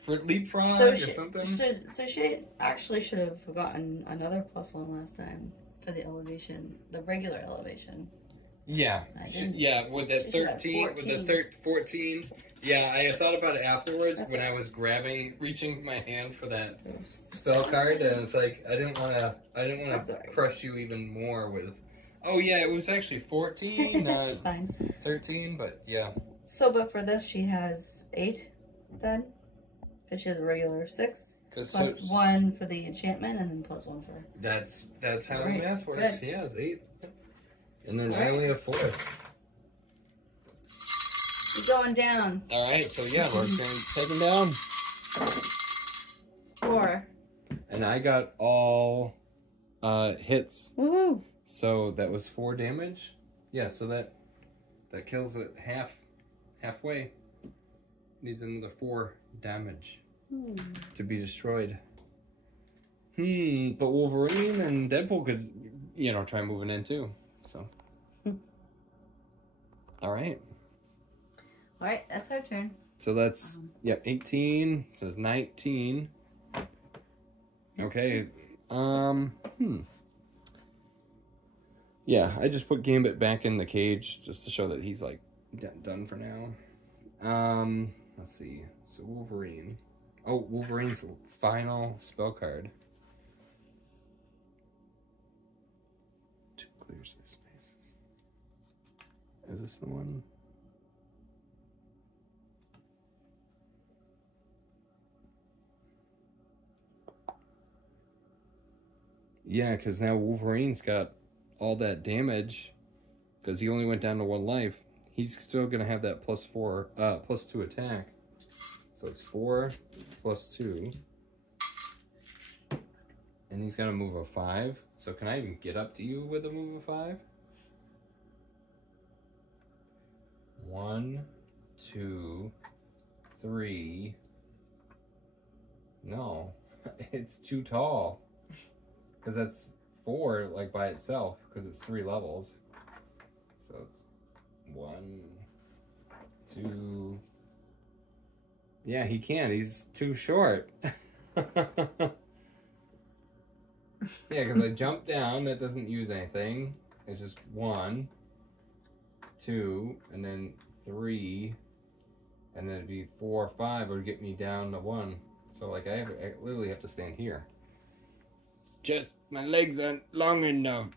for leapfrog or something? So she actually should have gotten another +1 last time for the elevation, the regular elevation. Yeah, yeah, with that 13, with the 14. Yeah, I thought about it afterwards when I was reaching my hand for that spell card, and it's like I didn't want to crush you even more with. Oh yeah, it was actually 14, not 13, but yeah. So, but for this, she has 8 then, because she has a regular 6. Plus 1 for the enchantment, and then +1 for. That's how the math works. Good. Yeah, it's 8. And then I only have 4. You're going down. Alright, so yeah, we're going to take him down. 4. And I got all hits. Woohoo! So that was 4 damage. Yeah, so that kills it halfway. Needs another 4 damage to be destroyed. But Wolverine and Deadpool could, try moving in too. So, all right. All right, that's our turn. So that's 18. Says 19. Okay. Yeah, I just put Gambit back in the cage just to show that he's like done for now. Let's see. So Wolverine. Oh, Wolverine's final spell card. To clear some space. Is this the one? Yeah, because now Wolverine's got all that damage because he only went down to 1 life. He's still going to have that +2 attack. So it's 4 plus 2. And he's got to move a 5. So can I even get up to you with a move of 5? 1, 2, 3. No, it's too tall. Because that's 4, like, by itself. Because it's 3 levels. So it's 1, 2. Yeah, he can't. He's too short. Yeah, because I jump down. That doesn't use anything. It's just 1, 2, and then 3. And then it'd be 4, 5 would get me down to 1. So, like, I literally have to stand here. Just my legs aren't long enough.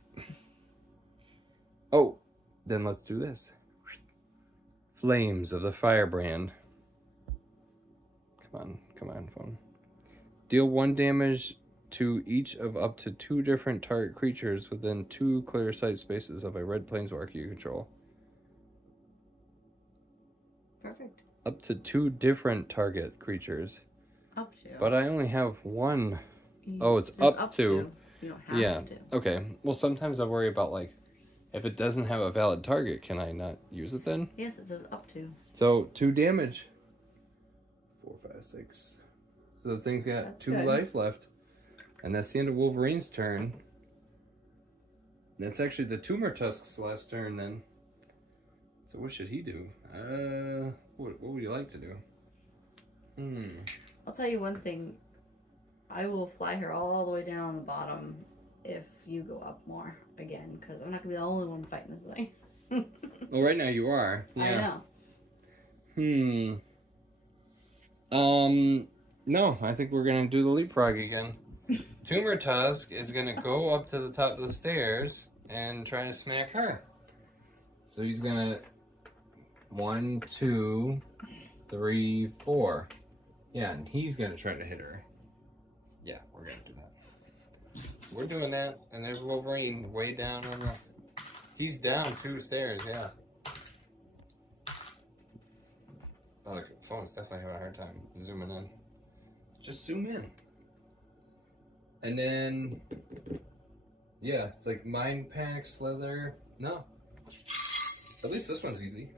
Oh, then let's do this. Flames of the Firebrand. Come on, phone. Deal 1 damage to each of up to 2 different target creatures within 2 clear sight spaces of a red planeswalker you control. Perfect. Up to 2 different target creatures. Up to. But I only have 1. Oh, it's up to. You don't have to. Okay. Well, sometimes I worry about, like, if it doesn't have a valid target, can I not use it then? Yes, it says up to. So, 2 damage. 4, 5, 6. So the thing's got That's 2 good. life left. And that's the end of Wolverine's turn. That's actually the Tumor Tusk's last turn then. So what should he do? What would you like to do? I'll tell you one thing. I will fly her all the way down on the bottom if you go up more again, because I'm not going to be the only one fighting this thing. Well, right now you are. Yeah. I know. No, I think we're going to do the leapfrog again. Tumor Tusk is going to go up to the top of the stairs and try to smack her. So he's going to 1, 2, 3, 4. Yeah, and he's going to try to hit her. Yeah, we're going to do that. We're doing that. And there's Wolverine way down on the... He's down 2 stairs, yeah. Oh, the phone's definitely having a hard time zooming in. Just zoom in. And then, yeah, it's like Mind Pack, Slither. No. At least this one's easy.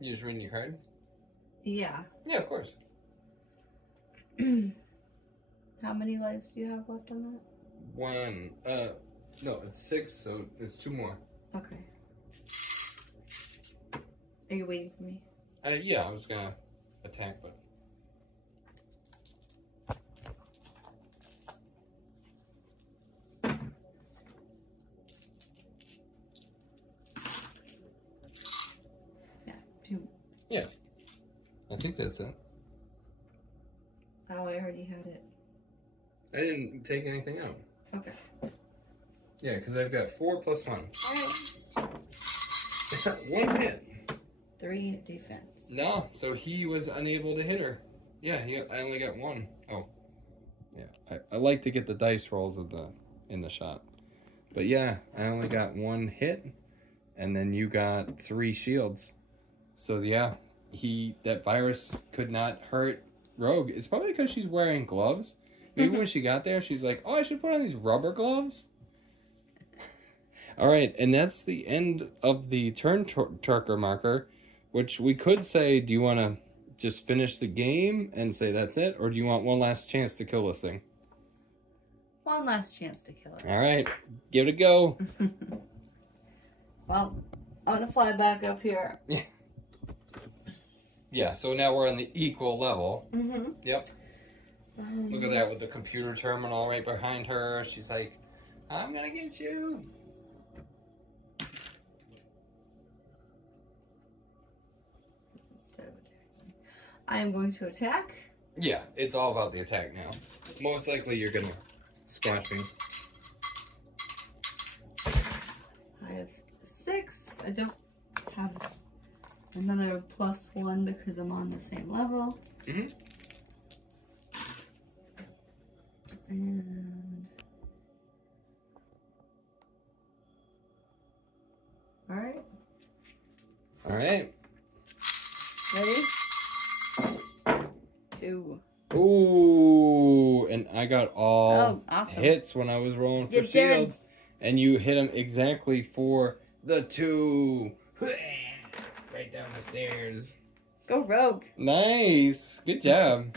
You just reading your card? Yeah. Yeah, of course. How many lives do you have left on that? 1. No, it's 6, so it's 2 more. Okay. Are you waiting for me? Yeah, I was gonna attack, but... Yeah, 2. Yeah. I think that's it. Oh, I already had it. I didn't take anything out. Okay. Yeah, because I've got 4 plus 1. Alright. 1 hit. 3 defense. No, so he was unable to hit her. Yeah, I only got 1. Oh. Yeah, I like to get the dice rolls in the shot. But yeah, I only got 1 hit, and then you got 3 shields. So yeah, that virus could not hurt Rogue. It's probably because she's wearing gloves. Maybe when she got there, she's like, oh, I should put on these rubber gloves. All right, and that's the end of the turn tracker marker, which we could say, do you want to just finish the game and say that's it? Or do you want one last chance to kill this thing? One last chance to kill her. All right, give it a go. Well, I'm going to fly back up here. Yeah, so now we're on the equal level. Mm-hmm. Yep. Look at that with the computer terminal right behind her. She's like, I'm going to get you. I am going to attack. Yeah, it's all about the attack now. Most likely you're going to squash me. I have 6. I don't have another +1 because I'm on the same level. Mm-hmm. And... Alright. Alright. Ready? 2. Ooh, and I got all awesome. hits when I was rolling for shields. And you hit them exactly for the 2. Right down the stairs. Go Rogue. Nice. Good job.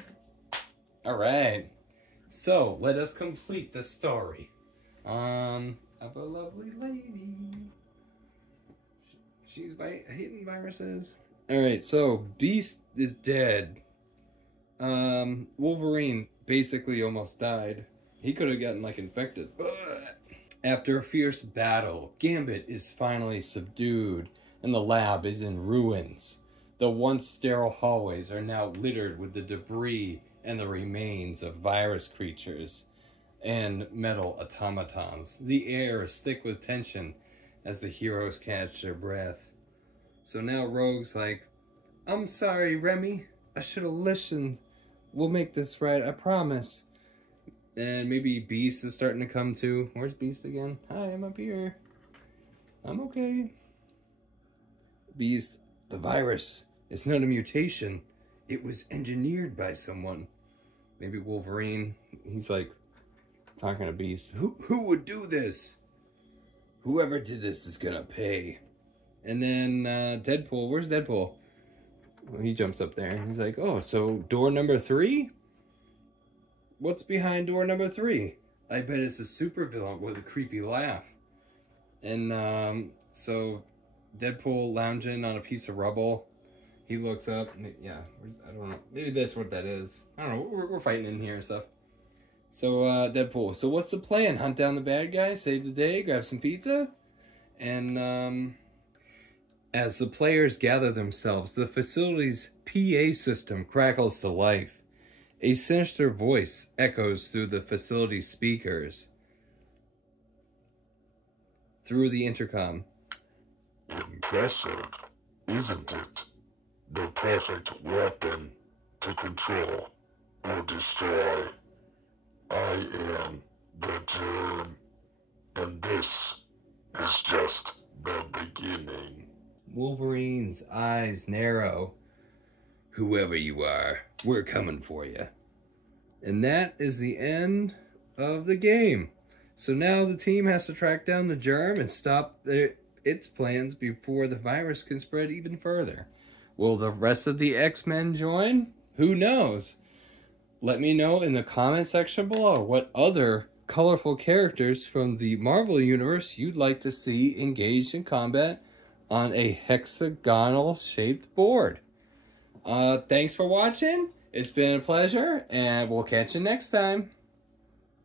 Alright. So, let us complete the story. Of a lovely lady. She's hating viruses. Alright, so Beast is dead. Wolverine basically almost died. He could have gotten, like, infected. After a fierce battle, Gambit is finally subdued, and the lab is in ruins. The once sterile hallways are now littered with the debris and the remains of virus creatures and metal automatons. The air is thick with tension as the heroes catch their breath. So now Rogue's like, I'm sorry, Remy. I should have listened. We'll make this right, I promise. And maybe Beast is starting to come too. Where's Beast again? Hi, I'm up here. I'm okay. Beast, the virus. It's not a mutation. It was engineered by someone. Maybe Wolverine. He's like talking to Beast. Who would do this? Whoever did this is gonna pay. And then Deadpool. Where's Deadpool? Well, he jumps up there. He's like, oh, so door number 3? What's behind door number 3? I bet it's a supervillain with a creepy laugh. And so Deadpool lounging on a piece of rubble. He looks up. And yeah, I don't know. Maybe that's what that is. I don't know. We're fighting in here and stuff. So Deadpool. So what's the plan? Hunt down the bad guy, save the day, grab some pizza, and as the players gather themselves, the facility's PA system crackles to life. A sinister voice echoes through the facility speakers. Through the intercom. Impressive, isn't it? The perfect weapon to control or destroy. I am the germ, and this is just the beginning. Wolverine's eyes narrow. Whoever you are, we're coming for you. And that is the end of the game. So now the team has to track down the germ and stop its plans before the virus can spread even further. Will the rest of the X-Men join? Who knows? Let me know in the comment section below what other colorful characters from the Marvel Universe you'd like to see engaged in combat on a hexagonal shaped board. Thanks for watching. It's been a pleasure, and we'll catch you next time.